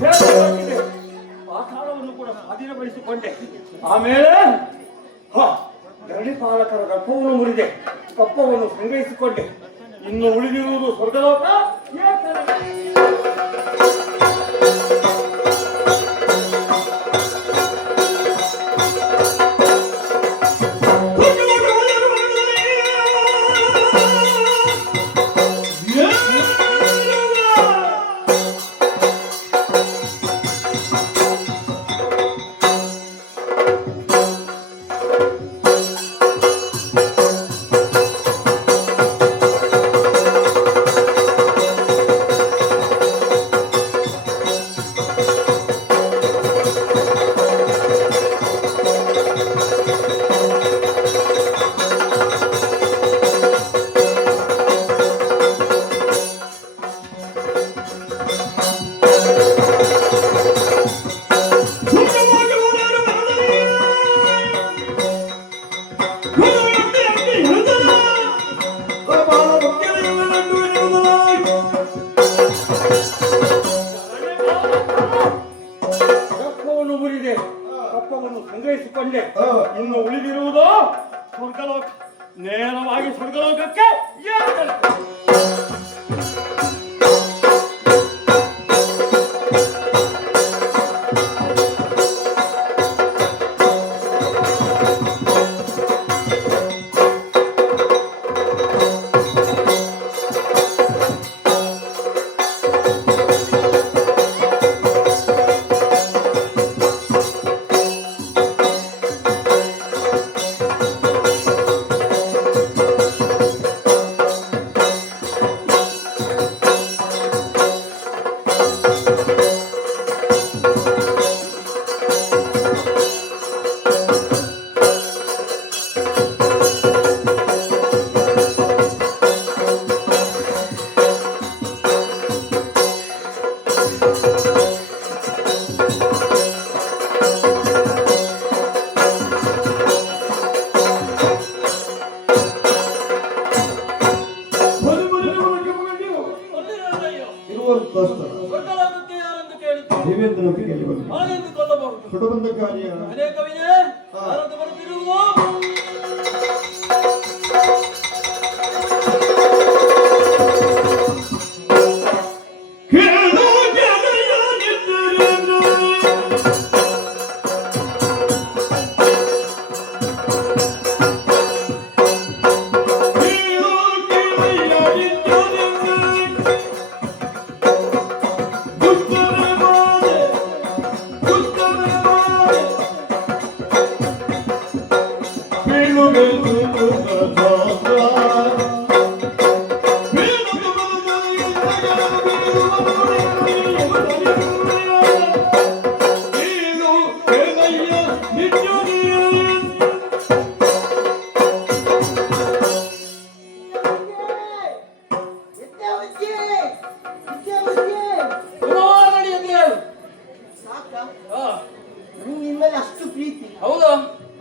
ಸೇರಿದೆ. ಪಾತಾಳವನ್ನು ಕೂಡ ಸ್ವಾಧೀನಪಡಿಸಿಕೊಂಡೆ. ಆಮೇಲೆ ಗರಡಿಪಾಲಕರ ಗರ್ಭವನ್ನು ಮುರಿದೆ, ಕಪ್ಪವನ್ನು ಸಂಗ್ರಹಿಸಿಕೊಂಡೆ. ಇನ್ನು ಉಳಿದಿರುವುದು ಸ್ವರ್ಗಲೋಕ. ಗರ್ಭವನ್ನು ಮುರಿದೆ, ಕಪ್ಪವನ್ನು ಸಂಗ್ರಹಿಸಿಕೊಂಡೆ. ಇನ್ನು ಉಳಿದಿರುವುದು ಸ್ವರ್ಗಲೋಕ. ನೇರವಾಗಿ ಸ್ವರ್ಗಲೋಕಕ್ಕೆ ಸ್ವರ್ಗಲೋಕಕ್ಕೆ ಯಾರೆಂದು ಕೇಳಿದ್ದು? ದೇವೇಂದ್ರ ಒಪ್ಪಿಗೆಯಲ್ಲಿ ಬಂದ ಹಾಗೆಂದು ಕೊಲ್ಲಬಹುದು. ಸುಡಬಂದ ಕಾರ್ಯ ಅನೇಕ ವಿಜಯ ಯಾರಂದು ಬರುತ್ತಿರುವುದು? ನಿಮ್ಮಲ್ಲಿ ಅಷ್ಟು ಪ್ರೀತಿ. ಹೌದಾ?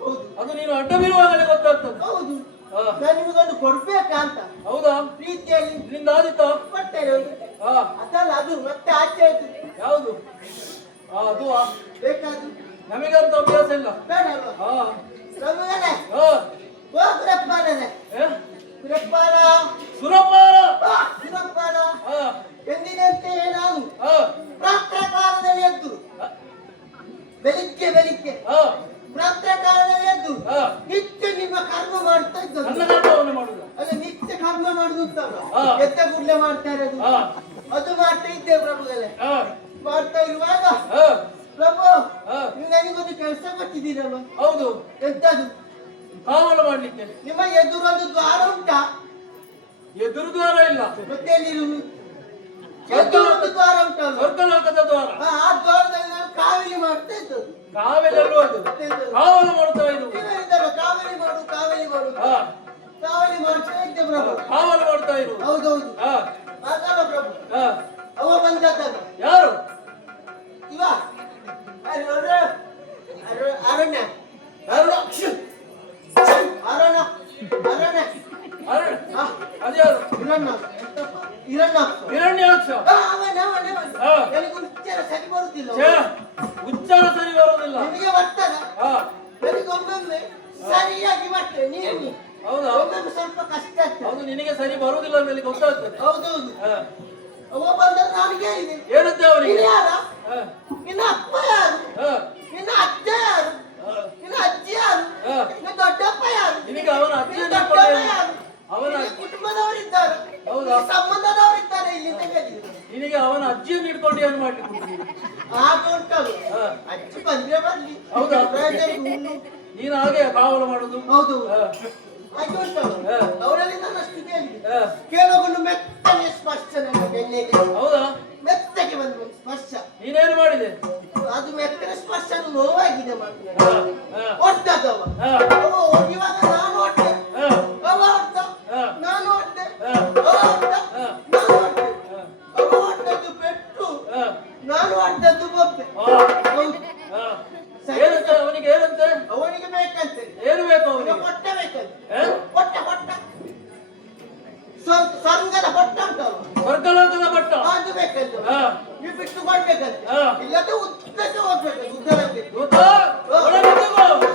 ಹೌದು ಅದು ನೀನು ಅಡ್ಡ ಬೀಳುವಾಗಲೇ ಗೊತ್ತಾಗ್ತದೆ. ಹೌದು. ನಾನು ನಿಮಗೊಂದು ಕೊಡ್ಬೇಕಾ ಅಂತ. ಹೌದಾ? ಪ್ರೀತಿಯಲ್ಲಿ ನಿಂದ ಆದಿತ್ತ? ಕೊಡ್ತೇನೆ ಒಂದು. ಅದಲ್ಲ, ಅದು ಮತ್ತೆ ಆಚೆ ಆಯ್ತು. ಯಾವುದು? ಅದು ಬೇಕಾದ್ರು ನಮಗಂತ ಅಭ್ಯಾಸ ಇಲ್ಲ. ಬೇಡ ಅಲ್ವಾ? ಪ್ರಭುಗಳೇ, ಓ ಗುರಪ್ಪನೇ, ಗುರಪ್ಪನ ಸುರಪಾರ ಗುರಪ್ಪನ ಎಂದಿನಂತೆ ನಾನು ಪ್ರಾತಃ ಕಾಲದಲ್ಲಿ ಎದ್ದು ಬೆಳಿಗ್ಗೆ ಪ್ರಾತಃ ಕಾಲದಲ್ಲಿ ಎದ್ದು ನಿತ್ಯ ನಿಮ್ಮ ಕರ್ಮ ಮಾಡ್ತಾ ಇದ್ದರು. ನನ್ನ ಕರ್ಮವನ್ನು ಮಾಡುದು ಅಲ್ಲ, ನಿತ್ಯ ಕರ್ಮ ಮಾಡುದು ಅಂತಲ್ಲ, ಎದ್ದ ಕೂಡಲೇ ಮಾಡ್ತಾ ಇರೋದು. ಅದು ಮಾಡ್ತಾ ಇದ್ದೆ ಪ್ರಭುಗಳೇ. ಮಾಡ್ತಾ ಇರುವಾಗ ಪ್ರಭು, ನೀವು ನನಗೊಂದು ಕೆಲಸ ಕೊಟ್ಟಿದ್ದೀರಲ್ವ? ಹೌದು. ಎಂತದು? ಕಾವಲು ಮಾಡ್ಲಿಕ್ಕೆ. ನಿಮ್ಮ ಎದುರೊಂದು ದ್ವಾರ ಉಂಟಾ? ಎದುರು ದ್ವಾರ ಇಲ್ಲ. ಮತ್ತೆ ಎಲ್ಲಿರುವುದು? ಎದುರೊಂದು ದ್ವಾರ ಉಂಟಲ್ಲ, ಸ್ವರ್ಗಲೋಕದ ದ್ವಾರ. ಆ ದ್ವಾರದಲ್ಲಿ ನಾನು ಕಾವಲಿ ಮಾಡ್ತಾ ಇದ್ದದ್ದು. ಕಾವೆಲ್ಲೂ ಅದು ಕಾವಲು ಮಾಡ್ತಾ ಇರು. ಕಾವಲಿ ಮಾಡು ಕಾವಲಿ ಮಾಡು ಕಾವಲಿ ಮಾಡ್ತಾ ಇದ್ದೆ ಪ್ರಭು. ಕಾವಲು ಮಾಡ್ತಾ ಇರು. ಹೌದೌದು. ಆಗಲ್ಲ ಪ್ರಭು. ಅವ ಬಂದದ್ದಲ್ಲ. ಯಾರು? ಇವ ಅರಣ್ಯ ಅರಣ್ಯ ಅರಣ್ಯ ಅರಣ್ಯ ಅದ್ಯಾರು? ಇರಣ್ಣ ಎಂತ ಹಿರಣ್ಯಾಕ್ಷ. ಹಾ. ಸರಿ ಬರುದಿಲ್ಲ ಛೇ, ಉಚ್ಚಾರ ಸರಿ ಬರುವುದಿಲ್ಲ. ನಿಮಗೆ ಬರ್ತದ ಹಾ, ನನಗೊಮ್ಮೊಮ್ಮೆ ಸರಿಯಾಗಿ ಬರ್ತದೆ ನೀನು ಹೌದಾ? ಒಮ್ಮೊಮ್ಮೆ ಸ್ವಲ್ಪ ಕಷ್ಟ ಆಗ್ತದೆ. ಹೌದು, ನಿನಗೆ ಸರಿ ಬರುವುದಿಲ್ಲ ಅಂತ ಹೇಳಿ ಗೊತ್ತಾಗ್ತದೆ. ಹೌದೌದು ಹಾ. ಅವ ಬಂದ್ರೆ ನಾನು ಕೇಳಿದ್ದೀನಿ ಏನಂತೆ ಅವನಿಗೆ? ನೀನು ಯಾರ ಹಾ, ನಿನ್ನ ಅಪ್ಪ ಯಾರು ಹಾ, ನಿನ್ನ ಅಜ್ಜ ಯಾರು ಹಾ. ನಿನ್ನ ಅಜ್ಜಿ ಯಾರು ಹಾ. ನಿನ್ನ ದೊಡ್ಡಪ್ಪ ಯಾರು ನಿನಗೆ ಅವನ ನಿನ್ನ ಅಜ್ಜಿಯನ್ನು ದೊಡ್ಡಪ್ಪ ಹಿಡ್ಕೊಂಡು ಯಾರು ಅವನ ನಿನ್ನ ಕುಟುಂಬದವರಿದ್ದಾರೆ ಹೌದಾ? ನಿನ್ನ ಸಂಬಂಧದವರಿದ್ದಾರೆ ಇಲ್ಲಿ ಅಂತ ಕೇಳಿದ್ರು ನಿನಗೆ ಅವನ ಅಜ್ಜಿಯನ್ನು ಹಿಡ್ಕೊಂಡು ಏನು ಮಾಡ್ಲಿಕ್ಕೆ ಉಂಟು? ಆಗ ಉಂಟದು ಹಾ. ಅಜ್ಜಿ ಬಂದ್ರೆ ಬರ್ಲಿ ಹೌದಾ? ಪ್ರಯೋಜನ ಉಂಟು. ನೀನು ಹಾಗೆ ಕಾವಲು ಮಾಡುದು? ಹೌದು ಹಾ, ಹಾಗೆ ಉಂಟದು ಹಾ. ಅವರಲ್ಲಿ ನಾನು ಅಷ್ಟು ಕೇಳಿದೆ ಹಾ. ಕೆಲವೊಂದು ಮೆತ್ತನೆ ಸ್ಪರ್ಶ ನನ್ನ ಬೆನ್ನಿಗೆ ಹೌದಾ? ಮೆತ್ತಗೆ ಬಂದು ಸ್ಪರ್ಶ ನೀನೇನು ಮಾಡಿದೆ? ಅದು ಮೆತ್ತನೆ ಸ್ಪರ್ಶ ನೋವಾಗಿದೆ ಮಾತ್ರ ಹಾ, ಹಾ, ಒಟ್ಟದವ ಹಾ, ಅವ ಹೋಗಿವಾಗ ನಾನು ಒಟ್ಟೆ ಹಾ, ಅವ ಒಟ್ಟ ಹಾ. ನಾನು ಒಟ್ಟೆ ಹಾ. ಅವ ಒಟ್ಟ ಹಾ. ನಾನು ಒಟ್ಟೆ ಹಾ. ಅವ ಒಟ್ಟದ್ದು ಪೆಟ್ಟು ಹಾ. ನಾನು ಒಟ್ಟದ್ದು ಬೊಬ್ಬೆ ಹಾ. ಹೌದು ಹಾ. ಏನಂತೆ ಅವನಿಗೆ? ಏನಂತೆ? ಅವನಿಗೆ ಬೇಕಂತೆ ಏನು ಬೇಕು ಅವನಿಗೆ? ಹೊಟ್ಟೆ ಬೇಕಂತೆ ಹಾ? ಹೊಟ್ಟೆ ಸ್ವರ್ಗದ ಹೊಟ್ಟೆ ಉಂಟಲ್ಲ ಸ್ವರ್ಗಲೋಕದ ಬಟ್ಟ. ಅದು ಬೇಕಂತೆ ಹಾ. ನೀವು ಬಿಟ್ಟು ಕೊಡ್ಬೇಕಂತೆ ಹಾ. ಇಲ್ಲದೆ ಉದ್ದಕ್ಕೆ ಹೋಗ್ಬೇಕಂತೆ ಉದ್ದಕ್ಕೆ ಗೊತ್ತಾ? ಒಳಗೆ ಹೋಗು.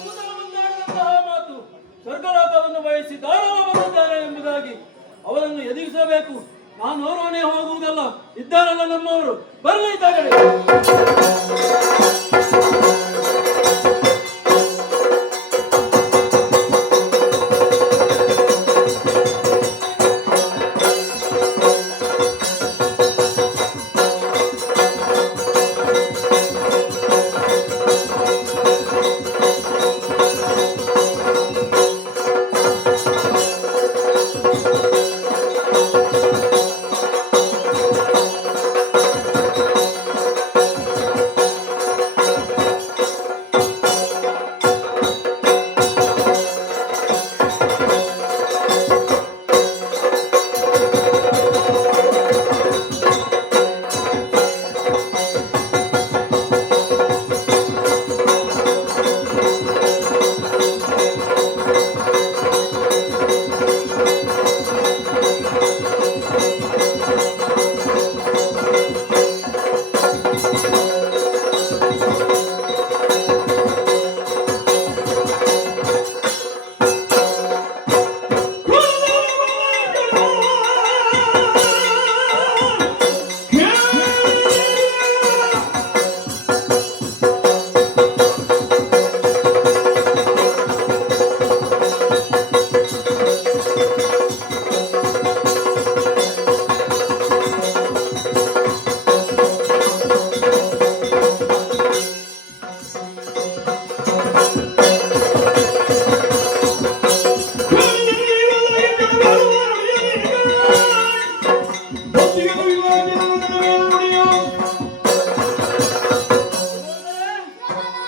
ಮುಂದಾಡಿದಂತಹ ಮಾತು ಸ್ವರ್ಗಲೋಕವನ್ನು ಬಯಸಿ ದಾನವ ಬಂದಿದ್ದಾನೆ ಎಂಬುದಾಗಿ ಅವರನ್ನು ಎದುರಿಸಬೇಕು. ನಾನು ಅವರವನೇ ಹೋಗುವುದಲ್ಲ, ಇದ್ದಾರಲ್ಲ ನಮ್ಮವರು, ಬರಲಿ ತಗಡೆ.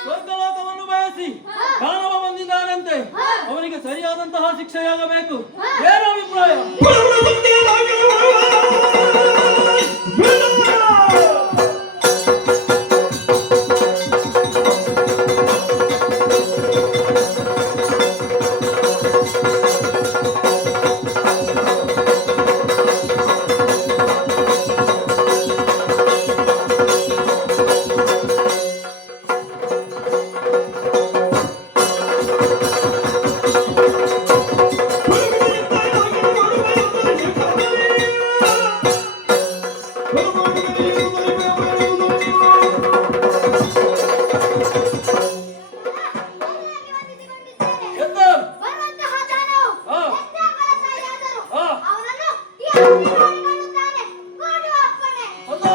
ಸ್ವರ್ಗಲೋಕವನ್ನು ಬಯಸಿ ದಾನವ ಬಂದಿದ್ದಾನಂತೆ, ಅವನಿಗೆ ಸರಿಯಾದಂತಹ ಶಿಕ್ಷೆಯಾಗಬೇಕು. ಏನು ಅಭಿಪ್ರಾಯ? ಎಂತ? ಬರುವಂತಹ ದಾನವು ಹಾ. ಎಷ್ಟೇ ಬಲಶಾಲಿಯಾದರೂ ಹಾ. ಅವನನ್ನು ಈ ಅಗ್ನಿಯಲ್ಲಿ ಕಾಣುತ್ತಾನೆ. ಕೊಡು ಅಪ್ಪಣೆ. ಒಂದು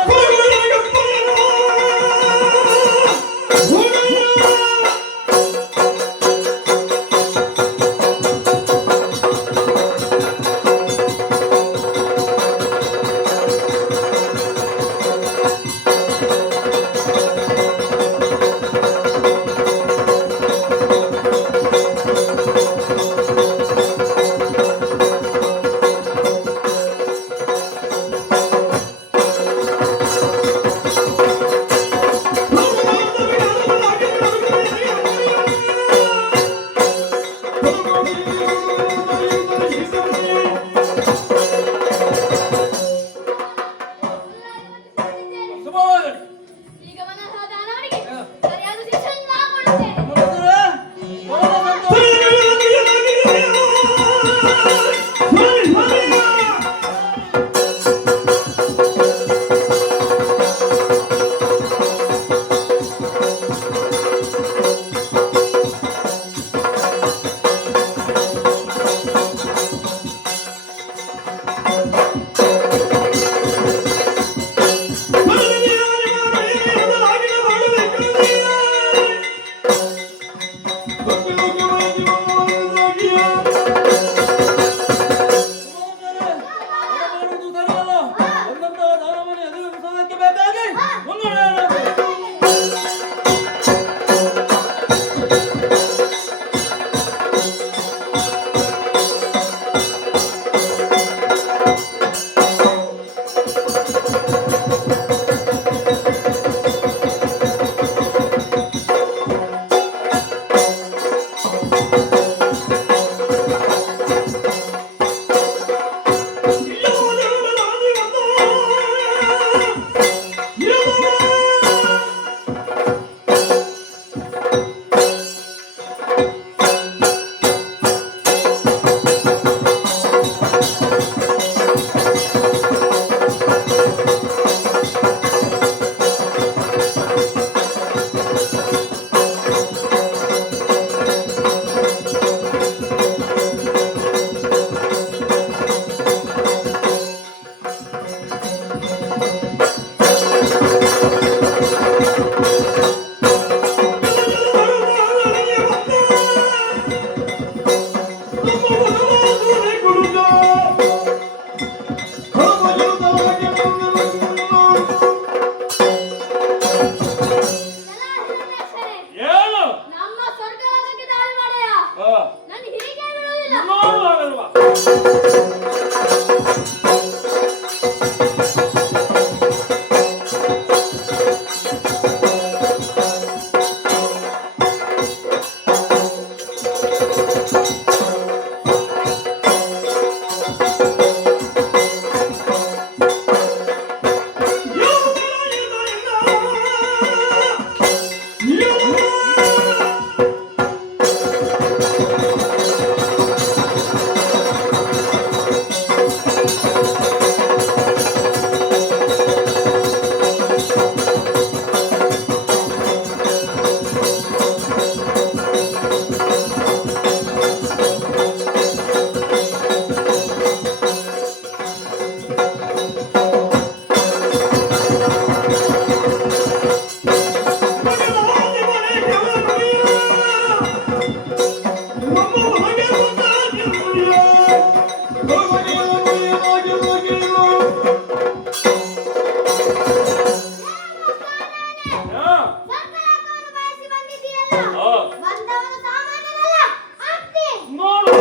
ಒಳ್ಳೆಯದಾಗಿ ಮುಂದುವರೆಯೋಣ. ಏನು ನಮ್ಮ ಸ್ವರ್ಗಲೋಕಕ್ಕೆ ದಾಳಿ ಮಾಡ್ಯಾ ನಾನು ಹೀಗೆ ಬಿಡುವುದಿಲ್ಲ. ನೋಡುವಾಗಲ್ವಾ ಸ್ವರ್ಗಲೋಕವನ್ನು ಬಯಸಿ ಬಂದಿದ್ದೀಯಲ್ಲ. ಬಂದವನು ಸಾಮಾನ್ಯನಲ್ಲ, ಅಗ್ನಿ. ನೋಡು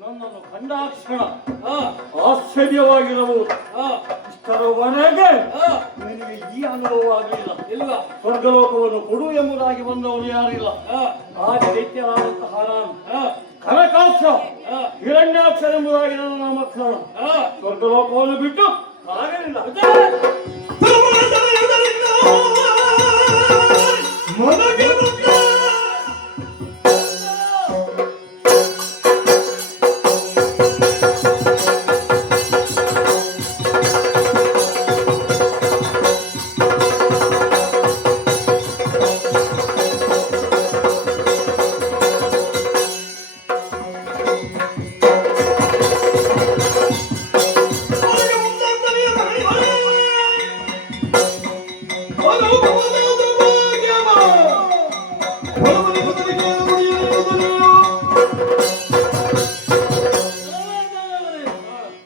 ನನ್ನನ್ನು ಕಂಡಾಕ್ಷಣ ಆಶ್ಚರ್ಯವಾಗಿರಬಹುದು. ಇಷ್ಟರವರೆಗೆ ನಿನಗೆ ಈ ಅನುಭವ ಆಗಲಿಲ್ಲ. ಇಲ್ಲ, ಸ್ವರ್ಗಲೋಕವನ್ನು ಕೊಡು ಎಂಬುದಾಗಿ ಬಂದವರು ಯಾರಿಲ್ಲ. ಆ ದೈತ್ಯರಾದಂತಹ ನಾನು ಕನಕಾಕ್ಷ ಹಿರಣ್ಯಾಕ್ಷ ಎಂಬುದಾಗಿ ನನ್ನ ನಾಮಕರಣ. ಸ್ವರ್ಗಲೋಕವನ್ನು ಬಿಟ್ಟು ಆಗಲಿಲ್ಲ. ಮನಗೆ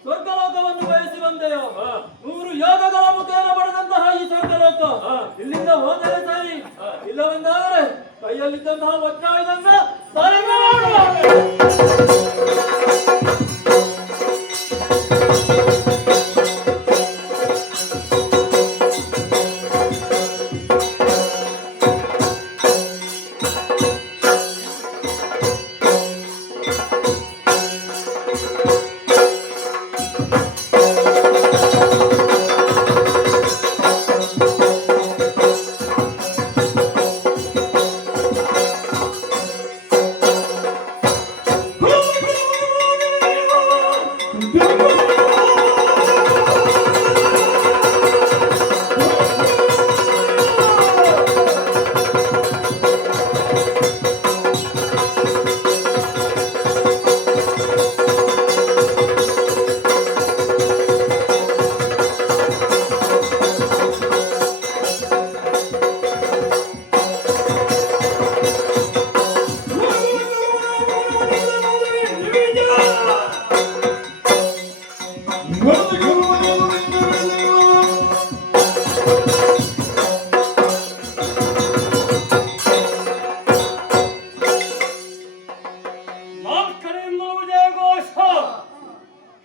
ಸ್ವರ್ಗಲೋಕವನ್ನು ಬಯಸಿ ಬಂದೆಯೋ 100 ಯೋಗಗಳ ಮುಖೇನ ಪಡೆದಂತಹ ಈ ಸ್ವರ್ಗಲೋಕ ಇಲ್ಲಿಂದ ಹೋದರೆ ಸರಿ, ಇಲ್ಲವೆಂದರೆ ಕೈಯಲ್ಲಿದ್ದಂತಹ ವಜ್ರಾಯುಧನ್ನ ಸರಿಗ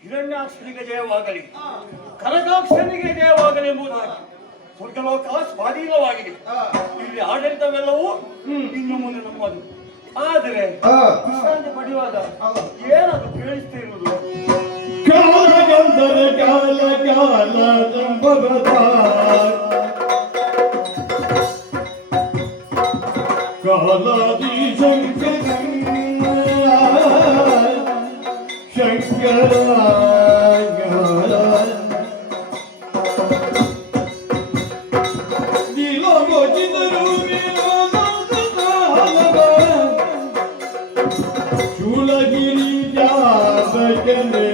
ಹಿರಣ್ಯಾಕ್ಷನಿಗೆ ಜಯವಾಗಲಿ, ಕನಕಾಕ್ಷನಿಗೆ ಜಯವಾಗಲಿ ಎಂಬುದಾಗಿ ಸ್ವರ್ಗಲೋಕ ಸ್ವಾಧೀನವಾಗಿದೆ. ಇಲ್ಲಿ ಆಡಳಿತವೆಲ್ಲವೂ ಇನ್ನು ಮುಂದೆ ನಮ್ಮದು. ಆದರೆ ವಿಶ್ರಾಂತಿ ಪಡೆಯುವಾಗ ಏನದು ಕೇಳಿಸ್ತಿರುವುದು? ಕಾಲಗಂಧರ ಕಾಲ ಕಾಲ ಕಾಲಾದಿ ಶಂಕರ ಶಂಕರ ಚೂಳಗಿರಿ ಜಾಬಕನೆ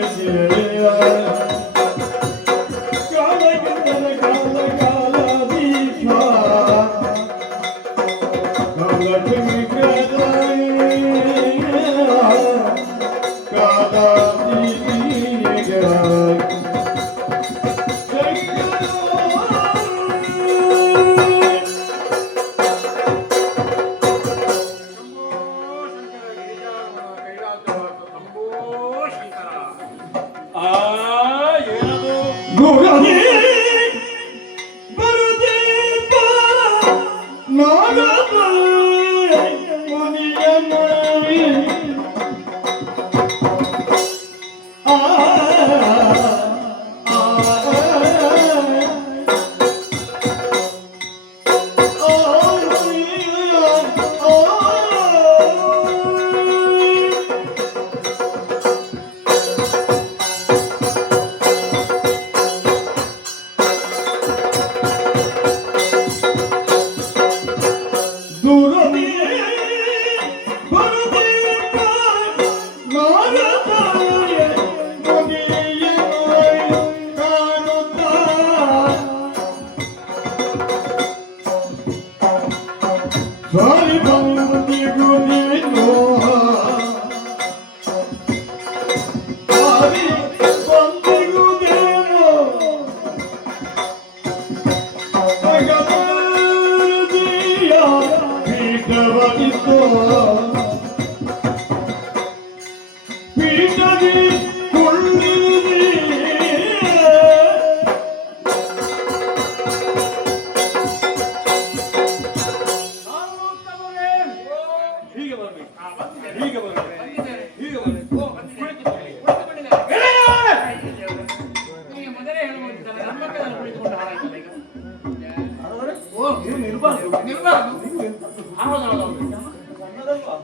ಕಾಲಗಂಧರ ಕಾಲ ಕಾಲಾದೀಶ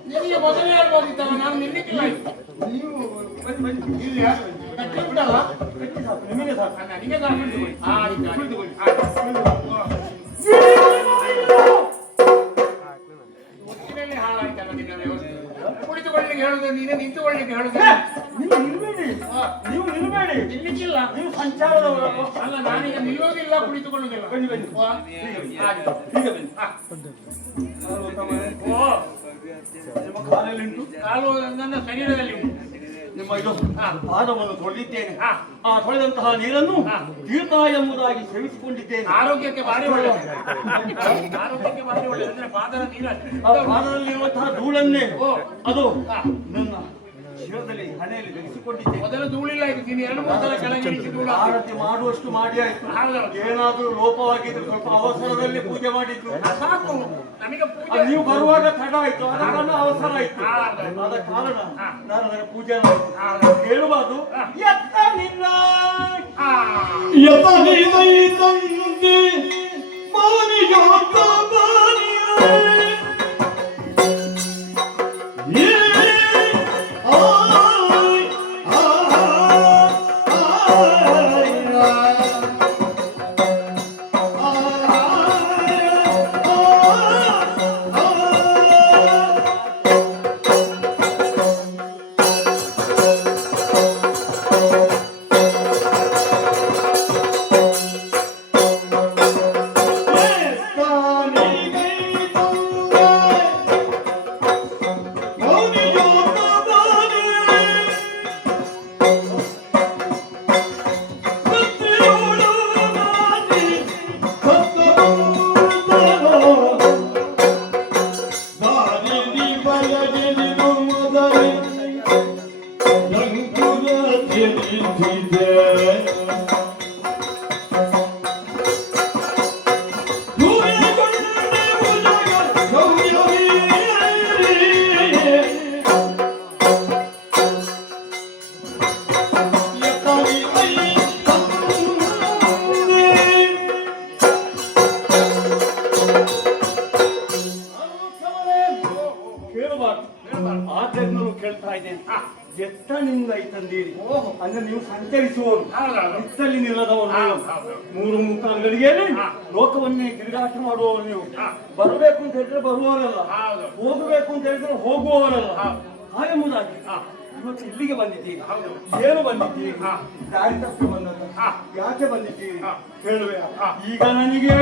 ನಿಮಗೆ ಮೊದಲೇ ಹೇಳ್ಬೋದಿತ್ತಲ್ಲ, ನಾನು ನಿಲ್ಲಿಕ್ಕಿಲ್ಲ. ನಿಮಗೆ ಹಾಳಾಯ್ತಲ್ಲ ನಿನ್ನ ವ್ಯವಸ್ಥೆ. ಕುಳಿತುಕೊಳ್ಳಿಕ್ಕೆ ಹೇಳುದು ನೀನೆ, ನಿಂತುಕೊಳ್ಳಿಕ್ಕೆ ಹೇಳುದು ನೀವು ನಿಲ್ಬೇಡಿ, ನೀವು ನಿಲ್ಬೇಡಿ, ನಿಲ್ಲಿಕ್ಕಿಲ್ಲ. ನೀವು ಸಂಚಾರದವರು ಅಲ್ಲ, ನಾನೀಗ ನಿಲ್ಲೋದಿಲ್ಲ, ಕುಳಿತುಕೊಳ್ಳುವುದಿಲ್ಲ. ಬನ್ನಿ ಬನ್ನಿ, ಹೀಗೆ ಬನ್ನಿ. ನಿಮ್ಮ ಕಾಲಲ್ಲಿ ಉಂಟು, ಕಾಲು ನನ್ನ ಶರೀರದಲ್ಲಿ ಉಂಟು. ನಿಮ್ಮ ಇದು ಪಾದವನ್ನು ತೊಳೆದಿದ್ದೇನೆ. ಹಾ. ಆ ತೊಳೆದಂತಹ ನೀರನ್ನು ತೀರ್ಥ ಎಂಬುದಾಗಿ ಸೇವಿಸಿಕೊಂಡಿದ್ದೇನೆ. ಆರೋಗ್ಯಕ್ಕೆ ಭಾರಿ ಒಳ್ಳೆಯದು. ಆರೋಗ್ಯಕ್ಕೆ ಭಾರಿ ಒಳ್ಳೆಯದು. ಅಂದ್ರೆ ಪಾದದ ನೀರು ಆ ಪಾದದಲ್ಲಿರುವಂತಹ ಧೂಳನ್ನೇ ಓ. ಅದು ನನ್ನ ಶಿರದಲ್ಲಿ ಹಣೆಯಲ್ಲಿ ಧರಿಸಿಕೊಂಡಿದ್ದೇನೆ. ಮೊದಲು ಧೂಳಿಲ್ಲ ಇದು, ನೀನು 2-3 ಸಲ ಕೆಳಗೆ ಇಳಿಸಿ ಧೂಳು ಹಾಕಿದ್ದು. ಆರತಿ ಮಾಡುವಷ್ಟು ಮಾಡಿ ಆಯ್ತು. ಹೌದೌದು. ಏನಾದ್ರೂ ಲೋಪವಾಗಿದ್ರೆ ಸ್ವಲ್ಪ ಅವಸರದಲ್ಲಿ ಪೂಜೆ ಮಾಡಿದ್ದು. ಸಾಕು ನಮಗೆ ಅದು ಪೂಜೆ. ನೀವು ಬರುವಾಗ ತಡ ಆಯ್ತು, ಆದ ಕಾರಣ ಅವಸರ ಆಯ್ತು. ಹೌದೌದು. ಆದ ಕಾರಣ ಹಾ. ನಾನು ಅದರ ಪೂಜೆ ಹೌದು. ಕೇಳುವುದು ಎತ್ತ ನಿನ್ನ ಆ. ಯತನಿದೈತಂತೆ ಮಾನಿಯೋತ ಆಚರಣೆಗಳು ಕೇಳ್ತಾ ಇದ್ದೇನೆ. ಎತ್ತನಿಂದ ತಂದೀರಿ ಅಂದ್ರೆ ನೀವು ಸಂಚರಿಸುವವರು, ಇತ್ತಲ್ಲಿ ನಿಲ್ಲದವರು ನೀವು. 3 ಮುಖಗಳಿಗೆ ಲೋಕವನ್ನೇ ತಿರುಗಾಟ ಮಾಡುವವರು ನೀವು. ಬರಬೇಕು ಅಂತ ಹೇಳಿದ್ರೆ ಬರುವವರಲ್ಲ, ಹೋಗಬೇಕು ಅಂತ ಹೇಳಿದ್ರೆ ಹೋಗುವವರಲ್ಲ. ಹಾಗೆಂಬುದಾಗಿ ಇವತ್ತು ಇಲ್ಲಿಗೆ ಬಂದಿದ್ದೀರಿ. ಏನು ಬಂದಿದ್ದೀರಿ? ದಾರಿ ತಪ್ಪಿ ಬಂದದ್ದು. ಯಾಕೆ ಬಂದಿದ್ದೀರಿ ಹೇಳುವೆ. ಈಗ ನನಗೆ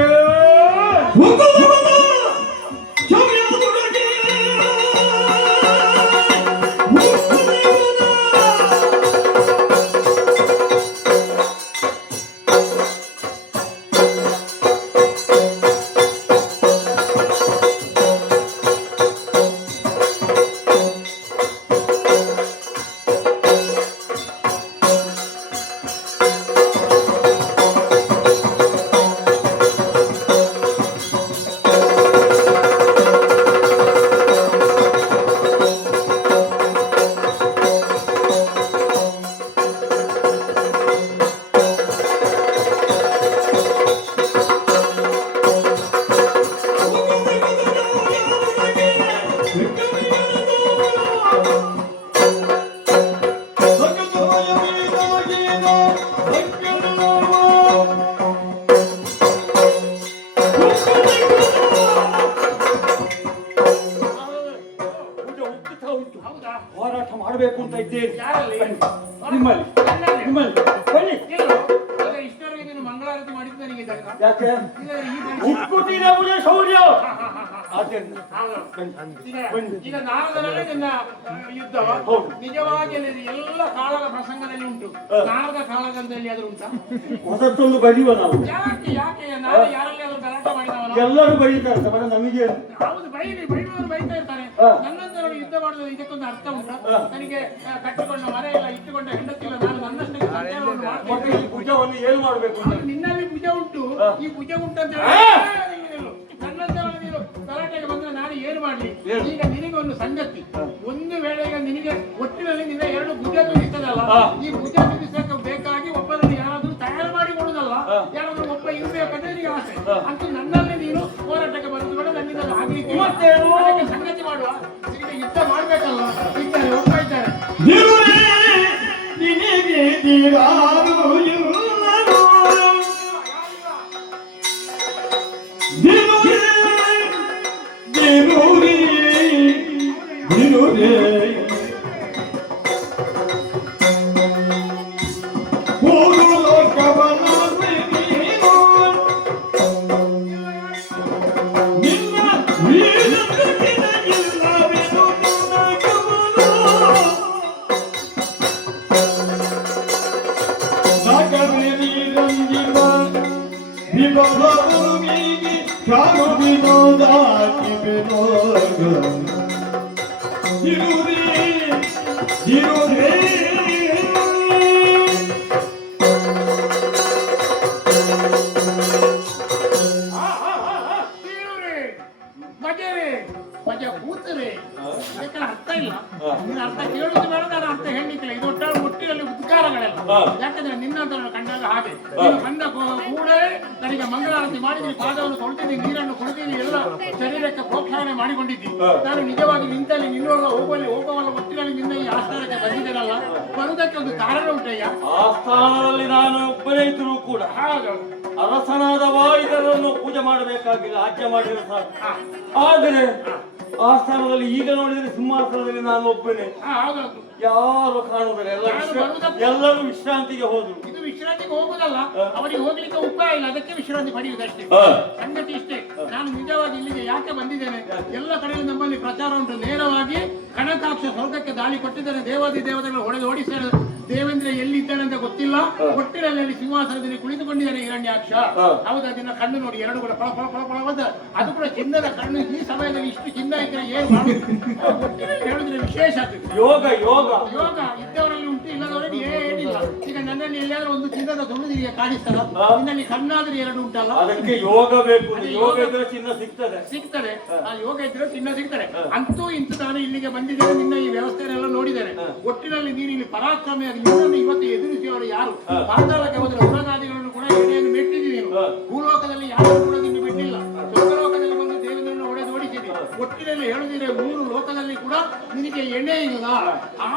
ಹೋರಾಟ ಮಾಡಬೇಕು ಅಂತ ಇದ್ದೇನೆ. ಯಾರಲ್ಲಿ? ನಿಮ್ಮಲ್ಲಿ ನಿಮ್ಮಲ್ಲಿ ಬನ್ನಿ. ಇಷ್ಟವರೆಗೆ ನೀನು ಮಂಗಳಾರತಿ ಮಾಡಿದ್ದು ನನಗೆ ಗೊತ್ತಾ? ಯಾಕೆ ಉಕ್ಕುಟಿನ ಪೂಜೆ ಶೌರ್ಯ. ಆದ್ದರಿಂದ ಈಗ ನಾರದರಲ್ಲಿ ನಿನ್ನ ಯುದ್ಧ ನಿಜವಾಗಿ ಎಲ್ಲ ಕಾಲದ ಪ್ರಸಂಗದಲ್ಲಿ ಉಂಟು. ನಾರದ ಕಾಲದಲ್ಲಿ ಆದ್ರೂ ಉಂಟಾ? ಹೊಸತ್ತೊಂದು ಬರೆಯುವ ನಾವು. ಯಾಕೆ ಯಾಕೆ ನಾನು ಯಾರಲ್ಲಿ ಆದ್ರೂ ಗಲಾಟೆ ಮಾಡಿದವನು? ಎಲ್ಲರೂ ಬರೀತಾರೆ ಸಮಾನ ನಮಗೆ. ಹೌದು, ಬೈದವರು ಬೈತಾ ಇರ್ತಾರೆ. ನನ್ನಂತವರು ಯುದ್ಧ ಮಾಡಿದ್ರೆ ಇದಕ್ಕೊಂದು ಅರ್ಥ ಉಂಟಾ? ನನಗೆ ಕಟ್ಟಿಕೊಂಡ ಮನೆ ಎಲ್ಲ ಇಟ್ಟುಕೊಂಡ ಹೆಂಡತಿಲ್ಲ, ನಾನು ನನ್ನಷ್ಟಕ್ಕೆ ಸಂಚಾರವನ್ನು ಮಾಡ್ತೇನೆ. ಈ ಭುಜವನ್ನು ಏನು ಮಾಡಬೇಕು? ನಿನ್ನಲ್ಲಿ ಭುಜ ಉಂಟು, ಈ ಭುಜ ಉಂಟು ಅಂತ ಹೇಳಿ ನನ್ನಂತವರು ನೀನು ಗಲಾಟೆಗೆ ಬಂದ್ರೆ ನಾನು ಏನು ಮಾಡ್ಲಿ? ಈಗ ನಿನಗೆ ಒಂದು ಸಂಗತಿ, ಒಂದು ವೇಳೆ ಈಗ ನಿನಗೆ ಒಟ್ಟಿನಲ್ಲಿ ನಿನ್ನ 2 ಭುಜ ತುದಿಸ್ತದಲ್ಲ, ಈ ಭುಜ ತುದಿಸಕ್ಕೆ ಬೇಕಾಗಿ ಒಬ್ಬರಲ್ಲಿ ಯಾರಾದ್ರೂ ತಯಾರು ಮಾಡಿ ಕೊಡುದಲ್ಲ, ಯಾರಾದ್ರೂ ಒಬ್ಬ ಇರ್ಬೇಕಂದ್ರೆ ನಿನಗೆ ಆಸೆ. ಅಂತೂ ನನ್ನಲ್ಲಿ ನೀನು ಹೋರಾಟಕ್ಕೆ ಬರೋದು ಬೇಡ, ನನ್ನಿಂದ ಆಗ್ಲಿಕ್ಕೆ ಅದಕ್ಕೆ ಸಂಗತಿ ಮಾಡುವ. ಈಗ ಯುದ್ಧ ಮಾಡ್ಬೇಕಲ್ಲ, ಇದ್ದಾರೆ ಒಬ್ಬ ಇದ್ದಾರೆ. ನಿನಗೆ ದಿರಾರು ನಿನ್ನ ಮಜರೇ ಮಜ ಕೂತರೆ ಅದಕ್ಕೆಲ್ಲ ಅರ್ಥ ಇಲ್ಲ. ನೀನು ಅರ್ಥ ಕೇಳುವುದು ಬೇಡ, ನಾನು ಅರ್ಥ ಹೇಳಲಿಕ್ಕಿಲ್ಲ. ಇದು ಒಟ್ಟಿನಲ್ಲಿ ಉದ್ಗಾರಗಳೆಲ್ಲ. ಯಾಕಂದ್ರೆ ನಿನ್ನಂತ ಕಂಡಾಗ ಹಾಗೆ ನೀನು ಕಂಡ ಕೂಡಲೇ ನನಗೆ ಮಂಗಳಾರತಿ ಮಾಡಿದ್ದೀನಿ, ಪಾದವನ್ನು ತೊಳ್ತಿದ್ದೀನಿ, ನೀರನ್ನು ಕುಡಿತೀನಿ, ಎಲ್ಲ ಶರೀರಕ್ಕೆ ಪ್ರೋತ್ಸಾಹನೆ ಮಾಡಿಕೊಂಡಿದ್ದೀನಿ. ನಾನು ನಿಜವಾಗಿ ನಿಂತಲ್ಲಿ ನಿಲ್ಲುವಾಗ ಹೋಗುವಲ್ಲ ಒಟ್ಟಿನಲ್ಲಿ ನಿನ್ನ ಈ ಆಸ್ಥಾನಕ್ಕೆ ಬಂದಿದ್ದೇನಲ್ಲ, ಬರುವುದಕ್ಕೆ ಒಂದು ಕಾರಣ ಉಂಟಯ್ಯ. ಆಸ್ಥಾನದಲ್ಲಿ ನಾನು ಒಬ್ಬನೇ ಇದ್ರೂ ಕೂಡ ಅರಸನಾದ ವಾಯುದೇವರನ್ನು ಪೂಜೆ ಮಾಡಬೇಕಾಗಿಲ್ಲ, ಆಜ್ಞೆ ಮಾಡಿದ್ರೆ ಸಾಕು. ಆದರೆ ಆಸ್ಥಾನದಲ್ಲಿ ಈಗ ನೋಡಿದ್ರೆ ಸಿಂಹಾಸನದಲ್ಲಿ ನಾನು ಒಬ್ಬನೇ, ಯಾರು ಕಾಣುವುದಿಲ್ಲ, ಎಲ್ಲರೂ ವಿಶ್ರಾಂತಿಗೆ ಹೋದ್ರು. ಇದು ವಿಶ್ರಾಂತಿಗೆ ಹೋಗುದಲ್ಲ, ಅವರಿಗೆ ಹೋಗ್ಲಿಕ್ಕೆ ಉಪಾಯ ಇಲ್ಲ, ಅದಕ್ಕೆ ವಿಶ್ರಾಂತಿ ಪಡೆಯುವುದಷ್ಟೇ. ಸಂಗತಿ ಇಷ್ಟೇ. ನಾನು ನಿಜವಾಗಿ ಇಲ್ಲಿಗೆ ಯಾಕೆ ಬಂದಿದ್ದೇನೆ, ಎಲ್ಲ ಕಡೆಯಲ್ಲಿ ನಮ್ಮಲ್ಲಿ ಪ್ರಚಾರ ಉಂಟು. ನೇರವಾಗಿ ಕನಕಾಕ್ಷ ಸ್ವರ್ಗಕ್ಕೆ ದಾಳಿ ಕೊಟ್ಟಿದ್ದಾರೆ, ದೇವಾದಿ ದೇವತೆಗಳು ಹೊಡೆದು ಓಡಿಸಿದ್ದಾರೆ. ದೇವೇಂದ್ರ ಎಲ್ಲಿದ್ದಾನೆ ಅಂತ ಗೊತ್ತಿಲ್ಲ, ಒಟ್ಟಿನಲ್ಲಿ ಸಿಂಹಾಸನದಲ್ಲಿ ಕುಳಿತುಕೊಂಡಿದ್ದಾನೆ ಹಿರಣ್ಯಾಕ್ಷ. ಹೌದು, ಅದನ್ನ ಕಣ್ಣು ನೋಡಿ, ಎರಡು ಕೂಡ ಫಳ ಫಳ ಫಳ ಫಳ ಅದು ಕೂಡ ಚಿನ್ನದ ಕಣ್ಣು. ಈ ಸಮಯದಲ್ಲಿ ಇಷ್ಟು ಚಿನ್ನ ಇದ್ರೆ ಏನು ಮಾಡುದು? ಒಟ್ಟಿನಲ್ಲಿ ಹೇಳಿದ್ರೆ ವಿಶೇಷ ಯೋಗ ಯೋಗ ಯೋಗ ಇದ್ದವರಲ್ಲಿ ಉಂಟು, ಇಲ್ಲದವರಲ್ಲಿ ಏನಿಲ್ಲ. ಈಗ ನನ್ನಲ್ಲಿ ಎಲ್ಲಿಯಾದ್ರೂ ಒಂದು ಚಿನ್ನದ ತುಳಿದಿಗೆ ಕಾಣಿಸ್ತಲ್ಲ, ನಿನ್ನಲ್ಲಿ ಕಣ್ಣಾದ್ರೆ ಎರಡು ಉಂಟಲ್ಲ, ಅದಕ್ಕೆ ಯೋಗ ಬೇಕು. ಯೋಗ ಇದ್ರೆ ಚಿನ್ನ ಸಿಗ್ತದೆ. ಆ ಯೋಗ ಇದ್ರೆ ಚಿನ್ನ ಸಿಗ್ತದೆ. ಅಂತೂ ಇಂತೂ ನಾನು ಇಲ್ಲಿಗೆ ಬಂದಿದ್ದೇನೆ, ನಿನ್ನ ಈ ವ್ಯವಸ್ಥೆನೆಲ್ಲ ನೋಡಿದ್ದೇನೆ. ಒಟ್ಟಿನಲ್ಲಿ ನೀನು ಇಲ್ಲಿ ಪರಾಕ್ರಮಿಯಾಗಿ ನಿನ್ನನ್ನು ಇವತ್ತು ಎದುರಿಸಿಯವರು ಯಾರು? ಪಾತಾಳಕ್ಕೆ ಹೋದ್ರೆ ಉರಗಾದಿಗಳನ್ನು ಕೂಡ ಎಡೆಯನ್ನು ಮೆಟ್ಟಿದ್ದೀನಿ. ಭೂಲೋಕದಲ್ಲಿ ಯಾರು ಕೂಡ ನಿನ್ನ ಬಿಟ್ಟಿಲ್ಲ. ಸ್ವರ್ಗಲೋಕದಲ್ಲಿ ಬಂದು ದೇವೇಂದ್ರನ್ನು ಹೊಡೆದು ಓಡಿಸಿದೆ. ಒಟ್ಟಿನಲ್ಲಿ ಹೇಳುದಿದ್ರೆ 3 ಲೋಕದಲ್ಲಿ ಕೂಡ ನಿನಗೆ ಎಣ್ಣೆ ಇಲ್ಲ.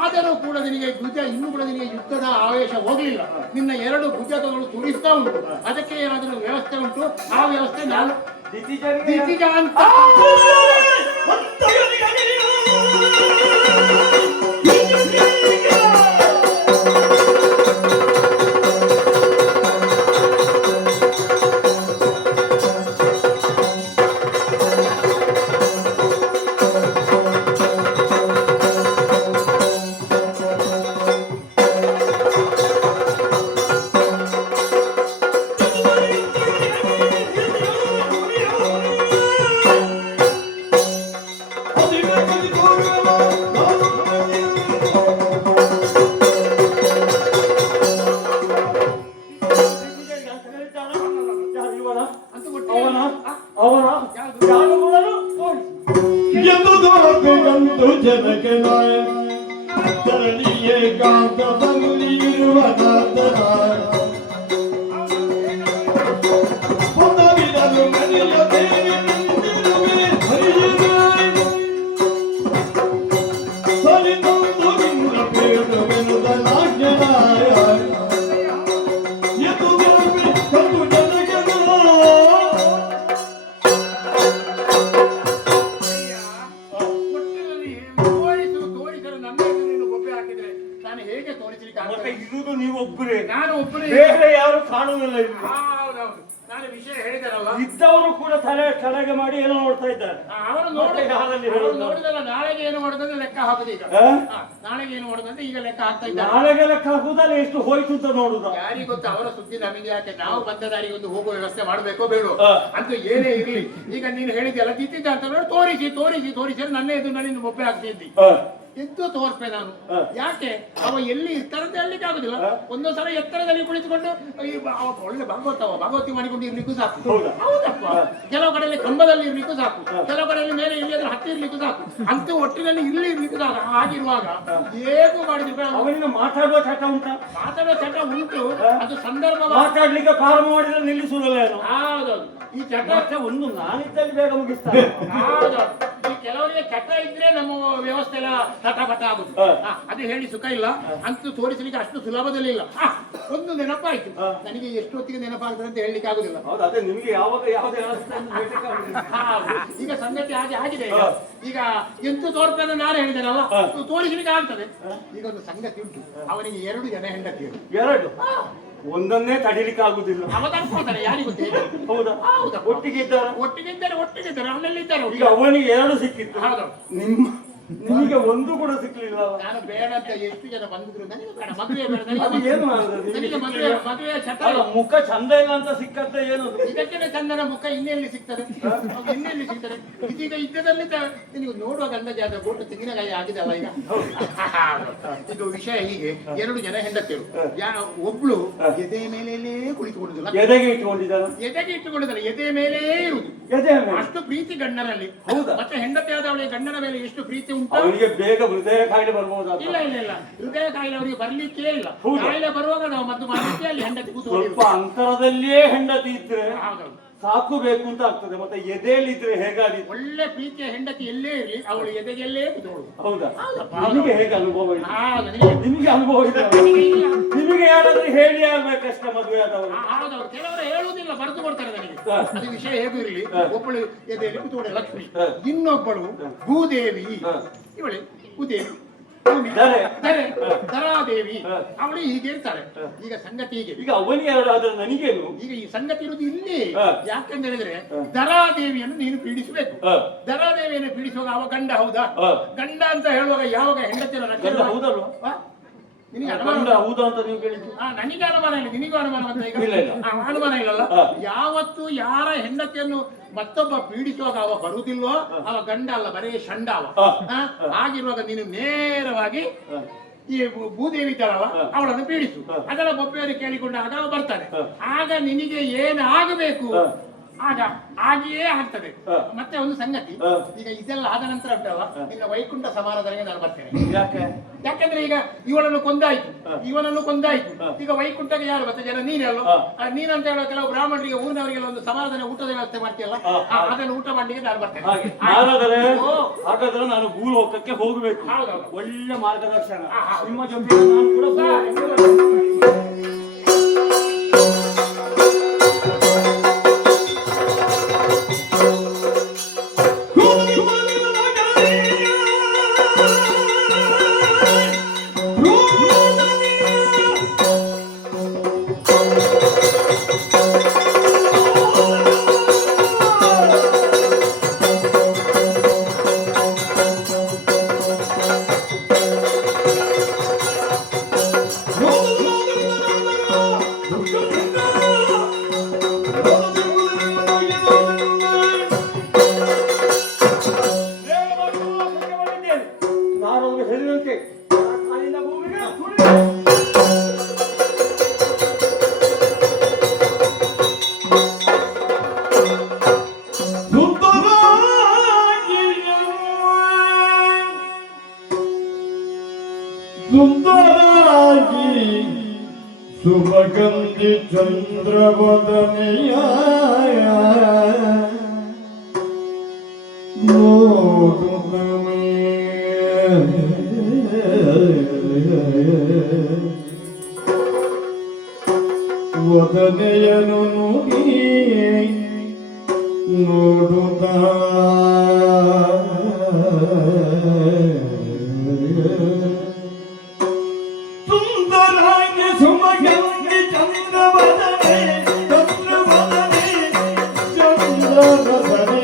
ಆದರೂ ಕೂಡ ನಿನಗೆ ಭುಜ ಇನ್ನೂ ಕೂಡ ನಿನಗೆ ಯುದ್ಧದ ಆವೇಶ ಹೋಗಲಿಲ್ಲ. ನಿನ್ನ 2 ಭುಜಗಳು ತುಡಿಸ್ತಾ ಉಂಟು. ಅದಕ್ಕೆ ಏನಾದರೂ ವ್ಯವಸ್ಥೆ ಉಂಟು, ಆ ವ್ಯವಸ್ಥೆ ನಾನು ದಿತಿಜ ಅಂತ ಎಂದು ತೋರಬೇಕಂದು ಜನಕ್ಕೆ ನಾಯ ತರಲಿಯೇ ಕಾಂತ ಬರಲಿರುವ ನಾಥನಾಯ ಪುನವಿದನು ಮನೆಯ ದೇವಿ ನಿಂತಿರುವೆ ಹರಿಯನಾಯ ಸರಿತಂದು ನಿನ್ನ ಪೇಟವೆನುದ ನಾಜ್ಞನಾಯ ಎಂದು ತೋರಬೇಕಂದು ಜನಕ್ಕೆ ಇರುವುದು ನೀವು ಒಬ್ಬರೇ, ನಾನು ಒಬ್ಬನೇ, ಬೇರೆ ಯಾರು ಕಾಣುವುದಿಲ್ಲ ಇಲ್ಲಿ. ಹೌದೌದು, ನಾನು ವಿಷಯ ಹೇಳಿದಾರಲ್ಲ, ಇದ್ದವರು ಕೂಡ ತಲೆಗೆ ಮಾಡಿ ಏನೋ ನೋಡ್ತಾ ಇದ್ದಾರೆ. ಅವರು ನೋಡಿದಲ್ಲ, ನಾಳೆಗೆ ಏನು ಮಾಡೋದಂದ್ರೆ ಲೆಕ್ಕ ಹಾಕುದು. ಈಗ ನಾಳೆಗೆ ಏನು ಮಾಡೋದಂದ್ರೆ ಈಗ ಲೆಕ್ಕ ಹಾಕ್ತಾ ಇದ್ದಾರೆ. ನಾಳೆಗೆ ಲೆಕ್ಕ ಹಾಕುದಲ್ಲ, ಎಷ್ಟು ಹೋಯ್ತು ಅಂತ ನೋಡುದು. ಯಾರಿಗೆ ಗೊತ್ತು, ಅವರ ಸುದ್ದಿ ನಮಗೆ ಯಾಕೆ? ನಾವು ಬಂದ ದಾರಿಗೆ ಒಂದು ಹೋಗುವ ವ್ಯವಸ್ಥೆ ಮಾಡಬೇಕೋ ಬೇಡೋ ಅಂತೂ ಏನೇ ಇರ್ಲಿ. ಈಗ ನೀನು ಹೇಳಿದ್ಯಲ್ಲ ದಿತ್ತಿದ್ದ ಅಂತ ನೋಡಿ, ತೋರಿಸಿ ನನ್ನ ಎದುರು ನಿನ್ನ ಬೊಬ್ಬೆ ಹಾಕ್ತಿದ್ದಿ. ಎದ್ದು ತೋರ್ಪೆ ನಾನು. ಯಾಕೆ? ಅವ ಎಲ್ಲಿ ಇರ್ತಾರಂತ ಹೇಳಲಿಕ್ಕೆ ಆಗುದಿಲ್ಲ. ಒಂದೊಂದ್ಸಲ ಎತ್ತರದಲ್ಲಿ ಕುಳಿತುಕೊಂಡು ಒಳ್ಳೆ ಭಗವತಿ ಮಾಡಿಕೊಂಡು ಇರ್ಲಿಕ್ಕೂ ಸಾಕು. ಹೌದಪ್ಪ, ಕೆಲವು ಕಡೆಯಲ್ಲಿ ಕಂಬದಲ್ಲಿ ಇರ್ಲಿಕ್ಕೂ ಸಾಕು, ಕೆಲವು ಕಡೆಯಲ್ಲಿ ಮೇಲೆ ಎಲ್ಲಿಯಾದ್ರೂ ಹತ್ತಿ ಇರ್ಲಿಕ್ಕೂ ಸಾಕು, ಅಂತೂ ಒಟ್ಟಿನಲ್ಲಿ ಇಲ್ಲಿ ಇರ್ಲಿಕ್ಕೂ ಸಾಕು. ಹಾಗಿರುವಾಗ ಹೇಗೂ ಮಾಡಿದ್ರು ಅವನಿಗೆ ಮಾತಾಡುವ ಚಟ ಉಂಟು. ಅದು ಸಂದರ್ಭ. ಮಾತಾಡ್ಲಿಕ್ಕೆ ಪ್ರಾರಂಭ ಮಾಡಿದ್ರೆ ನಿಲ್ಲಿಸುವುದಿಲ್ಲ ಏನು? ಹೌದೌದು, ಈ ಚಟ ಒಂದು ನಾನಿದ್ದಲ್ಲಿ ಬೇಗ ಮುಗಿಸ್ತಾರೆ. ಹೌದೌದು, ಈ ಕೆಲವರಿಗೆ ಚಟ ಇದ್ರೆ ನಮ್ಮ ವ್ಯವಸ್ಥೆ ಎಲ್ಲ ತಟಾಪಟ ಆಗುದು. ಅದು ಹೇಳಿ ಸುಖ ಇಲ್ಲ. ಅಂತೂ ತೋರಿಸಲಿಕ್ಕೆ ಅಷ್ಟು ಸುಲಭದಲ್ಲಿ ಇಲ್ಲ. ಒಂದು ನೆನಪಾಯ್ತು ನನಗೆ, ಎಷ್ಟೊತ್ತಿಗೆ ನೆನಪಾಗ್ತದೆ ಅಂತ ಹೇಳಲಿಕ್ಕೆ ಆಗುದಿಲ್ಲ. ಅದೇ ನಿಮಗೆ ಯಾವಾಗ ಈಗ ಸಂಗತಿ ಹಾಗೆ ಆಗಿದೆ. ಈಗ ಎಂತೂ ತೋರ್ಪೆ ನಾನು ಹೇಳಿದ್ದೇನಲ್ಲ, ತೋರಿಸಲಿಕ್ಕೆ ಆಗ್ತದೆ. ಈಗ ಒಂದು ಸಂಗತಿ ಉಂಟು, ಅವನಿಗೆ 2 ಜನ ಹೆಂಡತಿಯರು. 2 ಒಂದನ್ನೇ ತಡಿಲಿಕ್ಕೆ ಆಗುದಿಲ್ಲ. ಅವತಾಡ್ಕೊಳ್ತಾರೆ, ಯಾರಿಗೂ ಗೊತ್ತೇ? ಹೌದಾ? ಒಟ್ಟಿಗೆ ಇದ್ದಾರೆ ಅಲ್ಲೆಲ್ಲಿದ್ದಾರೆ. ಈಗ ಅವನಿಗೆ 2 ಸಿಕ್ಕಿತ್ತು. ಹೌದು, ನಿಮಗೆ ಒಂದು ಕೂಡ ಸಿಕ್ಲಿಲ್ಲ. ನಾನು ಬೇಡ ಅಂತ ಎಷ್ಟು ಜನ ಬಂದಿದ್ರು ನನಗೆ ಬೇಡ, ಮದುವೆ ಬೇಡ, ಅದು ನನಗೆ ಏನು ಮಾಡುದು? ನನಗೆ ಮದುವೆ ಚಟ ಅಲ್ಲ, ಮುಖ ಚಂದ ಇಲ್ಲ ಅಂತ ಸಿಕ್ಕತ್ತೆ ಏನು? ಇದಕ್ಕೆ ಚಂದನ ಮುಖ ಇನ್ನೆಲ್ಲಿ ಸಿಗ್ತದೆ, ಇನ್ನೆಲ್ಲಿ ಸಿಗ್ತದೆ? ಇದೀಗ ಇದ್ದದಲ್ಲಿ ನೀವು ನೋಡುವಾಗ ಅಂದಾಜಾದ ಗೋಟು ತೆಂಗಿನಕಾಯಿ ಆಗಿದಲ್ಲ ಈಗ. ಇದು ವಿಷಯ ಹೀಗೆ, 2 ಜನ ಹೆಂಡತಿಯರು, ಒಬ್ಳು ಎದೆ ಮೇಲೆಯೇ ಕುಳಿತುಕೊಂಡಿಲ್ಲ, ಎದೆಗೆ ಇಟ್ಕೊಂಡಿದ್ದಾನೆ. ಎದೆಗೆ ಇಟ್ಟುಕೊಂಡಿದ್ದಾರೆ, ಎದೆ ಮೇಲೇ ಇರುವುದು, ಎದೆ ಮೇಲೆ ಅಷ್ಟು ಪ್ರೀತಿ ಗಂಡನಲ್ಲಿ. ಹೌದಾ? ಮತ್ತೆ ಹೆಂಡತಿ ಆದವಳಿಗೆ ಗಂಡನ ಮೇಲೆ ಎಷ್ಟು ಪ್ರೀತಿ ಉಂಟು. ಅವನಿಗೆ ಬೇಗ ಹೃದಯ ಕಾಯಿಲೆ ಬರ್ಬಹುದಾದ. ಇಲ್ಲ ಇಲ್ಲ ಇಲ್ಲ, ಹೃದಯ ಕಾಯಿಲೆ ಅವರಿಗೆ ಬರ್ಲಿಕ್ಕೇ ಇಲ್ಲ. ಹೌದಾ? ಕಾಯಿಲೆ ಬರುವಾಗ ನಾವು ಮದ್ದು ಮಾಡಲಿಕ್ಕೆ ಅಲ್ಲಿ ಹೆಂಡತಿ ಸ್ವಲ್ಪ ಕೂತ್ಕೊಂಡು ಅಂತರದಲ್ಲಿಯೇ ಹೆಂಡತಿ ಇದ್ರೆ ಹೌದೌದು, ಸಾಕು ಬೇಕು ಅಂತ ಆಗ್ತದೆ. ಮತ್ತೆ ಎದೆಯಲ್ಲಿ ಇದ್ರೆ ಹೇಗಾದಿ? ಒಳ್ಳೆ ಪ್ರೀತಿಯ ಹೆಂಡತಿ ಎಲ್ಲೇ ಇರಲಿ ಅವಳು ಎದೆಗೆಲ್ಲೇ ಕೂತ್ಕೊಳ್ಳುದು. ಹೌದಾ? ನಿಮಗೆ ಹೇಗೆ ಅನುಭವ ಇದೆ? ನಿನಗೆ ನಿಮಗೆ ಅನುಭವ ಇದೆ? ನಿಮಗೆ ಯಾರಾದ್ರೂ ಹೇಳಿ ಆಗ್ಬೇಕಷ್ಟ ಮದುವೆ ಆದವರು. ಹೌದೌದು, ಕೆಲವರು ಹೇಳುವುದಿಲ್ಲ, ಬರೆದು ಕೊಡ್ತಾರೆ ನನಗೆ. ಹಾ. ಅದು ವಿಷಯ ಹೇಗೂ ಇರಲಿ, ಒಬ್ಬಳು ಎದೆಯಲ್ಲಿ ಕೂತ್ಕೊಂಡೆ ಲಕ್ಷ್ಮಿ, ಹಾ. ಇನ್ನೊಬ್ಬಳು ಭೂದೇವಿ, ಹಾ. ಇವಳೆ ಭೂದೇವಿ, ಧರೆ. ಧರಾದೇವಿ, ಹಾ. ಅವಳು ಹೀಗೆ ಇರ್ತಾಳೆ. ಈಗ ಸಂಗತಿ ಹೀಗೆ, ಈಗ ಅವನಿಗೆ ಆದ್ರೆ ನನಗೇನು? ಈಗ ಈ ಸಂಗತಿ ಇರುವುದು ಇಲ್ಲಿ. ಹಾ. ಯಾಕಂತ ಹೇಳಿದ್ರೆ ಧರಾದೇವಿಯನ್ನು ನೀನು ಪೀಡಿಸಬೇಕು. ಹಾ. ಧರಾದೇವಿಯನ್ನು ಪೀಡಿಸುವಾಗ ಅವ ಗಂಡ ಹೌದಾ? ಹಾ. ಗಂಡ ಅಂತ ಹೇಳುವಾಗ ಯಾವಾಗ ಹೆಂಡತಿಯನ್ನು ರಕ್ಷಣೆ ಗಂಡ ಹೌದಲ್ವಾ? ಹಾ? ನಿನಗೆ ಗಂಡ ಅನುಮಾನ? ಹೌದಾ ಅಂತ ನೀವು ಕೇಳಿದ್ದು? ನನಗೆ ಅನುಮಾನ ಇಲ್ಲ, ನಿನಗೂ ಅನುಮಾನ ಅಂತ ಈಗ? ಇಲ್ಲ, ಇಲ್ಲ. ಅನುಮಾನ ಇಲ್ಲಲ್ಲ. ಹಾ. ಯಾವತ್ತು ಯಾರ ಹೆಂಡತಿಯನ್ನು ಮತ್ತೊಬ್ಬ ಪೀಡಿಸುವಾಗ ಅವ ಬರುವುದಿಲ್ವೋ ಅವ ಗಂಡ ಅಲ್ಲ, ಬರೇ ಷಂಡ ಅವ. ಹಾ. ಹಾ? ಆಗಿರುವಾಗ ನೀನು ನೇರವಾಗಿ ಹಾ. ಈ ಭೂದೇವಿ ಇದ್ದಾಳವ ಹಾ. ಅವಳನ್ನು ಪೀಡಿಸು. ಹಾ. ಅದರ ಬೊಬ್ಬೆಯನ್ನು ಕೇಳಿಕೊಂಡಾಗ ಅವ ಬರ್ತಾನೆ. ಹಾ. ಆಗ ನಿನಗೆ ಏನು ಆಗಬೇಕು ಹಾ. ಆಗ ಆಗಿಯೇ ಆಗ್ತದೆ. ಹಾ. ಮತ್ತೆ ಒಂದು ಸಂಗತಿ, ಹಾ. ಈಗ ಇದೆಲ್ಲ ಆದ ನಂತರ ಉಂಟಲ್ಲ, ನಿನ್ನ ವೈಕುಂಠ ಸಮಾರಾಧನೆಗೆ ನಾನು ಬರ್ತೇನೆ. ಯಾಕೆ? ಯಾಕಂದ್ರೆ ಈಗ ಇವಳನ್ನು ಕೊಂದಾಯ್ತು, ಹಾ. ಇವನನ್ನು ಕೊಂದಾಯ್ತು, ಹಾ. ಈಗ ವೈಕುಂಠಕ್ಕೆ ಯಾರು ಮತ್ತೆ ಜನ ನೀನೇ ಅಲ್ವ? ಹಾ. ನೀನಂತ ಹೇಳೋ ಕೆಲವು ಬ್ರಾಹ್ಮಣರಿಗೆ ಊರಿನವರಿಗೆಲ್ಲ ಒಂದು ಸಮಾರಾಧನೆ ಊಟದ ವ್ಯವಸ್ಥೆ ಮಾಡ್ತೀಯಲ್ಲ, ಹಾ. ಅದನ್ನು ಊಟ ಮಾಡಲಿಕ್ಕೆ ನಾನು ಬರ್ತೇನೆ. ಹಾಗೆ ಹಾಗಾದ್ರೆ ನಾನು ಭೂಲೋಕಕ್ಕೆ ಹೋಗಬೇಕು. ಹೌದೌದು. ಒಳ್ಳೆ ಮಾರ್ಗದರ್ಶನ ಹಾ, ಹಾ. ನಿಮ್ಮ ಜೊತೆ ನಾನು ಕೂಡ ನಾನು ಹೇಳಿದಂತೆ ಅಲ್ಲಿಂದ ಭೂಮಿಗೆ ಸುಂದರಾಗಿ ಸುಮಗಂಧಿ ಚಂದ್ರವದನೆಯ ವದನೆಯನು ನುಡಿ ನೋಡುತ್ತಾ ಸುಂದರಾಗಿ ಸುಮಗಂಧಿ ಚಂದ್ರವದನೆ ಚಂದ್ರವದನೆ ಚಂದ್ರವದನೆ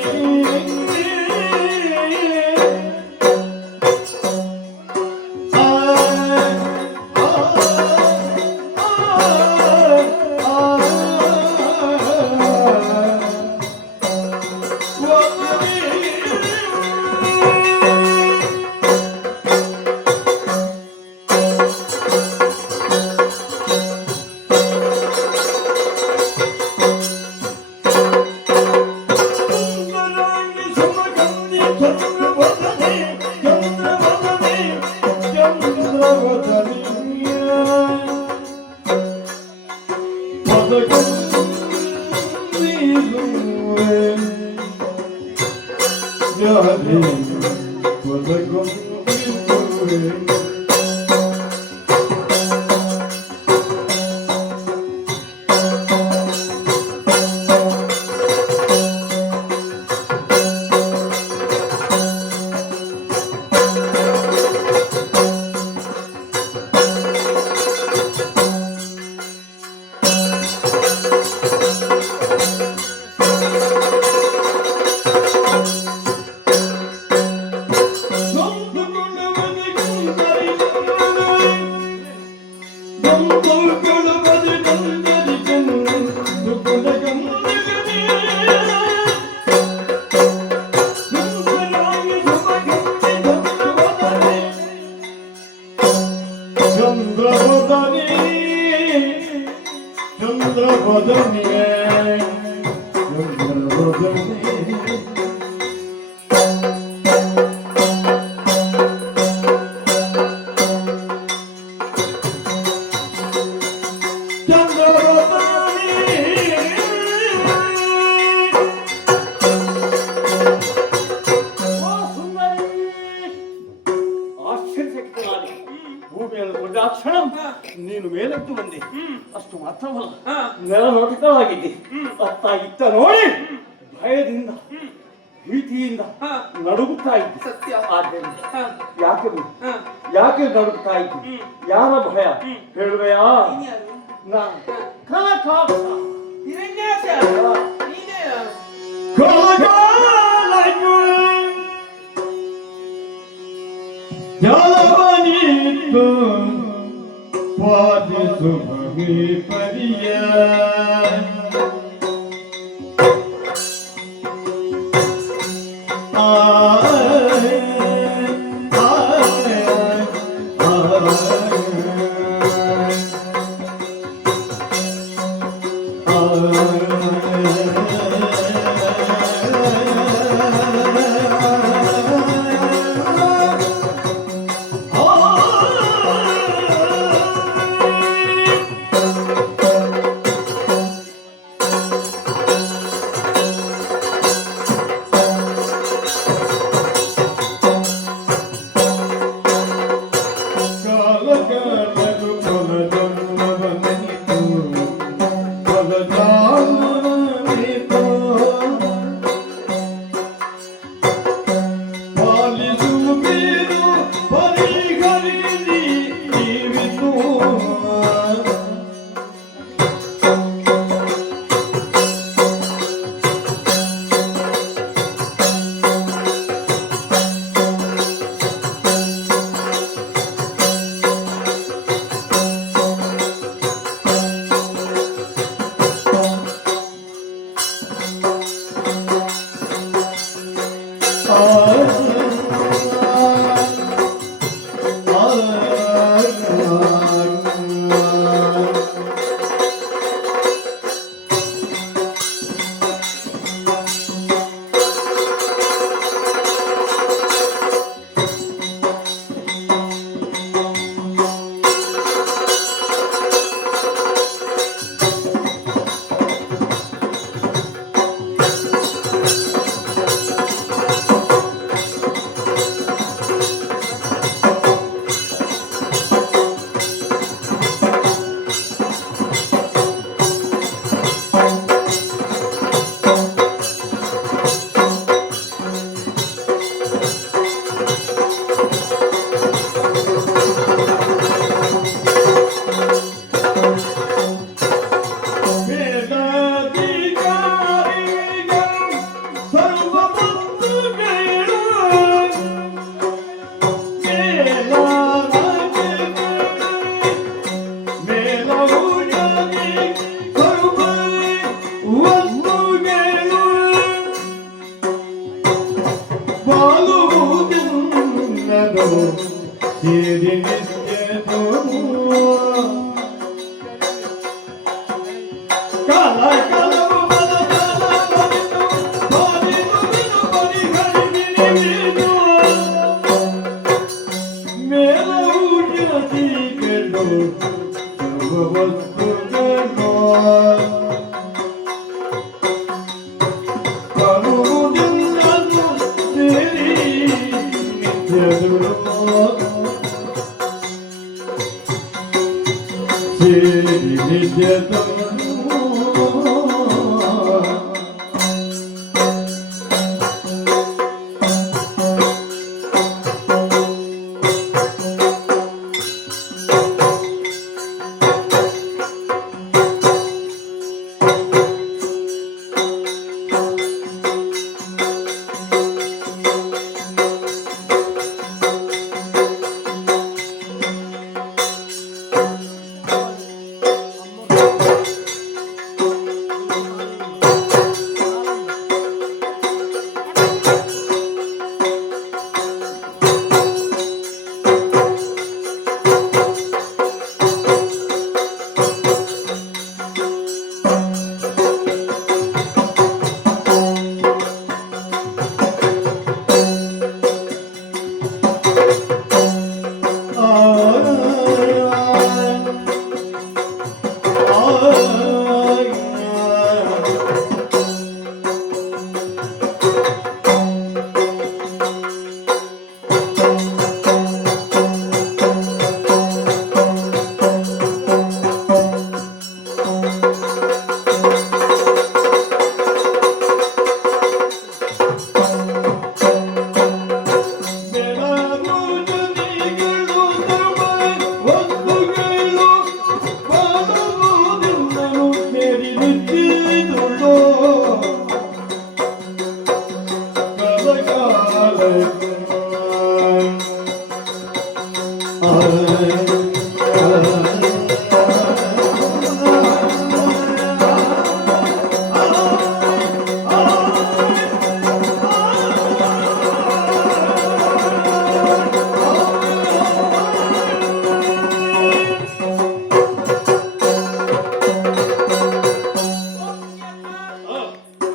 ಚಂದ್ರವದನಿಯೇ ಚಂದ್ರವದನಿಯೇ ಭೂಮಿಯನ್ನು ದೊಡ್ಡ ಕ್ಷಣ ನೀನು ಮೇಲೆದ್ದು ಬಂದೆ ಅಷ್ಟು ಮಾತ್ರವಲ್ಲ ನೆಲ ನೋಟಿತವಾಗಿದ್ದೆ ಅತ್ತ ಇತ್ತ ನೋಡಿ ಭಯದಿಂದ ಭೀತಿಯಿಂದ ನಡುಗುತ್ತಾ ಇದ್ದೆ ಸತ್ಯ. ಆದ್ದರಿಂದ ಯಾಕೆ ನಡುಗುತ್ತಾ ಇದ್ದೆ ಯಾರ ಭಯ ಹೇಳುವೆಯಾ ನಾನು ಕನಕಾಕ್ಷ ಹಿರಣ್ಯಾಕ್ಷ ನೀನೇ ಜಲವನಿತ್ತು ಪಾದಿಸು ಭಗೀಪರಿಯ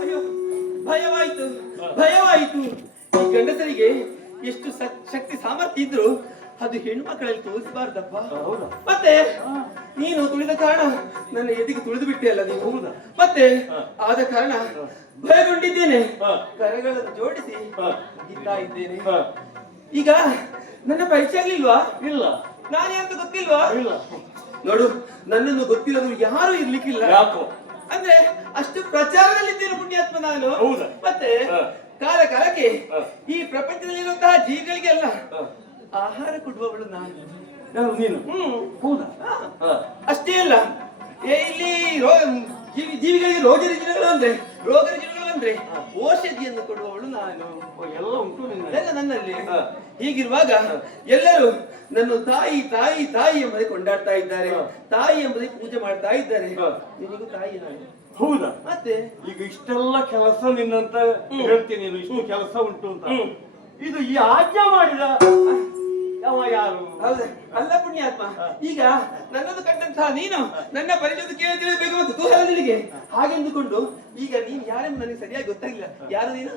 ಅಯ್ಯೋ, ಭಯವಾಯಿತು ಭಯವಾಯಿತು. ಈ ಗಂಡಸರಿಗೆ ಎಷ್ಟು ಶಕ್ತಿ ಸಾಮರ್ಥ್ಯ ಇದ್ರು ಅದು ಹೆಣ್ಣು ಮಕ್ಕಳಲ್ಲಿ ತೋರಿಸಬಾರ್ದಪ್ಪ. ಮತ್ತೆ ನೀನು ತುಳಿದ ಕಾರಣ ನನ್ನ ಎದೆಗೆ ತುಳಿದು ಬಿಟ್ಟೆ ಅಲ್ಲ ನೀನು. ಮತ್ತೆ ಆದ ಕಾರಣ ಭಯಗೊಂಡಿದ್ದೇನೆ. ಕರಗಳನ್ನು ಜೋಡಿಸಿ ಇದ್ದ ಇದ್ದೇನೆ. ಈಗ ನನ್ನ ಪರಿಚಯ ಆಗ್ಲಿಲ್ವಾ? ಇಲ್ಲ. ನಾನೇ ಅಂತ ಗೊತ್ತಿಲ್ವಾ? ಇಲ್ಲ. ನೋಡು, ನನ್ನನ್ನು ಗೊತ್ತಿಲ್ಲದ್ರು ಯಾರು ಇರ್ಲಿಕ್ಕಿಲ್ಲ. ಯಾಕೋ? ಅಂದ್ರೆ ಅಷ್ಟು ಪ್ರಚಾರದಲ್ಲಿದ್ದೇನೆ ಪುಣ್ಯಾತ್ಮ ನಾನು. ಹೌದಾ? ಮತ್ತೆ ಕಾಲ ಕಾಲಕ್ಕೆ ಈ ಪ್ರಪಂಚದಲ್ಲಿರುವಂತಹ ಜೀವಿಗಳಿಗೆಲ್ಲ ಆಹಾರ ಕೊಡುವವಳು ನಾನು. ಯಾರು ನೀನು? ಹೌದಾ? ಅಷ್ಟೇ ಅಲ್ಲ, ಇಲ್ಲಿ ಜೀವಿಗಳಿಗೆ ರೋಗ ರುಜಿನಗಳು ಅಂದ್ರೆ ಔಷಧಿಯನ್ನು ಕೊಡುವವಳು ನಾನು. ಎಲ್ಲ ಉಂಟು ನಿನ್ನ ಎಲ್ಲ ನನ್ನಲ್ಲಿ. ಹೀಗಿರುವಾಗ ಎಲ್ಲರೂ ನನ್ನ ತಾಯಿ ತಾಯಿ ತಾಯಿ ಎಂಬುದೇ ಕೊಂಡಾಡ್ತಾ ಇದ್ದಾರೆ. ತಾಯಿ ಎಂಬುದೇ ಪೂಜೆ ಮಾಡ್ತಾ ಇದ್ದಾರೆ. ನಿನಗೂ ತಾಯಿ ನಾನು. ಹೌದಾ? ಮತ್ತೆ ಈಗ ಇಷ್ಟೆಲ್ಲ ಕೆಲಸ ನಿನ್ನಂತ ಹೇಳ್ತೀನಿ, ನೀನು ಇಷ್ಟು ಕೆಲಸ ಉಂಟು ಅಂತ. ಇದು ಈ ಆಜ್ಞೆ ಮಾಡಿದ ಯಾರು? ಹೌದಾ? ಅಲ್ಲ ಪುಣ್ಯಾತ್ಮ, ಈಗ ನನ್ನನ್ನು ಕಂಡಂತಹ ನೀನು ನನ್ನ ಪರಿಚಯ ಕೇಳಿ ತಿಳಿಯಬೇಕು ಮತ್ತು ಕುತೂಹಲ ನಿನಗೆ. ಹಾಗೆಂದುಕೊಂಡು ಈಗ ನೀನು ಯಾರೆಂದು ನನಗೆ ಸರಿಯಾಗಿ ಗೊತ್ತಾಗಿಲ್ಲ. ಯಾರು ನೀನು?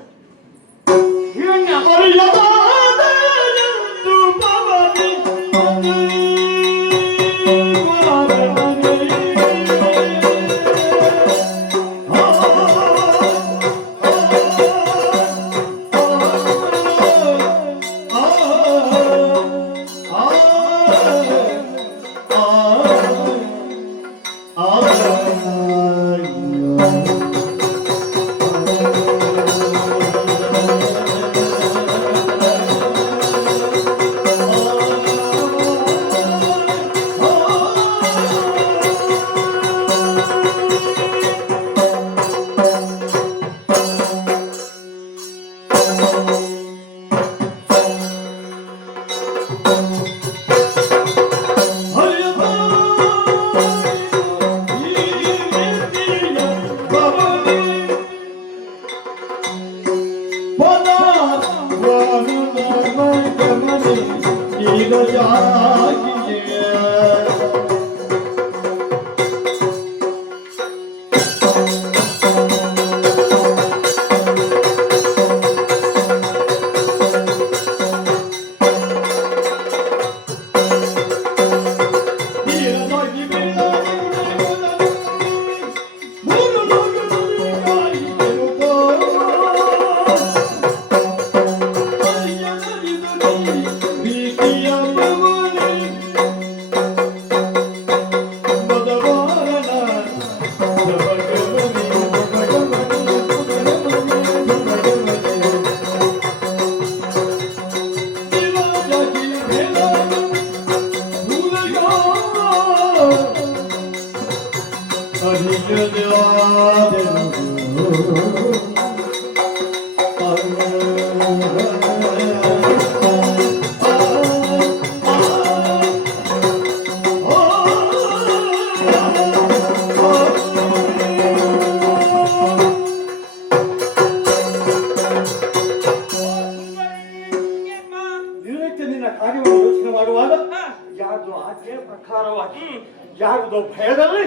ಯಾರದೋ ಭಯದಲ್ಲಿ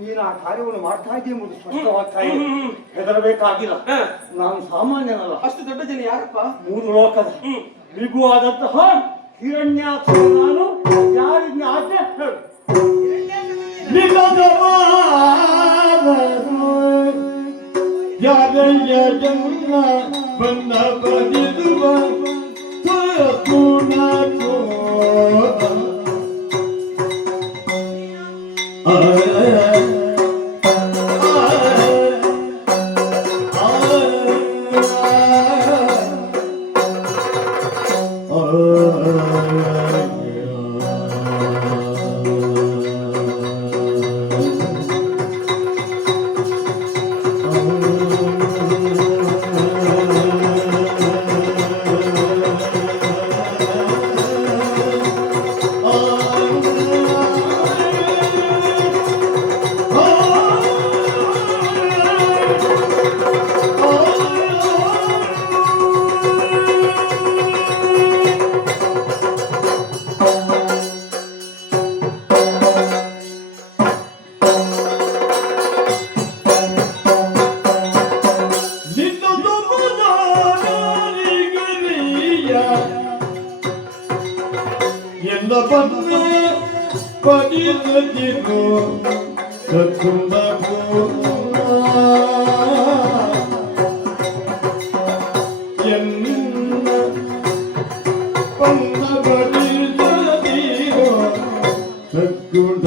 ನೀನು ಆ ಕಾರ್ಯವನ್ನು ಮಾಡ್ತಾ ಇದ್ದೀಯ ಎಂಬುದು ಸ್ಪಷ್ಟವಾಗ್ತಾ ಇದೆ. ಹೆದರಬೇಕಾಗಿಲ್ಲ, ನಾನು ಸಾಮಾನ್ಯನಲ್ಲ. ಅಷ್ಟು ದೊಡ್ಡ ಜನ ಯಾರಪ್ಪ? 3 ಲೋಕದ ವಿಭುವಾದಂತಹ ಹಿರಣ್ಯಾಕ್ಷ ನಾನು. ಯಾರಿನ ಆಜ್ಞೆ ಹೇಳು? ಬಂದ ಬದಿದುವ ಎಲ್ಲ ಬಂದೆ ಪಡಿದಿರೋ ಸತ್ತುಂದ ಎನ್ನ ಪಂದ ಬಡಿದಿರೋ ಸತ್ತುಂದ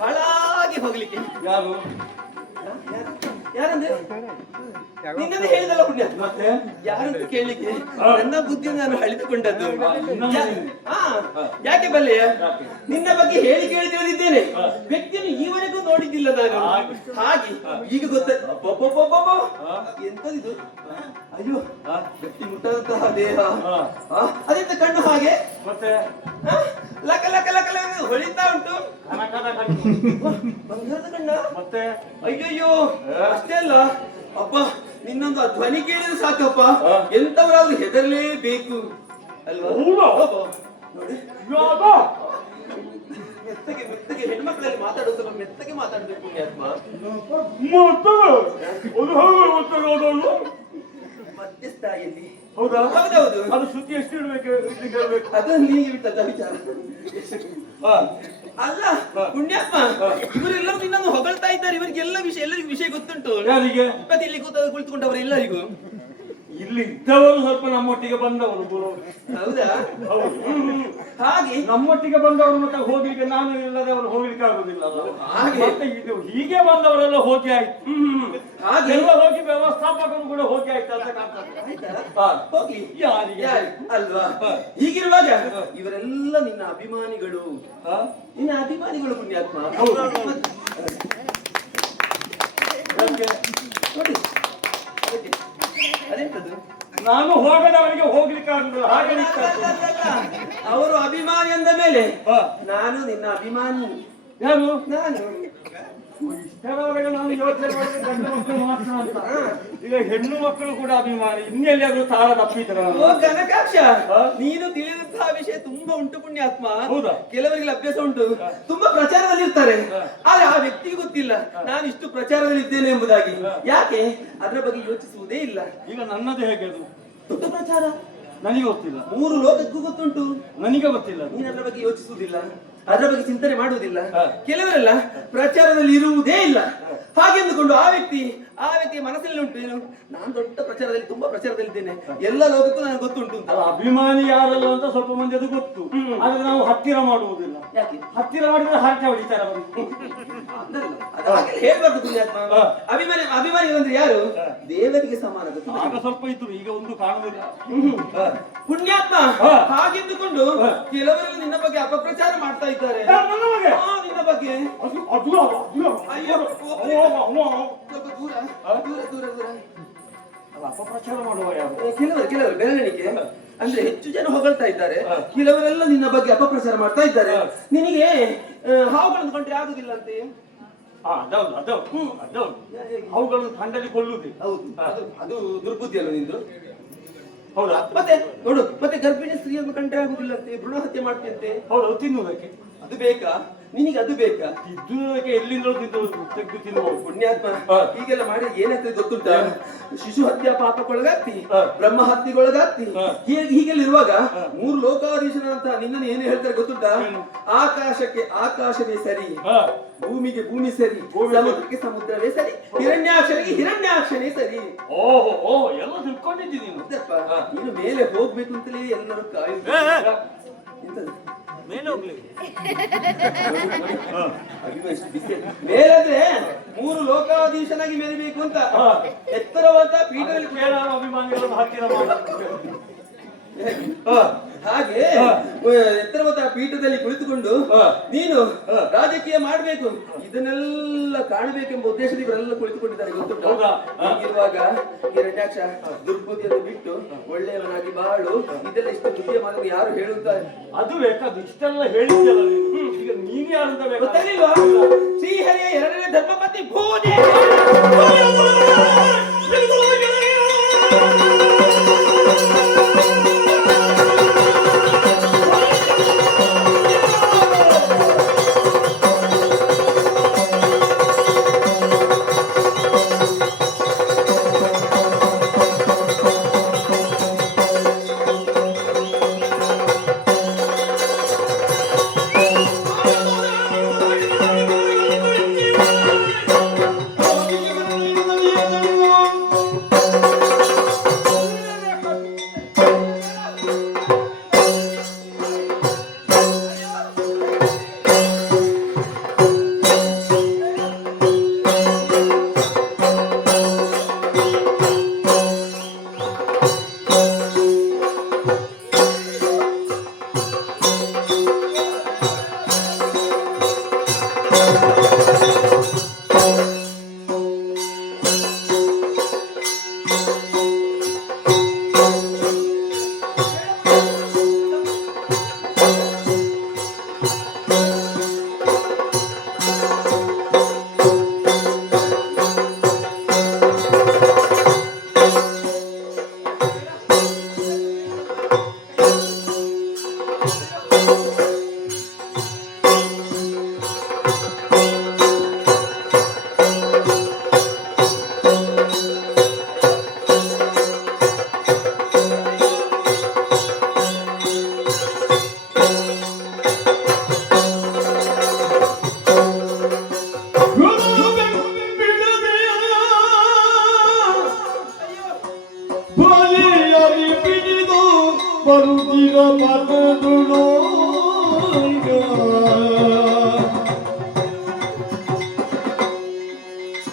ಹಾಳಾಗಿ ಹೋಗ್ಲಿಕ್ಕೆ ಯಾರು ಯಾರಂದ್ರೆ ನಿನ್ನದೇ ಹೇಳಿದಲ್ಲ ಪುಣ್ಯ ಮತ್ತೆ ಯಾರಂತ ಕೇಳಲಿಕ್ಕೆ ನನ್ನ ಬುದ್ಧಿ ನಾನು ಅಳಿದುಕೊಂಡದ್ದು ಯಾಕೆ ಬಲ್ಲೆಯ ನಿನ್ನ ಬಗ್ಗೆ ಹೇಳಿ ಕೇಳಿ ತಿಳಿದಿದ್ದೇನೆ ವ್ಯಕ್ತಿಯನ್ನು ಈವರೆಗೂ ನೋಡಿದ್ದಿಲ್ಲ ನಾನು ಹಾಗೆ ಈಗ ಗೊತ್ತ ಎಂತದಿದು ಅಯ್ಯೋ ವ್ಯಕ್ತಿ ಮುಟ್ಟದಂತಹ ದೇಹ ಅದೆಂತ ಕಣ್ಣು ಹಾಗೆ ಮತ್ತೆ ಲಕ ಲಕ ಲಕ ಲಕ ಹೊಳಿತಾ ಉಂಟು ಬಂಗಾರದ ಕಣ್ಣ ಮತ್ತೆ ಅಯ್ಯಯ್ಯೋ ಅಷ್ಟೇ ಅಲ್ಲ ಅಪ್ಪ ನಿನ್ನೊಂದು ಧ್ವನಿ ಕೇಳಿದ್ರೆ ಸಾಕಪ್ಪ ಎಂತವರಾದ್ರೂ ಹೆದರ್ಲೇಬೇಕು ಅಲ್ವಾ ನೋಡಿ ಮೆತ್ತಗೆ ಮೆತ್ತಗೆ ಹೆಣ್ಮಕ್ಳಲ್ಲಿ ಮಾತಾಡೋದು ಸ್ವಲ್ಪ ಮೆತ್ತಗೆ ಮಾತಾಡ್ಬೇಕು ಆತ್ಮ ಮಧ್ಯಸ್ಥ ಎಲ್ಲಿ ಹೌದಾ ಹೌದೌದು ಅದು ಸುದ್ದಿ ಎಷ್ಟು ಇಡ್ಬೇಕು ಅದು ನೀಗೆ ಬಿಟ್ಟದ ವಿಚಾರ ಅಲ್ಲ ಪುಣ್ಯಾತ್ಮ ಇವರೆಲ್ಲರೂ ನಿನ್ನನ್ನು ಹೊಗಳ್ತಾ ಇದ್ದಾರೆ ಇವರಿಗೆಲ್ಲ ವಿಷಯ ಎಲ್ಲರಿಗೂ ವಿಷಯ ಗೊತ್ತುಂಟು ಯಾರಿಗೆ ಮತ್ತೆ ಇಲ್ಲಿ ಕುಳಿತುಕೊಂಡವರು ಎಲ್ಲರಿಗೂ ಇಲ್ಲಿ ಇದ್ದವರು ಸ್ವಲ್ಪ ನಮ್ಮೊಟ್ಟಿಗೆ ಬಂದವರು ಗುರು. ಹೌದಾ? ಹೌದು. ಹಾಗೆ ನಮ್ಮೊಟ್ಟಿಗೆ ಬಂದವರು ಮತ್ತೆ ಹೋಗ್ಲಿಕ್ಕೆ ನಾನು ಇಲ್ಲದೆ ಅವರು ಹೋಗ್ಲಿಕ್ಕೆ ಆಗುದಿಲ್ಲ ಹಾಗೆ. ಮತ್ತೆ ಇದು ಹೀಗೆ ಬಂದವರೆಲ್ಲ ಹೋಗಿ ಆಯ್ತು. ಹಾಗೆ ಎಲ್ಲ ಹೋಗಿ ವ್ಯವಸ್ಥಾಪಕರು ಕೂಡ ಹೋಗಿ ಆಯ್ತು ಅಂತ ಕಾಣ್ತದೆ. ಹಾ. ಹೋಗ್ಲಿ. ಯಾರಿಗೆ? ಅಲ್ವಾ? ಹೀಗಿರುವಾಗ ಇವರೆಲ್ಲ ನಿನ್ನ ಅಭಿಮಾನಿಗಳು. ಹಾ? ನಿನ್ನ ಅಭಿಮಾನಿಗಳು ಪುಣ್ಯಾತ್ಮ. ಹೌದು. ಯಾಕೆ? ನೋಡಿ ಅದಕ್ಕೆ. ಅದೆಂತದು? ನಾನು ಹೋಗದವರಿಗೆ ಹೋಗ್ಲಿಕ್ಕೆ ಆಗುದಿಲ್ಲ ಹಾಗೆ ನಿಂತ್ಕೊಂಡು. ಅವರು ಅಭಿಮಾನಿ ಅಂದ ಮೇಲೆ ಹಾ. ನಾನು ನಿನ್ನ ಅಭಿಮಾನಿ. ಯಾರು? ನಾನು ಇಷ್ಟರವರೆಗೆ ನಾನು ಯೋಚನೆ ಮಾಡಿದ್ರೆ ಗಂಡು ಮಕ್ಕಳು ಮಾತ್ರ ಅಂತ. ಈಗ ಹೆಣ್ಣು ಮಕ್ಕಳು ಕೂಡ ಅಭಿಮಾನಿ. ಇನ್ನೆಲ್ಲಿಯಾದ್ರೂ ತಾಳ ತಪ್ಪಿದ್ರ? ಓ ಕನಕಾಕ್ಷ, ನೀನು ತಿಳಿದಂತಹ ವಿಷಯ ತುಂಬಾ ಉಂಟು ಪುಣ್ಯಾತ್ಮ. ಹೌದಾ? ಕೆಲವರಿಗೆ ಅಭ್ಯಾಸ ಉಂಟು, ತುಂಬಾ ಪ್ರಚಾರದಲ್ಲಿ ಇರ್ತಾರೆ, ಆದ್ರೆ ಆ ವ್ಯಕ್ತಿಗೆ ಗೊತ್ತಿಲ್ಲ ನಾನು ಇಷ್ಟು ಪ್ರಚಾರದಲ್ಲಿ ಇದ್ದೇನೆ ಎಂಬುದಾಗಿ. ಯಾಕೆ ಅದರ ಬಗ್ಗೆ ಯೋಚಿಸುವುದೇ ಇಲ್ಲ. ಈಗ ನನ್ನದು ಹೇಗೆ ಅದು? ದೊಡ್ಡ ಪ್ರಚಾರ, ನನಗೆ ಗೊತ್ತಿಲ್ಲ. 3 ಲೋಕಕ್ಕೂ ಗೊತ್ತುಂಟು, ನನಗೆ ಗೊತ್ತಿಲ್ಲ. ನೀನು ಅದರ ಬಗ್ಗೆ ಯೋಚಿಸುವುದಿಲ್ಲ, ಅದರ ಬಗ್ಗೆ ಚಿಂತನೆ ಮಾಡುವುದಿಲ್ಲ. ಹಾ. ಕೆಲವರೆಲ್ಲ ಪ್ರಚಾರದಲ್ಲಿ ಇರುವುದೇ ಇಲ್ಲ ಹಾಗೆಂದುಕೊಂಡು ಆ ವ್ಯಕ್ತಿಯ ಮನಸ್ಸಲ್ಲಿ ಉಂಟು ಏನು, ನಾನು ದೊಡ್ಡ ಪ್ರಚಾರದಲ್ಲಿ ತುಂಬಾ ಪ್ರಚಾರದಲ್ಲಿದ್ದೇನೆ, ಎಲ್ಲ ಲೋಕಕ್ಕೂ ನನಗೆ ಗೊತ್ತುಂಟು ಅಂತ. ಅಲ್ಲ, ಅಭಿಮಾನಿ ಯಾರಲ್ಲ ಅಂತ ಸ್ವಲ್ಪ ಮಂದಿ ಅದು ಗೊತ್ತು, ಆದ್ರೆ ನಾವು ಹತ್ತಿರ ಮಾಡುವುದಿಲ್ಲ. ಯಾಕೆ? ಹತ್ತಿರ ಮಾಡಿದ್ರೆ ಹರಟೆ ಹೊಡಿತಾರೆ ಅವರು. ಅದು ಹಾಗೆಲ್ಲ ಹೇಳ್ಬಾರ್ದು ಪುಣ್ಯಾತ್ಮ. ಹಾ. ಅಭಿಮಾನಿ ಅಂದ್ರೆ ಯಾರು? ದೇವರಿಗೆ ಸಮಾನ, ಗೊತ್ತು? ಆಗ ಸ್ವಲ್ಪ ಇದ್ರು, ಈಗ ಒಂದು ಕಾಣುವುದಿಲ್ಲ. ಪುಣ್ಯಾತ್ಮ ಹಾ. ಹಾಗೆಂದುಕೊಂಡು ಕೆಲವರೆಲ್ಲ ನಿನ್ನ ಬಗ್ಗೆ ಅಪಪ್ರಚಾರ ಮಾಡ್ತಾ ಇದ್ದಾರೆ. ನನ್ನ ಬಗ್ಗೆ? ನಿನ್ನ ಬಗ್ಗೆ ಅಯ್ಯೋ, ಸ್ವಲ್ಪ ದೂರ ದೂರ ದೂರ ದೂರ. ಅಪಪ್ರಚಾರ ಮಾಡುವ ಯಾರು? ಕೆಲವರು ಬೆರಳಿಕೆ ಅಂದ್ರೆ ಹೆಚ್ಚು ಜನ ಹೊಗಳ್ತಾ ಇದ್ದಾರೆ, ಕೆಲವರೆಲ್ಲ ನಿನ್ನ ಬಗ್ಗೆ ಅಪಪ್ರಚಾರ ಮಾಡ್ತಾ ಇದ್ದಾರೆ. ನಿನಗೆ ಹಾವುಗಳನ್ನು ಕಂಡ್ರೆ ಆಗುದಿಲ್ಲ ಅಂತೆ. ಅದೌದು. ಅವುಗಳನ್ನು ತಂಡಲ್ಲಿ ಕೊಳ್ಳುವುದೇ. ಹೌದು, ಅದು ದುರ್ಬುದ್ಧಿ ಅಲ್ಲ ನಿಂದು. ಹೌದಾ? ಮತ್ತೆ ನೋಡು, ಮತ್ತೆ ಗರ್ಭಿಣಿ ಸ್ತ್ರೀಯನ್ನು ಕಂಡ್ರೆ ಆಗುದಿಲ್ಲ ಅಂತೆ, ಭ್ರೂಣ ಹತ್ಯೆ ಮಾಡ್ತಿಯಂತೆ. ಹೌದು, ತಿನ್ನುವುದಕ್ಕೆ. ಅದು ಬೇಕಾ ನಿನಗೆ? ಅದು ಬೇಕಾ? ತಿನ್ನುವುದಕ್ಕೆ ಎಲ್ಲಿಂದ ತೆಗೆದು ತಿನ್ನುವುದು. ಪುಣ್ಯಾತ್ಮ, ಹೀಗೆಲ್ಲ ಮಾಡಿ ಏನಾಗ್ತದೆ ಗೊತ್ತುಂಟ? ಏನು? ಶಿಶು ಹತ್ಯಾ ಪಾಪಕ್ಕೊಳಗಾಗ್ತಿ, ಹಾ. ಬ್ರಹ್ಮ ಹತ್ಯೆಗೊಳಗಾಗ್ತಿ. ಹಾ. ಹೀಗೆಲ್ಲಿರುವಾಗ 3 ಲೋಕಾಧೀಶನಂತ ನಿನ್ನನ್ನು ಏನು ಹೇಳ್ತಾರೆ ಗೊತ್ತುಂಟ? ಆಕಾಶಕ್ಕೆ ಆಕಾಶವೇ ಸರಿ, ಹಾ. ಭೂಮಿಗೆ ಭೂಮಿ ಸರಿ, ಸಮುದ್ರಕ್ಕೆ ಸಮುದ್ರವೇ ಸರಿ, ಹಿರಣ್ಯಾಕ್ಷರಿಗೆ ಹಿರಣ್ಯಾಕ್ಷನೇ ಸರಿ. ಓಹೋ, ಎಲ್ಲ ತಿಳ್ಕೊಂಡಿದ್ದೀನಿ ನೀನು. ಹೌದಪ್ಪ, ನೀನು ಮೇಲೆ ಹೋಗ್ಬೇಕು ಅಂತಲೇ ಎಲ್ಲರೂ ಕಾಯುವುದು. ಎಂತದು? ಮೇಲೆ ಹೋಗ್ಲಿ. ಅಯ್ಯೋ, ಎಷ್ಟು ಬಿಸಿ. ಮೇಲಂದ್ರೆ 3 ಲೋಕಾಧೀಶನಾಗಿ ಮೆರಿಬೇಕು ಅಂತ. ಹಾ. ಎತ್ತರವಾದ ಪೀಠದಲ್ಲಿ ಕೇಳಾರ ಅಭಿಮಾನಿಗಳನ್ನು ಹತ್ತಿರ ಮಾಡಿ. ಹಾಗೆ ಎತ್ತರವಾದ ಪೀಠದಲ್ಲಿ ಕುಳಿತುಕೊಂಡು ನೀನು ರಾಜಕೀಯ ಮಾಡಬೇಕು, ಇದನ್ನೆಲ್ಲ ಕಾಣಬೇಕೆಂಬ ಉದ್ದೇಶದಿಂದ ಇವರೆಲ್ಲ ಕುಳಿತುಕೊಂಡಿದ್ದಾರೆ, ಗೊತ್ತುಂಟು? ಹೌದಾ? ಹೀಗಿರುವಾಗ ಹಿರಣ್ಯಾಕ್ಷ, ದುರ್ಬುದ್ಧಿಯನ್ನು ಬಿಟ್ಟು ಒಳ್ಳೆಯವನಾಗಿ ಬಾಳು. ಇದೆಲ್ಲ ಇಷ್ಟು ಬುದ್ಧಿಯ ಮಾತು ಯಾರು ಹೇಳುತ್ತಾರೆ? ಅದು ಬೇಕಾದ ಇಷ್ಟೆಲ್ಲ ಹೇಳಿದ್ಯಲ್ಲ ನೀನು. ಈಗ ನೀನು ಯಾರು ಅಂತ ಬೇಕಾ? ಗೊತ್ತಾಗಿಲ್ವಾ? ಶ್ರೀಹರಿಯ 2ನೇ ಧರ್ಮಪತಿ ಭೂದೇವಿ.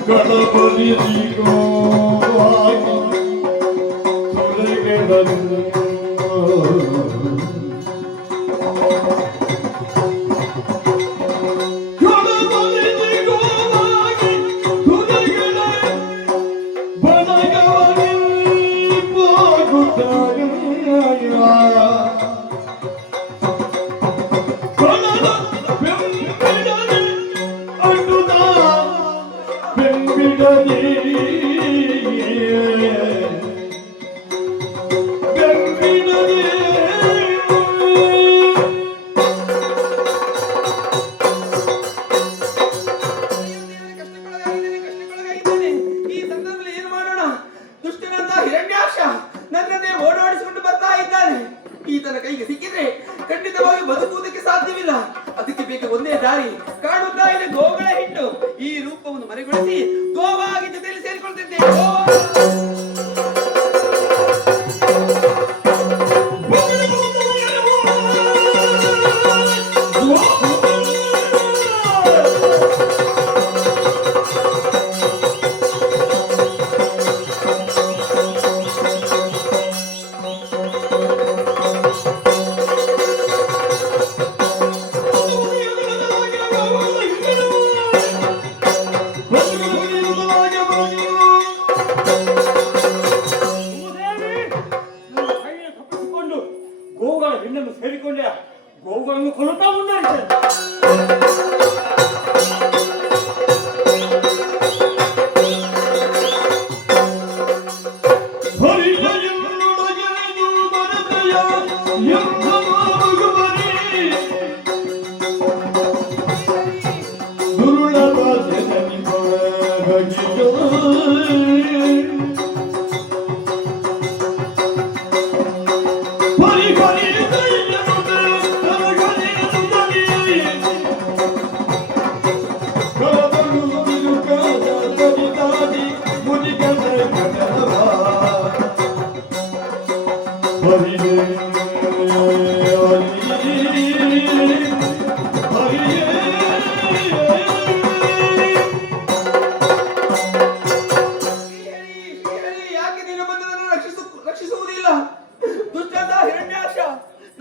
ಗಣಪತಿಗೋ ಸುರಗೆ ಬಂದು ಕಷ್ಟಕ್ಕೊಳಗಾಗಿದ್ದೇನೆ. ಈ ಸಂದರ್ಭದಲ್ಲಿ ಏನು ಮಾಡೋಣ? ದುಷ್ಟನಂತ ಹಿರಣ್ಯಾಕ್ಷ ನನ್ನನ್ನೇ ಓಡಾಡಿಸಿಕೊಂಡು ಬರ್ತಾ ಇದ್ದಾನೆ. ಈತನ ಕೈಗೆ ಸಿಕ್ಕಿದ್ರೆ ಖಂಡಿತವಾಗಿ ಬದುಕುವುದಕ್ಕೆ ಸಾಧ್ಯವಿಲ್ಲ. ಅದಕ್ಕೆ ಬೇಕು ಒಂದೇ ದಾರಿ. ಕಾಣುತ್ತಾ ಇದೆ ಗೋಗಳ ಹಿಂಡು. ಈ ರೂಪವನ್ನು ಮರೆಗೊಳಿಸಿ ಗೋವಾಗಿ ಜೊತೆಯಲ್ಲಿ ಸೇರಿಕೊಳ್ತಿದ್ದೇನೆ. ಗೋಗಳ ಹಿಂಡನ್ನು ಸೇರಿಕೊಂಡೆ ಗೋಗಳನ್ನು ಕೊಲ್ಲುತ್ತಾ ಮುಂದುವರಿಸಿದೆ. ಯಾಕೆ ನೀನು ಬಂದು ನನ್ನನ್ನು ರಕ್ಷಿಸುವುದಿಲ್ಲ? ದುಷ್ಟಂತ ಹಿರಣ್ಯಾಕ್ಷ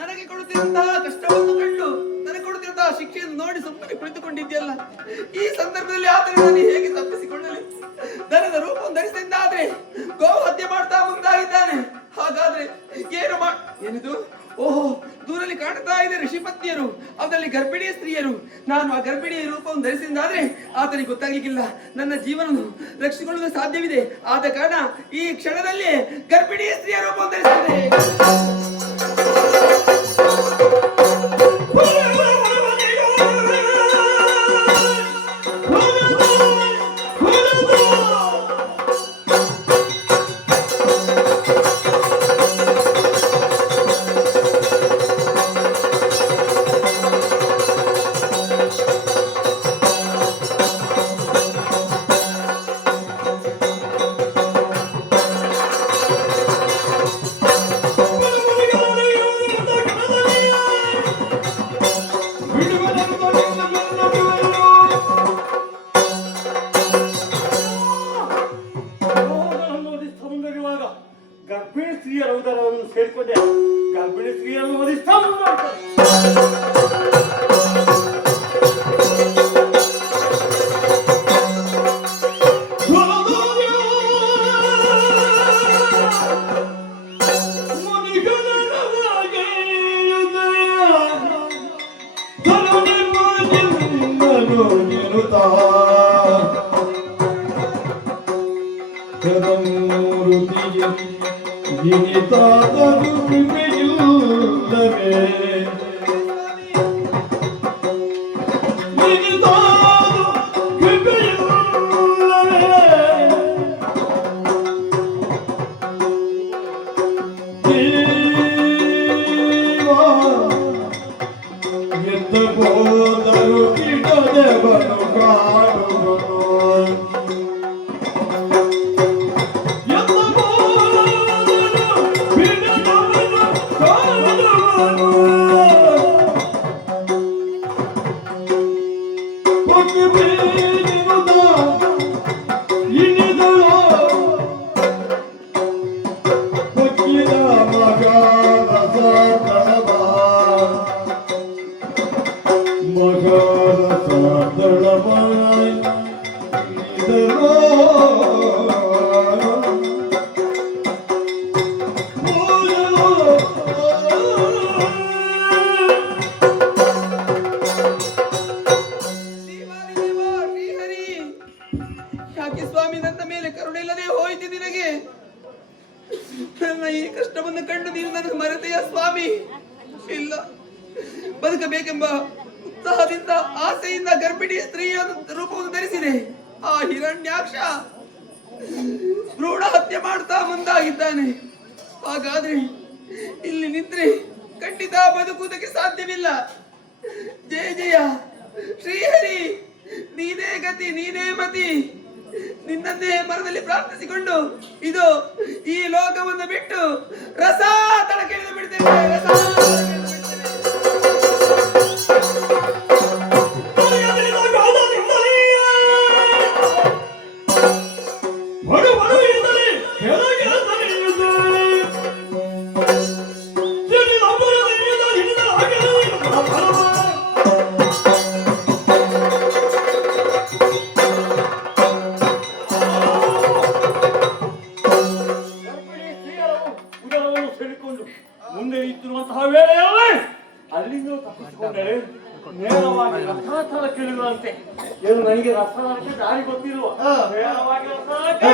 ನನಗೆ ಕೊಡುತ್ತಿರುವಂತಹ ಕಷ್ಟವನ್ನು ಕಂಡು ನನಗೆ ಕೊಡುತ್ತಿರುವಂತಹ ಶಿಕ್ಷೆಯನ್ನು ನೋಡಿ ಸುಮ್ಮನೆ ಕುಳಿತುಕೊಂಡಿದ್ಯಲ್ಲ. ಈ ಸಂದರ್ಭದಲ್ಲಿ ಆತನ ನಾನು ಹೇಗೆ ತಪ್ಪಿಸಿಕೊಳ್ಳಲಿ? ದನದ ರೂಪವನ್ನು ಧರಿಸಿದ್ದಾದ್ರೆ ಗೋ ಹತ್ಯೆ ಮಾಡ್ತಾ ಮುಂದಾಗಿದ್ದಾನೆ. ಹಾಗಾದ್ರೆ ಏನಿದು? ಓಹೋ, ದೂರಲ್ಲಿ ಕಾಣ್ತಾ ಇದೆ ಋಷಿಪತ್ನಿಯರು, ಅದರಲ್ಲಿ ಗರ್ಭಿಣಿಯ ಸ್ತ್ರೀಯರು. ನಾನು ಆ ಗರ್ಭಿಣಿಯ ರೂಪವನ್ನು ಧರಿಸಿದ್ದಾದ್ರೆ ಆತನಿಗೆ ಗೊತ್ತಾಗ್ಲಿಕ್ಕಿಲ್ಲ. ನನ್ನ ಜೀವನವನ್ನು ರಕ್ಷಿಸಿಕೊಳ್ಳಲು ಸಾಧ್ಯವಿದೆ. ಆದ ಕಾರಣ ಈ ಕ್ಷಣದಲ್ಲಿ ಗರ್ಭಿಣಿಯ ಸ್ತ್ರೀಯ ರೂಪವನ್ನು ಧರಿಸಿದೆ. ಗರ್ಭಿಣಿ ಸ್ತ್ರೀಯರ ಉದರವನ್ನು ಸೇರಿಕೊಂಡೆ ಗರ್ಭಿಣಿ ಸ್ತ್ರೀಯರನ್ನು ವಧಿಸ್ತಾ ಗಿನಿತಾದರೂ ಕೃಪೆಯಿಲ್ಲವೇ ಗಿನಿತಾದರೂ ಕೃಪೆಯಿಲ್ಲವೇ ದೇವಾ ಎದ್ದ ಹೋದರು ಕಿಡದೆ ಬನು ಕಾಡುವನು Oh ಲೋಕಕ್ಕೆ ಬೇರೆನುದ ಇಣಿದಳು ಕೊಚ್ಚಿದ ಮಗಾರಸ ತಳಬ ಮಗಾರಸ ತಳಬ ಇಣಿದಳು ಯಾಕೆ ಸ್ವಾಮಿ ನನ್ನ ಮೇಲೆ ಕರುಣೆ ಇಲ್ಲದೆ ಹೋಯಿತು ನಿನಗೆ? ನನ್ನ ಈ ಕಷ್ಟವನ್ನು ಕಂಡು ನೀನು ನನಗೆ ಮರೆತೆಯ ಸ್ವಾಮಿ? ಇಲ್ಲ, ಬದುಕಬೇಕೆಂಬ ಉತ್ಸಾಹದಿಂದ ಆಸೆಯಿಂದ ಗರ್ಭಿಣಿ ಸ್ತ್ರೀಯ ರೂಪವನ್ನು ಧರಿಸಿದೆ. ಆ ಹಿರಣ್ಯಾಕ್ಷ ಭ್ರೂಣ ಹತ್ಯೆ ಮಾಡ್ತಾ ಮುಂದಾಗಿದ್ದಾನೆ. ಹಾಗಾದ್ರೆ ಇಲ್ಲಿ ನಿಂತ್ರೆ ಖಂಡಿತ ಬದುಕುವುದಕ್ಕೆ ಸಾಧ್ಯವಿಲ್ಲ. ಜಯ ಜಯ ಶ್ರೀಹರಿ, ನೀನೇ ಗತಿ, ನೀನೇ ಮತಿ. ನಿನ್ನನ್ನೇ ಮರದಲ್ಲಿ ಪ್ರಾರ್ಥಿಸಿಕೊಂಡು ಇದು ಈ ಲೋಕವನ್ನು ಬಿಟ್ಟು ರಸ ತಳಕೆಳೆದು ಬಿಡ್ತೇನೆ, ರಸ ತಳಕೆಳೆದು ಬಿಡ್ತೇನೆ. ಮುಂದೆ ನಿಂತಿರುವಂತಹ ವೇಳೆಯಲ್ಲಿ ಅಲ್ಲಿಂದ ತಪ್ಪಿಸಿಕೊಂಡರೆ ನೇರವಾಗಿ ರಥಾಥಳ ಕೇಳಿರುವಂತೆ. ಏನು ನನಗೆ ರಥಾಥಳಕ್ಕೆ ದಾರಿ ಗೊತ್ತಿಲ್ವ? ನೇರವಾಗಿ ರಥಾಥಳಕ್ಕೆ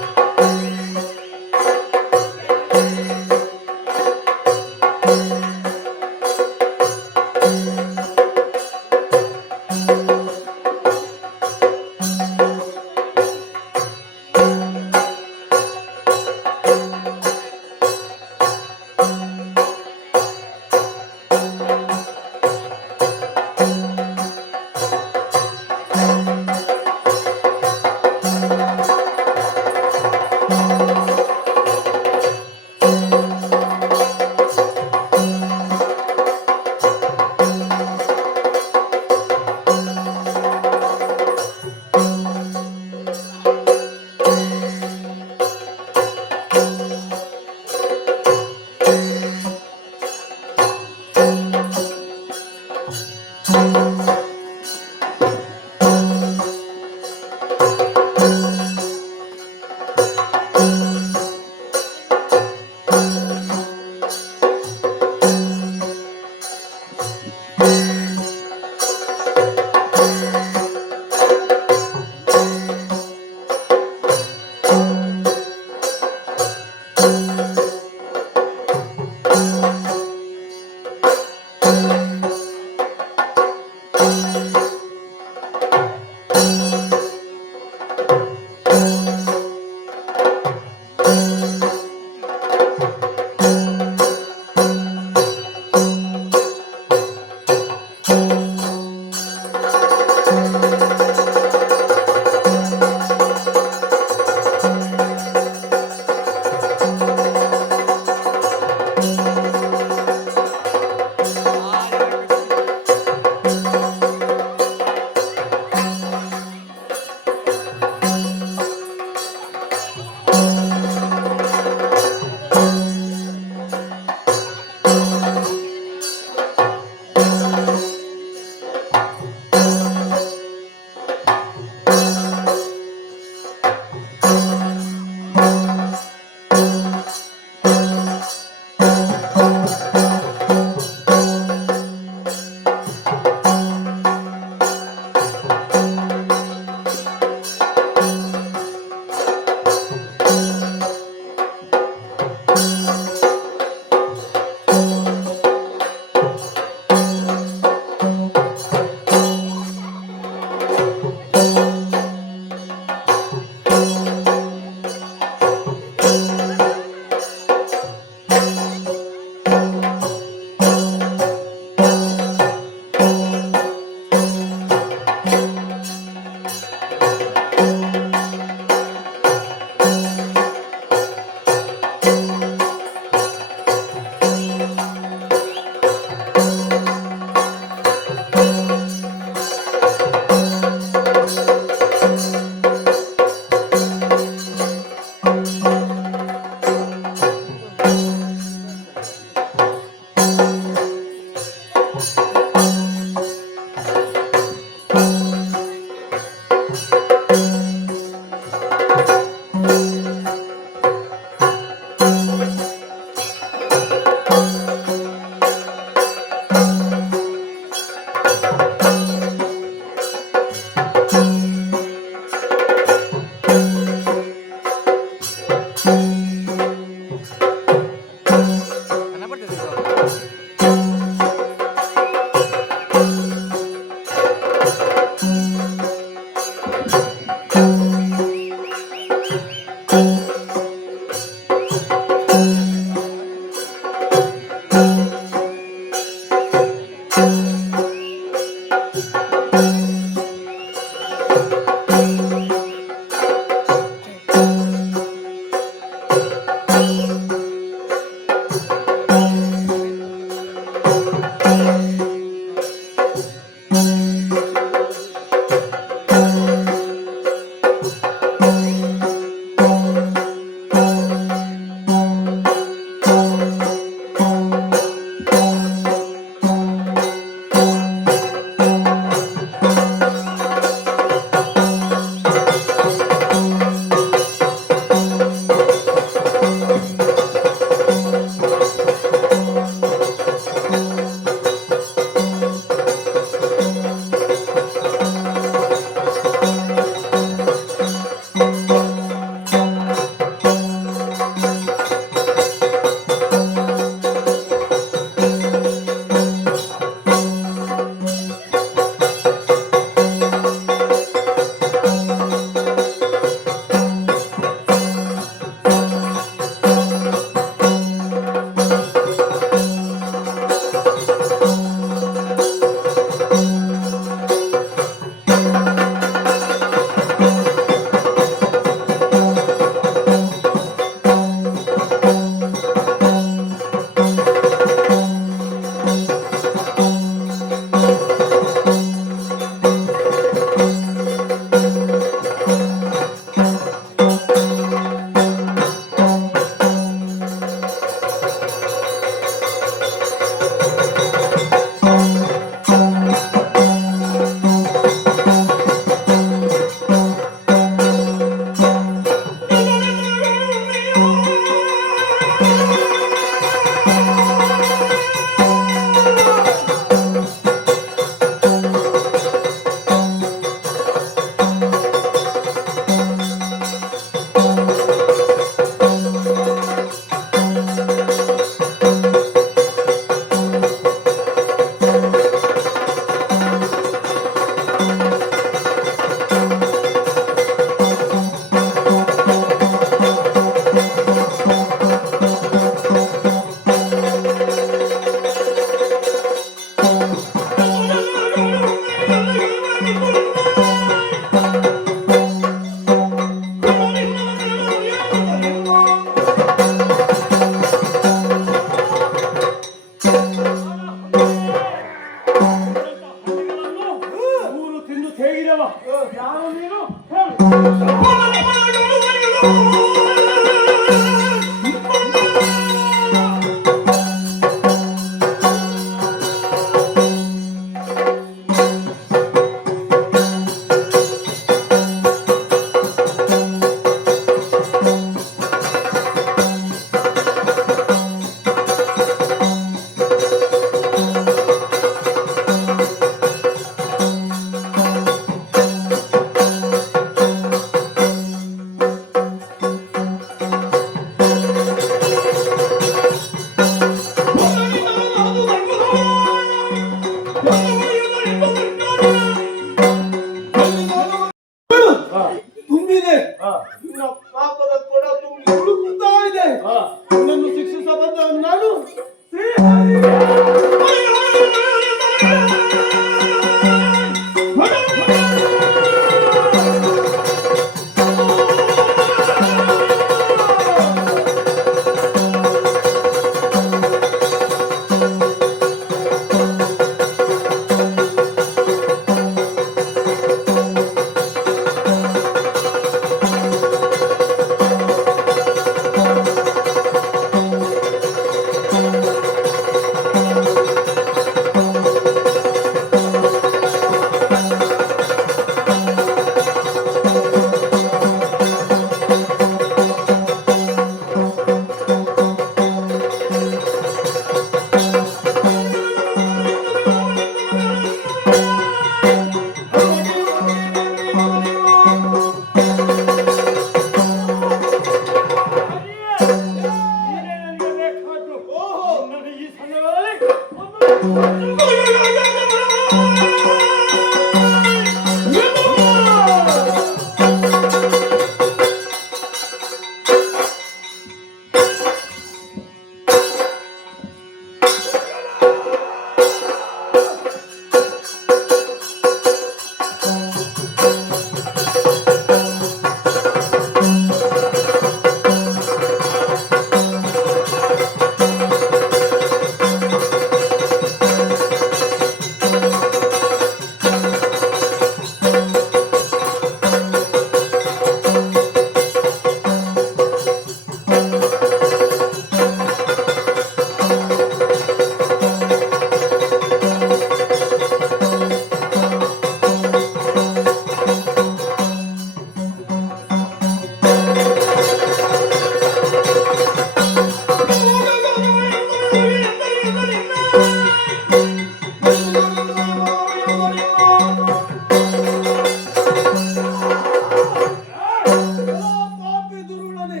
ಪಾಪಿ ದುರುಳನೆ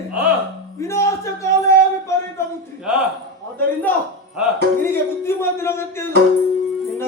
ವಿನಾಶ ಕಾಲೇ ವಿಪರೀತ ಬುದ್ಧಿ. ಆದ್ದರಿಂದ ನಿನಗೆ ಬುದ್ಧಿಮಾತಿನ ಅಗತ್ಯ ಇಲ್ಲ. ನಿನ್ನ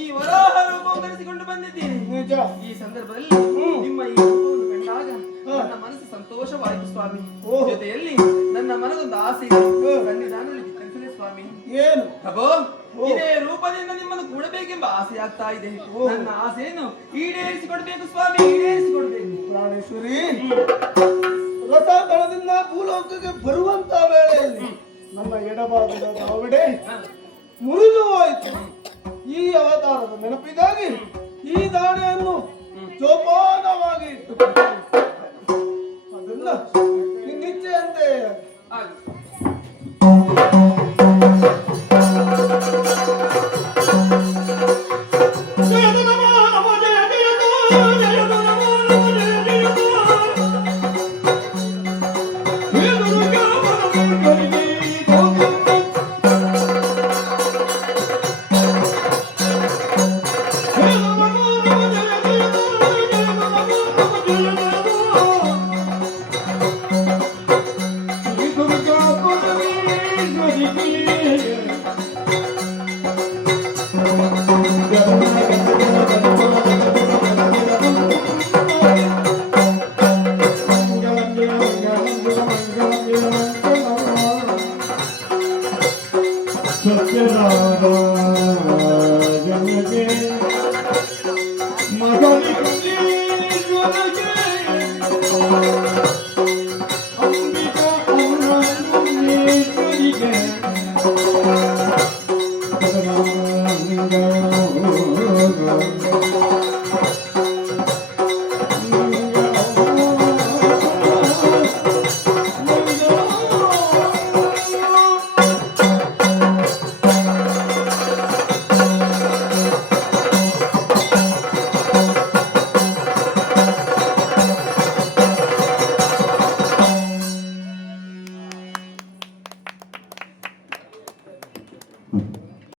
ಈ ವರಾಹ ರೂಪವನ್ನು ಧರಿಸಿಕೊಂಡು ಬಂದಿದ್ದೀನಿ. ಈ ಸಂದರ್ಭದಲ್ಲಿ ನಿಮ್ಮ ಈ ರೂಪವನ್ನು ಕಂಡಾಗ ನನ್ನ ಮನಸ್ಸು ಸಂತೋಷವಾಯಿತು ಸ್ವಾಮಿ. ಜೊತೆಯಲ್ಲಿ ನನ್ನ ಮನದೊಂದು ಆಸೆ ಇದೆ. ಸನ್ನಿಧಾನದಲ್ಲಿ ಚಿಂತಿಸಿದೆ ಸ್ವಾಮಿ. ಏನು ಪ್ರಭು, ಇದೇ ರೂಪದಿಂದ ನಿಮ್ಮನ್ನು ಕೂಡಬೇಕೆಂಬ ಆಸೆ ಆಗ್ತಾ ಇದೆ. ನನ್ನ ಆಸೆಯನ್ನು ಈಡೇರಿಸಿಕೊಡ್ಬೇಕು ಸ್ವಾಮಿ, ಈಡೇರಿಸಿಕೊಡ್ಬೇಕು. ಪ್ರಾಣೇಶ್ವರಿ, ರಥಾತಳದಿಂದ ಭೂಲೋಕಕ್ಕೆ ಬರುವಂತ ವೇಳೆಯಲ್ಲಿ ನನ್ನ ಎಡಭಾಗದ ನಾವಿಡೆ ಮುರಿದು ಹೋಯಿತು. ಈ ಅವತಾರದ ನೆನಪಿಗಾಗಿ ಈ ದಾಳಿಯನ್ನು ಜೋಪಾನವಾಗಿ ಇಟ್ಟುಕೊಂಡು ಅದನ್ನ ನಿನ್ನಿಚ್ಛೆಯಂತೆ